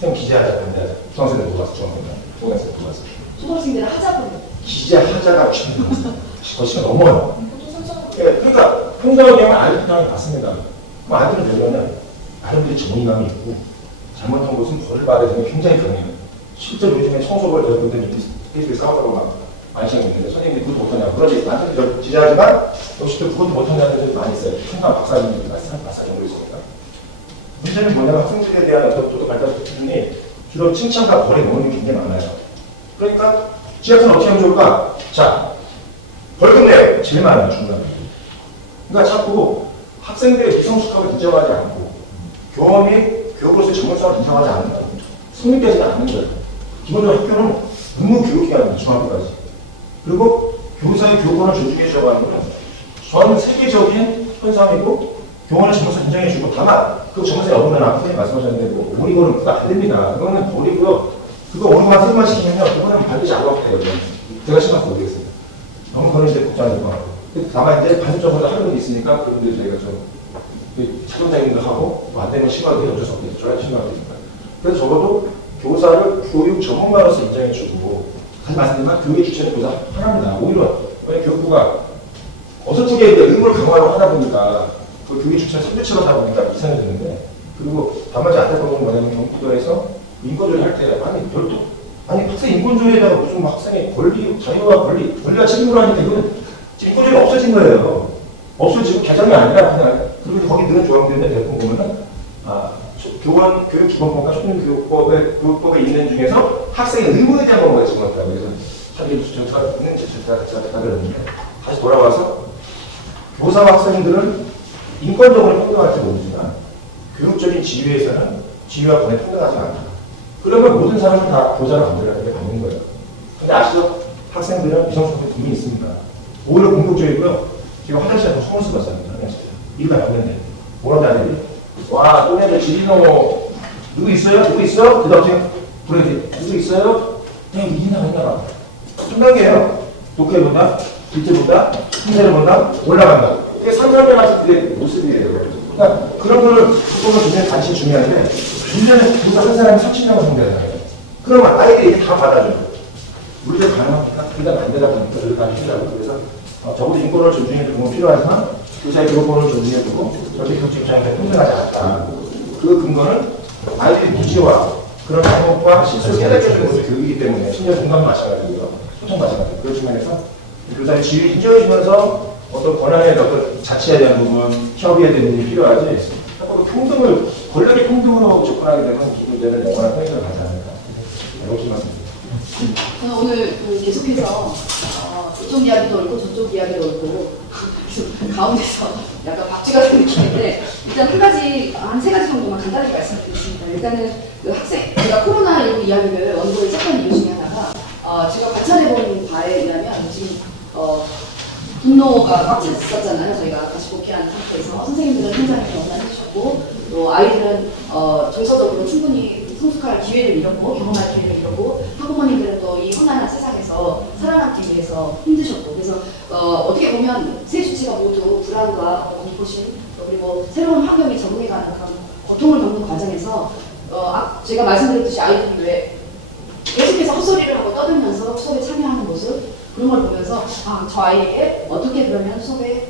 쌤 기재하자 반대하자. 중학생들 몰랐어 중학생들. 초등학생들 몰랐어. 초등학생들은 하자고 기재하자가 거시가 넘어요. 그러니까 평등하게 하면 아이들 당연히 맞습니다. 그럼 아이들은 되려면 아이들이 정의감이 있고 잘못한 것은 벌을 받아주면 굉장히 강해요. 실제로 요즘에 청소벌 여러분들이 스테이지에 싸우라고 막 많이 시간 있는데 선생님이 그것도 못하냐고 그러지 나한테 지지하지만 역시 또 그것도 못하냐는 분들이 많이 있어요. 평강 박사님들 마사정도 있습니다. 문제는 뭐냐면 학생들에 대한 어떤 또 발달 수준이 주로 칭찬과 벌에 넣는 게 굉장히 많아요. 그러니까 지하철은 어떻게 하면 좋을까? 자, 벌금 내요. 제일 많아요, 중간에. 그러니까 자꾸 학생들의 미성숙함을 인정하지 않고 교육으로서의 전문성을 인정하지 않는다. 성립되지 않는 거예요. 기본적으로 학교는 의무교육기관입니다. 중학교까지. 그리고 교사의 교권을 존중해 주려고 하는 것은 전 세계적인 현상이고 교원의 전문성 인정해주고 다만 그 전문성이 어긋나는 선생님 말씀하셨는데 뭐 오리고는 그거 안 됩니다. 그거는 버리고요. 그거 오리고만 세만 시키면 그거는 반드시 안 받게 돼요. 제가 심각해 모르겠습니다. 너무 그런 이제 복잡한 것 같고. 다만 이제 반대적으로 하는 게 있으니까 그분들 저희가 좀 차종자님도 하고 안 되면 심하게 어쩔 수 없겠죠. 저희가 심하게 되니까. 그래서 적어도 교사를 교육 전문가로서 인정해주고 다시 말씀드리면 교육의 주체는 교사 하나입니다. 오히려 교육부가 어설프게 의무를 강화하려고 하다 보니까 그 교육 주체는 3주차로 다 보니까 이상이 되는데, 그리고 반마지 안타까운 건 뭐냐면 경기도에서 인권조회 할 때, 아니 학생 인권조회에다가 무슨 막 학생의 권리, 자유와 권리가 책임으로 하니까 이거는 인권조회가 없어진 거예요. 없어지고 개정이 아니라 그냥, 그리고 거기 넣은 조항들인데 대부분 보면은, 교육기본법과 초등교육법에 있는 중에서 학생의 의무에 대한 법을 적어놨다고. 그래서 사실 저는 제가 그랬는데, 다시 돌아와서 교사와 학생들은 인권적으로 평등할지 모르지만 교육적인 지위에서는 지위와 권에 평등하지 않다. 그러면 모든 사람은 다 교사를 만들어야 받는 거예요. 근데 아시죠? 학생들은 미성숙한 부분이 있습니다. 오히려 공격적이고요. 제가 화장실에서 처음 쓰봤습니다. 이유가 나오는데 뭐라고 해야 되지? 와, 또래들 지리노 누구 있어요? 누구 있어? 그 다음에 부르지. 누구 있어요? 그냥 이기나 있나. 순간이에요. 독해본다, 길제본다, 힘세를 본다, 올라간다. 이게 3년에 맞은 그게 모습이에요. 그러니까 그런 거를 그거는 굉장히 관심이 중요한데 1년에 교사 한 사람이 30명을 상대하잖아요. 그러면 아이들이 이게 다 받아줘요. 우리들 가능합니까? 그러다 안 되다 보니까 그렇게 하시더라고요. 그래서 적어도 인권을 존중해주고 필요하지만 교사의 교권을 존중해주고 절대 교직 입장에서 평등하지 않다. 그 근거는 아이들의 무지와 그런 잘못과 실수를 깨닫게 주는 교육이기 때문에 심지어 공감도 마찬가지고요. 소통 마찬가지고요. 그런 측면에서 교사의 지위를 인정해주면서 어떤 권한의 어떤 자치에 대한 부분, 협의에 대한 부분이 필요하지. 평등을, 권력의 평등으로 접근하게 되면 이 문제는 영원한 평등을 가지 않을까. 이렇게 말씀드립니다. 저는 오늘 계속해서 이쪽 이야기도 옳고 저쪽 이야기도 옳고 가운데서 약간 박쥐 같은 느낌인데 일단 한 세 가지 정도만 간단하게 말씀드리겠습니다. 일단은 그 학생, 제가 코로나19 이야기를 원고에 썼던 이유 중에 하나가 제가 관찰해본 바에 의하면 지금 분노가 꽉 찼었잖아요. 저희가 다시 복귀하는 상태에서 선생님들은 현장에 경험을 해주셨고 또 아이들은 정서적으로 충분히 성숙할 기회를 잃었고 경험할 기회를 잃었고 학부모님들은 또 이 험난한 세상에서 살아남기 위해서 힘드셨고 그래서 어떻게 보면 세 주체가 모두 불안과 공포심 그리고 새로운 환경에 적응해가는 그런 고통을 겪는 과정에서 제가 말씀드렸듯이 아이들이 왜 계속해서 헛소리를 하고 떠들면서 수업에 참여하는 모습 그런 걸 보면서 저 아이에게 어떻게 그러면 수업을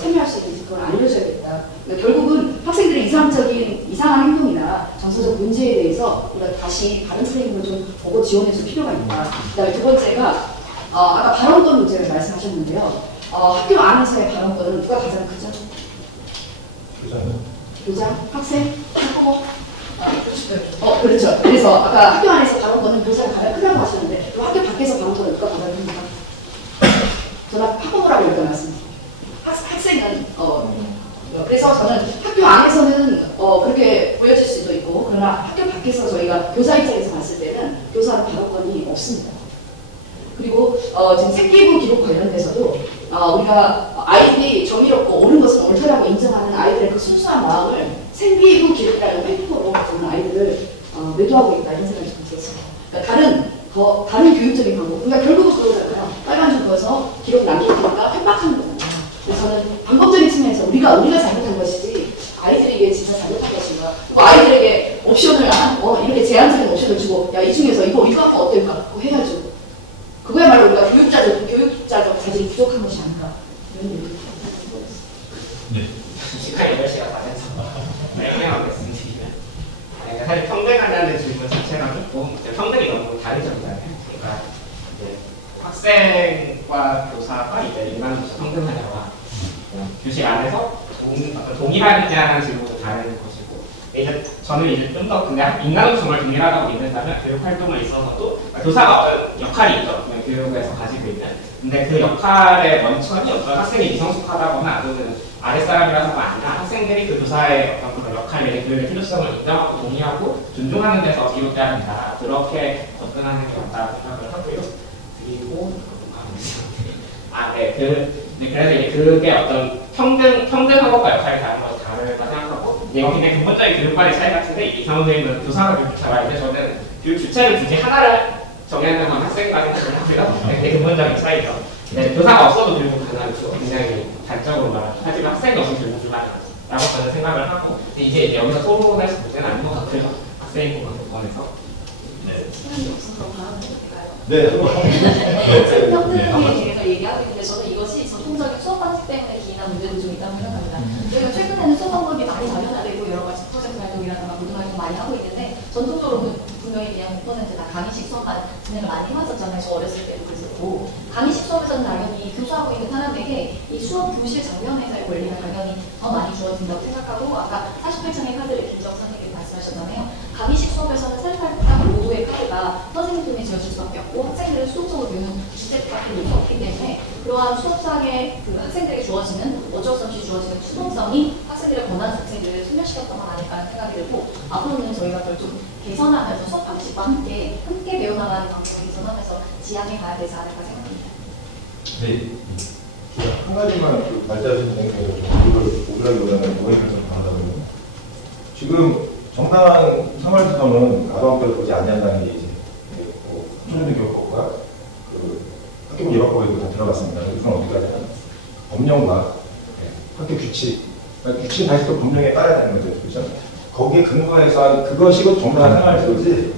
참여할 수 있는지 그걸 알려줘야겠다. 그러니까 결국은 학생들의 이상한 행동이나 정서적 문제에 대해서 우리가 다시 다른 프레임으로 좀 보고 지원해줄 필요가 있다. 그다음에 두 번째가 아까 발언권 문제를 말씀하셨는데요. 학교 안에서의 발언권은 누가 가장 크죠? 교장, 학생, 학부모. 그렇죠. 그래서 아까 학교 안에서 발언권은 교사가 가장 크다고 하셨는데 학교 밖에서 발언권은 누가 가장 큽니까? 저는 학부모라고 읽어놨습니다. 학생은 그래서 저는 학교 안에서는 그렇게 보여질 수도 있고 그러나 학교 밖에서 저희가 교사 입장에서 봤을 때는 교사는 발언권이 없습니다. 그리고 지금 생기부 기록 관련돼서도 우리가 아이들이 정의롭고 옳은 것은 옳다라고 인정하는 아이들의 그 순수한 마음을 생기부 기록이라는 횡포로 저는 아이들을 매도하고 있다 이런 생각이 좀 들었습니다. 그러니까 다른 교육적인 방법. 그러니까 결국은 그거잖아요. 빨간 줄 그어서 기록 남기니까 협박하는 거잖아요. 그래서 저는 방법적인 측면에서 우리가 잘못한 것이지 아이들이 이게 진짜 잘못한 것인가. 뭐 아이들에게 옵션을 이렇게 제한적인 옵션을 주고 야 이 중에서 이거 하면 어떨까? 그거 해가지고 그거야말로 우리가 교육자적 자질이 부족한 것이 아닌가 이런 얘기. 네. 시간이 8시가 다 돼서 그냥 말씀드리면 사실 평등하다는 질문 자체가 조금 평등이 너무 다르잖아요. 그러니까 이제 학생과 교사가 이제 일반적으로 평등하냐와 교실 안에서 동일하느냐는 질문은 다른 것이고 이제 저는 이제 좀 더 근데 인간으로 정말 동일하다고 믿는다면 교육 활동에 있어서도 교사가 어떤 역할이 있죠. 교육에서 가지고 있는. 근데 그 역할의 원천이 어떤 학생이 미성숙하다거나 또는 아랫사람이라서가 아니라 학생들이 그 교사의 어떤 그런 역할의 교육의 필요성을 인정하고 동의하고 존중하는 데서 비롯돼야 한다. 그렇게 접근하는 게 맞다고 생각을 하고요. 그리고 그래서 이제 그게 어떤 평등한 것과 역할이 다른 건 다르다 생각하고 이게 굉장히 근본적인 교육관의 차이 같은데 이상훈 선생님은 교사가 교육 주체가 있는데 저는 교육 주체를 굳이 하나를 정해야 되는 건 학생과 생각을 하고요. 되게 근본적인 차이죠. 교사가 없어도 교육은 가능하죠. 굉장히 단적으로 말하면 하지만 학생이 없으면 교육은 불가능하다고 저는 생각을 하고 이제 여기서 토론할 문제는 아닌 것 같아요. 학생인 것 관해서. 시간이 없어서 다음에 볼까요? 네. 평등에 대해서 얘기하고 있는데 저는 이것이 전통적인 수업 방식 때문에 기인한 관한 문제도 좀 있다고 생각합니다. 저희가 최근에는 수업 방법이 많이 다변화되고 여러 가지 프로젝트 활동이라든가 모든 활동 많이 하고 있는데 전통적으로 분명히 그냥 100%다 강의식 수업만 진행을 많이 해왔었잖아요. 저 어렸을 때도 그랬었고 강의식 수업에서는 당연히 교수하고 있는 사람에게 이 수업 교실 장면에서의 권리가 당연히 더 많이 주어진다고 생각하고 아까 48장의 카드를 김정 선생님이 말씀하셨잖아요. 강의식 수업에서는 셀프hel프가 모두의 카드가 선생님 통해 지어질 수밖에 없고 학생들을 수동적으로 배우는 주제밖에 볼 수 없기 때문에 그러한 수업상에 그 학생들에게 주어지는 어쩔 수 없이 주어지는 추동성이 학생들의 권한 자체를 소멸시켰던 건 아닐까 생각이 들고 앞으로는 저희가 그걸 좀 개선하면서 수업 방식과 함께 배워나가는 방법을 개선하면서 지향해 가야 되지 않을까 생각합니다. 네. 한 가지만 그 발달하신 선생님께서 이걸 오그라기보다는 모니터를 좀 하다고요. 지금 정당한 생활에서는 아동학대를 보지 않는다는 게 이제 초중등교육법과 그 학교법 예방법에도 다 들어갔습니다. 그건 어디까지는 법령과 학교 규칙, 그러니까 규칙 다시 또 법령에 따라야 되는 거죠, 그렇죠? 거기에 근거해서 그것이 정당한 생활에서지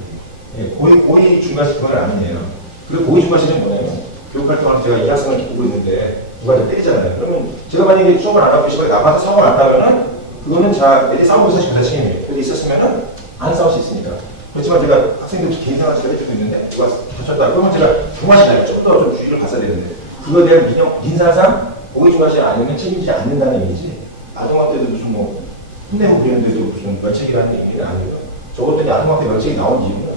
고의 중과실 그건 아니에요. 그리고 고의 중과실은 뭐냐면 교육활동하면서 제가 이 학생을 보고 있는데 누가 저 때리잖아요. 그러면 제가 만약에 수업을 안 하고 싶어요. 나가서 사고를 안 나면은 그거는 애들이 싸우고 있어서 그 책임이에요. 근데 있었으면은 안 싸울 수 있으니까. 그렇지만 제가 학생들 개인 생활 시간 해주고 있는데 누가 다쳤다 그러면 제가 정말 조금 더 좀 주의를 받아야 되는데 그거에 대한 민사상 고의 중과실 아니면 책임지지 않는다는 얘기지. 아동학대도 무슨 뭐 혼내고 그랬는데도 무슨 면책이라는 얘기는 아니에요. 저것들이 아동학대 면책이 나온 이유는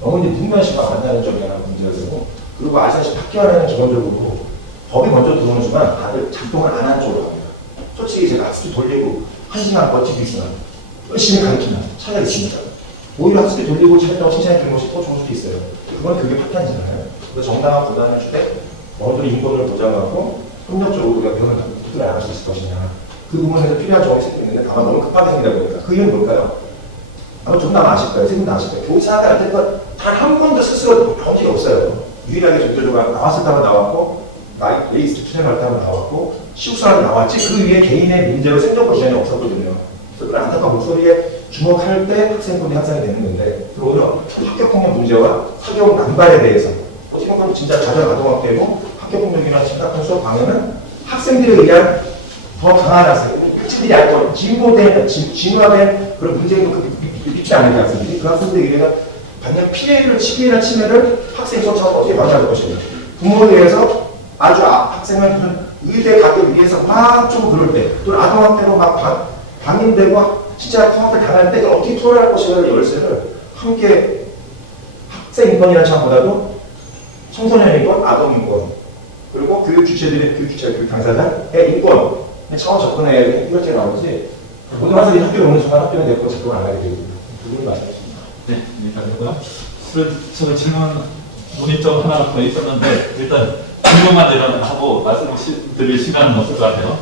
너무 이제 분간시가 만나는 점이 하나 문제가 되고 그리고 아시다시피 학교안에는 기본적으로 법이 먼저 들어오는 순간 다들 작동을 안 하는 쪽으로 합니다. 솔직히 제가 학습지 돌리고 1시간 버티고 있으면 열심히 가르치면 차이가 있습니다. 오히려 학습지 돌리고 차이라고 칭찬해 주는 것이 더 좋을 수도 있어요. 그건 그게 파탄이잖아요. 그래서 정당한 고난을 주되 너희들이 인권을 보장하고 협력적으로 우리가 병을 어떻게 나갈 수 있을 것이냐. 그 부분에서 필요한 점이 있는데 다만 너무 급하게 생기다 보니까 그 이유는 뭘까요? 아마 좀 다 아실 거예요. 선생님도 아실 거예요. 교사가 안 되니까 단 한 번도 스스로 나온 적이 없어요. 유일하게 전교조가 나왔을 때만 나왔고 레이스 투쟁할 때만 나왔고 시국사는 나왔지 그 위에 개인의 문제로 생존 권한이 없었거든요. 그래서 그 안타까운 목소리에 주목할 때 학생권이 향상이 되는 건데 오히려 학교폭력 문제와 사교육 난발에 대해서 어떻게 보면 진짜 자전 아동학대고 학교폭력이나 심각한 수업 방해는 학생들에 의한 더 강한 학생, 학생들이 알고 진화된 그런 문제도 입지 않는 학생들이 그 학생들에 의해서 반면 시비나 침해를 학생 소처럼 어떻게 막아낼 것인가. 부모에 의해서 아주 학생을 무슨 의대 가기 위해서 막 좀 그럴 때 또는 아동학대로 막 방임되고 진짜 통합을 당할 때 어떻게 토론할 것인가의 열쇠를 함께 학생 인권이라는 차원보다도 청소년 인권, 아동 인권 그리고 교육 당사자의 인권 차원 접근에 이렇게 나오지 모든 학생이 학교에 오는 순간 학교에 내고 접근을 안 하게 되거든요. 그분이 말씀하십니다. 네, 여기까지고요. 저는 질문 논의점 하나 더 있었는데 일단 질문만 하고 말씀을 드릴 시간은 없을 것 같아요.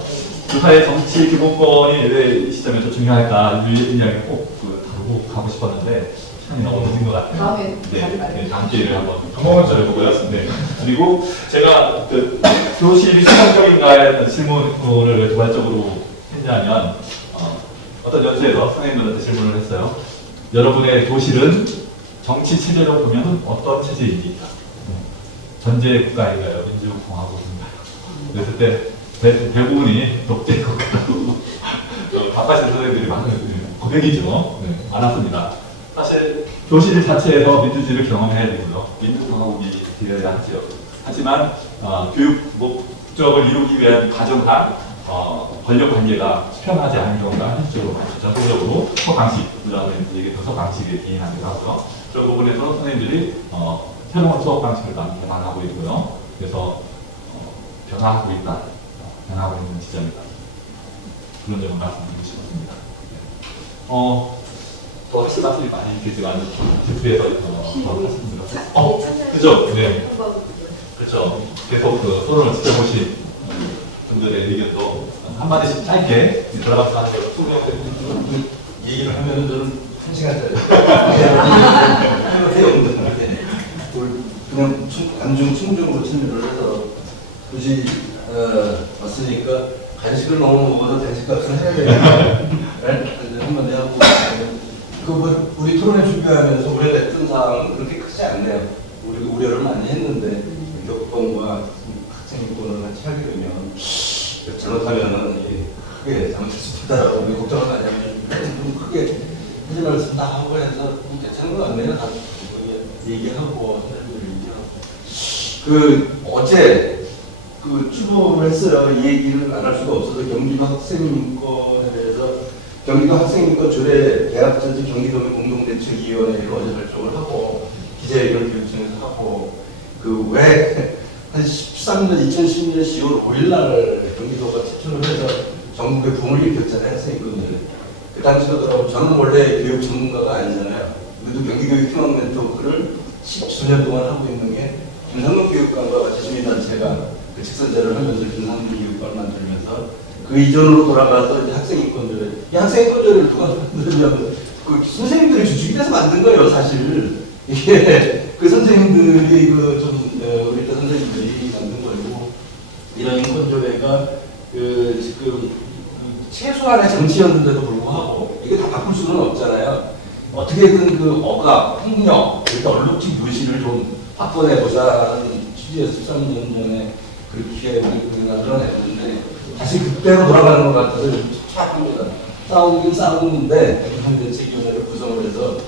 교사의 정치 기본권이 왜 이 시점에서 중요할까 이 이야기 꼭 다루고 가고 싶었는데 시간이 너무 늦은 것 같아요. 다음에 네, 다음 기회를 한번 저를 보고요. 그리고 제가 그 교실이 시각적인가의 질문을 두발적으로 했냐면 어떤 연수에서 선생님들한테 질문을 했어요. 여러분의 교실은 정치 체제로 보면 어떤 체제입니까? 전제 국가인가요? 민주공화국인가요? 그랬을 때 대부분이 독재 국가라고 답하신 선생님들이 고백이죠. 많았습니다. 사실 교실 자체에서 민주주의를 경험해야 되고요. 민주공화국이 되어야 하죠. 하지만 교육 목적을 이루기 위한 가정과 권력 관계가 수평하지 않은 경우가 현실적으로 많죠. 전통적으로 수업 방식, 얘기했던 수업 방식에 기인하기도 하고요. 그런 부분에서 선생님들이 새로운 수업 방식을 변화하고 있고요. 그래서 변화하고 있다. 변화하고 있는 지점이다. 그런 점을 말씀드리고 싶었습니다. 더 하실 말씀이 많이 되지만 대표에서 더 말씀드렸어요. 그죠? 네. 그렇죠. 계속 그 토론을 지켜보신 분들의 의견도 한마디씩 짧게 들어가서 하는 걸 소개해드리는 얘기를 하면은 저는 1시간짜리 그냥 안중 충중으로 참여를 해서 굳이 왔으니까 간식을 너무 먹어서 간식값을 해야 되니까 한마디 하고 우리 토론회 준비하면서 우리가 냈던 사항은 그렇게 크지 않네요. 우리가 우려를 많이 했는데 교권과 학생 인권을 같이 하게 되면 잘못하면은 이게 크게 잘못할 수 있다라고 걱정을 많이 하면 좀 크게 하지 말습니다 하고 해서 괜찮은 거 같네요. 다 얘기하고 그 어제 그 추모를 했어요. 이 얘기를 안 할 수가 없어서 경기도 학생인권에 대해서 경기도 학생인권 조례 대학 전체 경기도민 공동대책위원회를 어제 발족을 하고 기자회견을 요청해서 하고 그 왜 한 13년 2010년 10월 5일 날 경기도가 추천을 해서 전국에 붐을 일으켰잖아요. 학생인권을. 그 당시도 그러고 저는 원래 교육 전문가가 아니잖아요. 그래도 경기교육 희망 네트워크를 10수년 동안 하고 있는 게 김상문 교육관과 시민단체가 그 직선제를 하면서 김상문 교육관을 만들면서 그 이전으로 돌아가서 이제 학생인권조례. 이 학생인권조례를 누가 만들냐면 그 선생님들이 주축이 돼서 만든 거예요, 사실. 이게 그 선생님들이 우리 때 선생님들이 만든 거고 이런 인권조례가 그 지금 최소한의 정치였는데도 불구하고 이게 다 바꿀 수는 없잖아요. 어떻게든 그 억압, 폭력, 이렇게 얼룩진 교실을 좀 바꿔내보자는 취지에서 13년 전에 그렇게 우리가 만들어냈는데 다시 그때로 돌아가는 것 같아서 좀 촉촉합니다. 싸우긴 싸우는데 대책위원회를 구성을 해서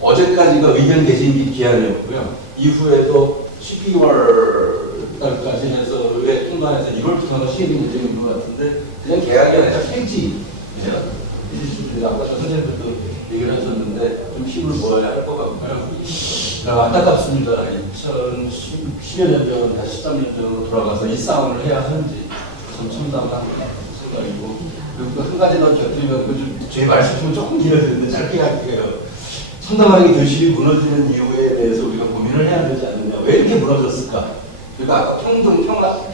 어제까지가 의견 개진기 기한이었고요. 이후에도 12월 달까지 해서 의회 통과해서 1월부터는 시행이 예정인 것 같은데 그냥 계약이 아니라 폐지예요. 아까 선생님들도 얘기를 하셨는데 좀 힘을 모아야 할 것 같고요. 안타깝습니다. 2010여 년 전, 13년 전으로 돌아가서 이 싸움을 해야 하는지 참 참담한 생각이고 그리고 한 가지 더 곁들이면 제 말씀은 조금 길어지는데 짧게 할게요. 참담하게 교실이 무너지는 이유에 대해서 우리가 고민을 해야 되지 않느냐. 왜 이렇게 무너졌을까? 그러니까 아까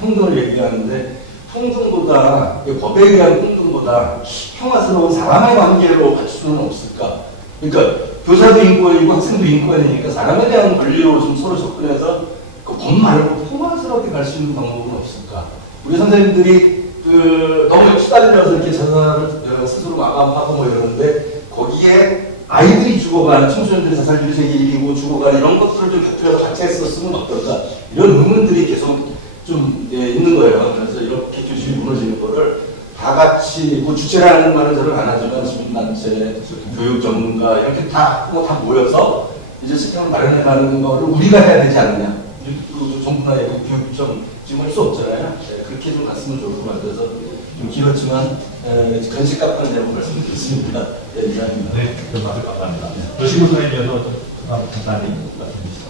평등을 얘기하는데 평등보다 법에 의한 평등보다 평화스러운 사람의 관계로 갈 수는 없을까? 그러니까 교사도 인권이고 학생도 인권이니까 사람에 대한 권리로 좀 서로 접근해서 그 법 말고 평화스럽게 갈 수 있는 방법은 없을까? 우리 선생님들이 너무 시달려서 이렇게 자살을 스스로 마감하고 뭐 이러는데 거기에 아이들이 죽어가는 청소년들이 자살률이 세계 1위고 죽어가는 이런 것들을 좀 곁들여서 같이 했었으면 어떨까? 이런 의문들이 계속 좀 있는 거예요. 그래서 이렇게 교실이 무너지는 거를 다 같이 주체라는 말은 저는 안 하지만 시민단체, 교육 전문가 이렇게 다 모여서 이제 시스템을 마련해가는 거를 우리가 해야 되지 않느냐. 정부나 교육청 지금 할 수 없잖아요. 그렇게 좀 갔으면 좋을 것 같아서 좀 길었지만 간식 깎는 대로 말씀드렸습니다. 네, 이상입니다. 네, 말씀 감사합니다. 시구선에 이어서 간단히 말씀해 주시죠.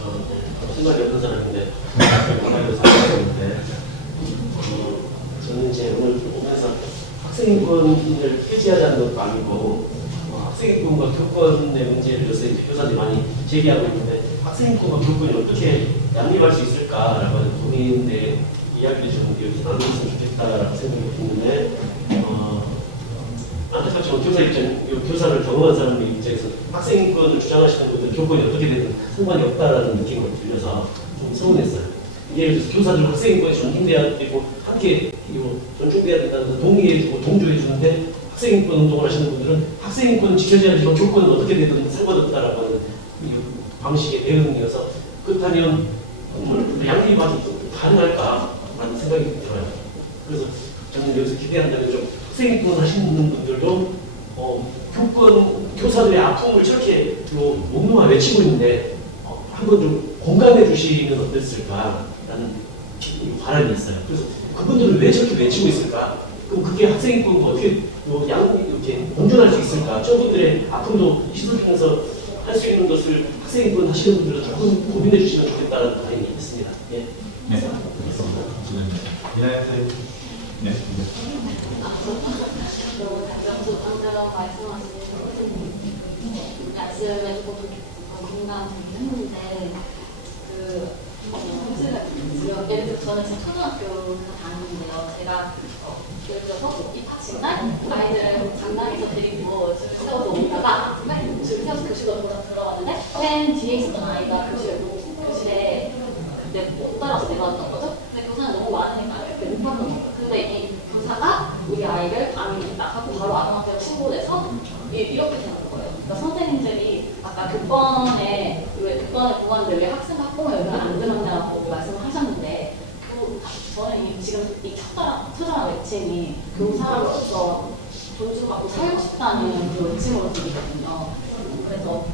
생각이 없는 사람인데 가만히 생각했는데 저는 이제 오늘 오면서 학생인권을 폐지하자는 것도 아니고 학생인권과 교권의 문제를 요새 교사들이 많이 제기하고 있는데 학생인권과 교권이 어떻게 양립할 수 있을까라고 하는 고민에 이야기를 좀 이렇게 나누었으면 좋겠다라는 생각이 드는데 안타깝지만 교사를 경험한 사람들 입장에서 학생인권을 주장하시는 분들 교권이 어떻게 되든 상관이 없다라는 느낌을 들려서 좀 서운했어요. 예를 들어서 교사들 학생인권이 존중돼야 되고 함께 존중돼야 된다면서 동의해주고 동조해주는데 학생인권 운동을 하시는 분들은 학생인권 지켜져야 되지만 교권은 어떻게 되든 상관없다라고 하는 방식의 대응이어서 그렇다면 양립이 가능할까라는 생각이 들어요. 그래서 저는 여기서 기대한다면 좀 학생인권 하시는 분들도 교사들의 아픔을 저렇게 목놓아 외치고 있는데 한번 좀 공감해 주시면 어땠을까라는 바람이 있어요. 그래서 그분들은 왜 저렇게 외치고 있을까? 그럼 그게 학생인권과 어떻게 이렇게 공존할 수 있을까? 저분들의 아픔도 시설통해서 할 수 있는 것을 학생인권 하시는 분들은 조금 고민해 주시면 좋겠다는 바람이 있습니다. 예. 네, 알겠습니다. 이나연 선생님. 네. 너무 방금 말씀하신 말씀에 조금 공감했는데 예를 들어 저는 지금 초등학교를 다니는데요. 제가 예를 들어서 입학식 날 아이들을 장당에서 데리고 세워서 오다가 줄 세워서 교실로 들어갔는데 맨 뒤에 있었던 아이가 교실에 그때 못 따라서 내려왔던 거죠. 근데 교사는 너무 많으니까 이렇게 못 봤던 거죠. 근데 이 교사가 우리 아이를 감이 딱 하고 바로 아동학대로 신고돼서 이렇게 되는 거예요. 그러니까 선생님들이 아까 교권에 보았는데 왜 학생과 학부모 연결 안 들었냐고 말씀을 하셨는데 저는 지금 이 초등학교 외침이 교사로서 존중받고 살고 싶다는 그 외침으로 들리거든요. 그래서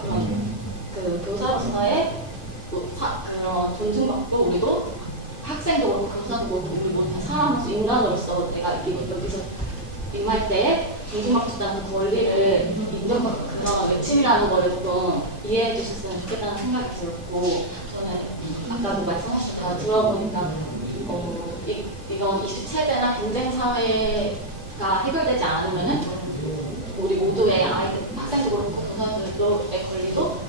그런 그 교사로서의 그런 존중받고 우리도 학생도 그렇고 교사도 그렇고 우리도 다 사람으로서 인간으로서 내가 여기서 임할 때 존중받고 싶다는 권리를 인정받고 그런 외침이라는 걸 조금 이해해 주셨으면 좋겠다는 생각이 들었고 저는 아까도 말씀하셨다 들어보니까 이런 이슈 체제나 경쟁 사회가 해결되지 않으면은 우리 모두의 아이들, 학생도 그렇고 교사들도의 권리도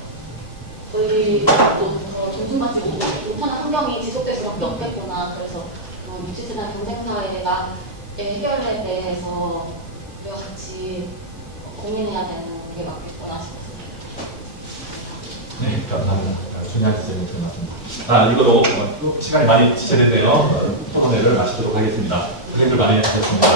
저희도 더 존중받지 못하는 환경이 지속될 수밖에 없겠구나. 그래서 이슈 체제나 경쟁 사회가 해결에 대해서 우리가 같이 고민해야 되는 게 맞겠구나 싶습니다. 네, 감사합니다. 중요한 지적이 들어갔습니다. 이거로 또 시간이 많이 지체된데요. 토론회를 마치도록 하겠습니다. 선생님들 많이 하셨습니다.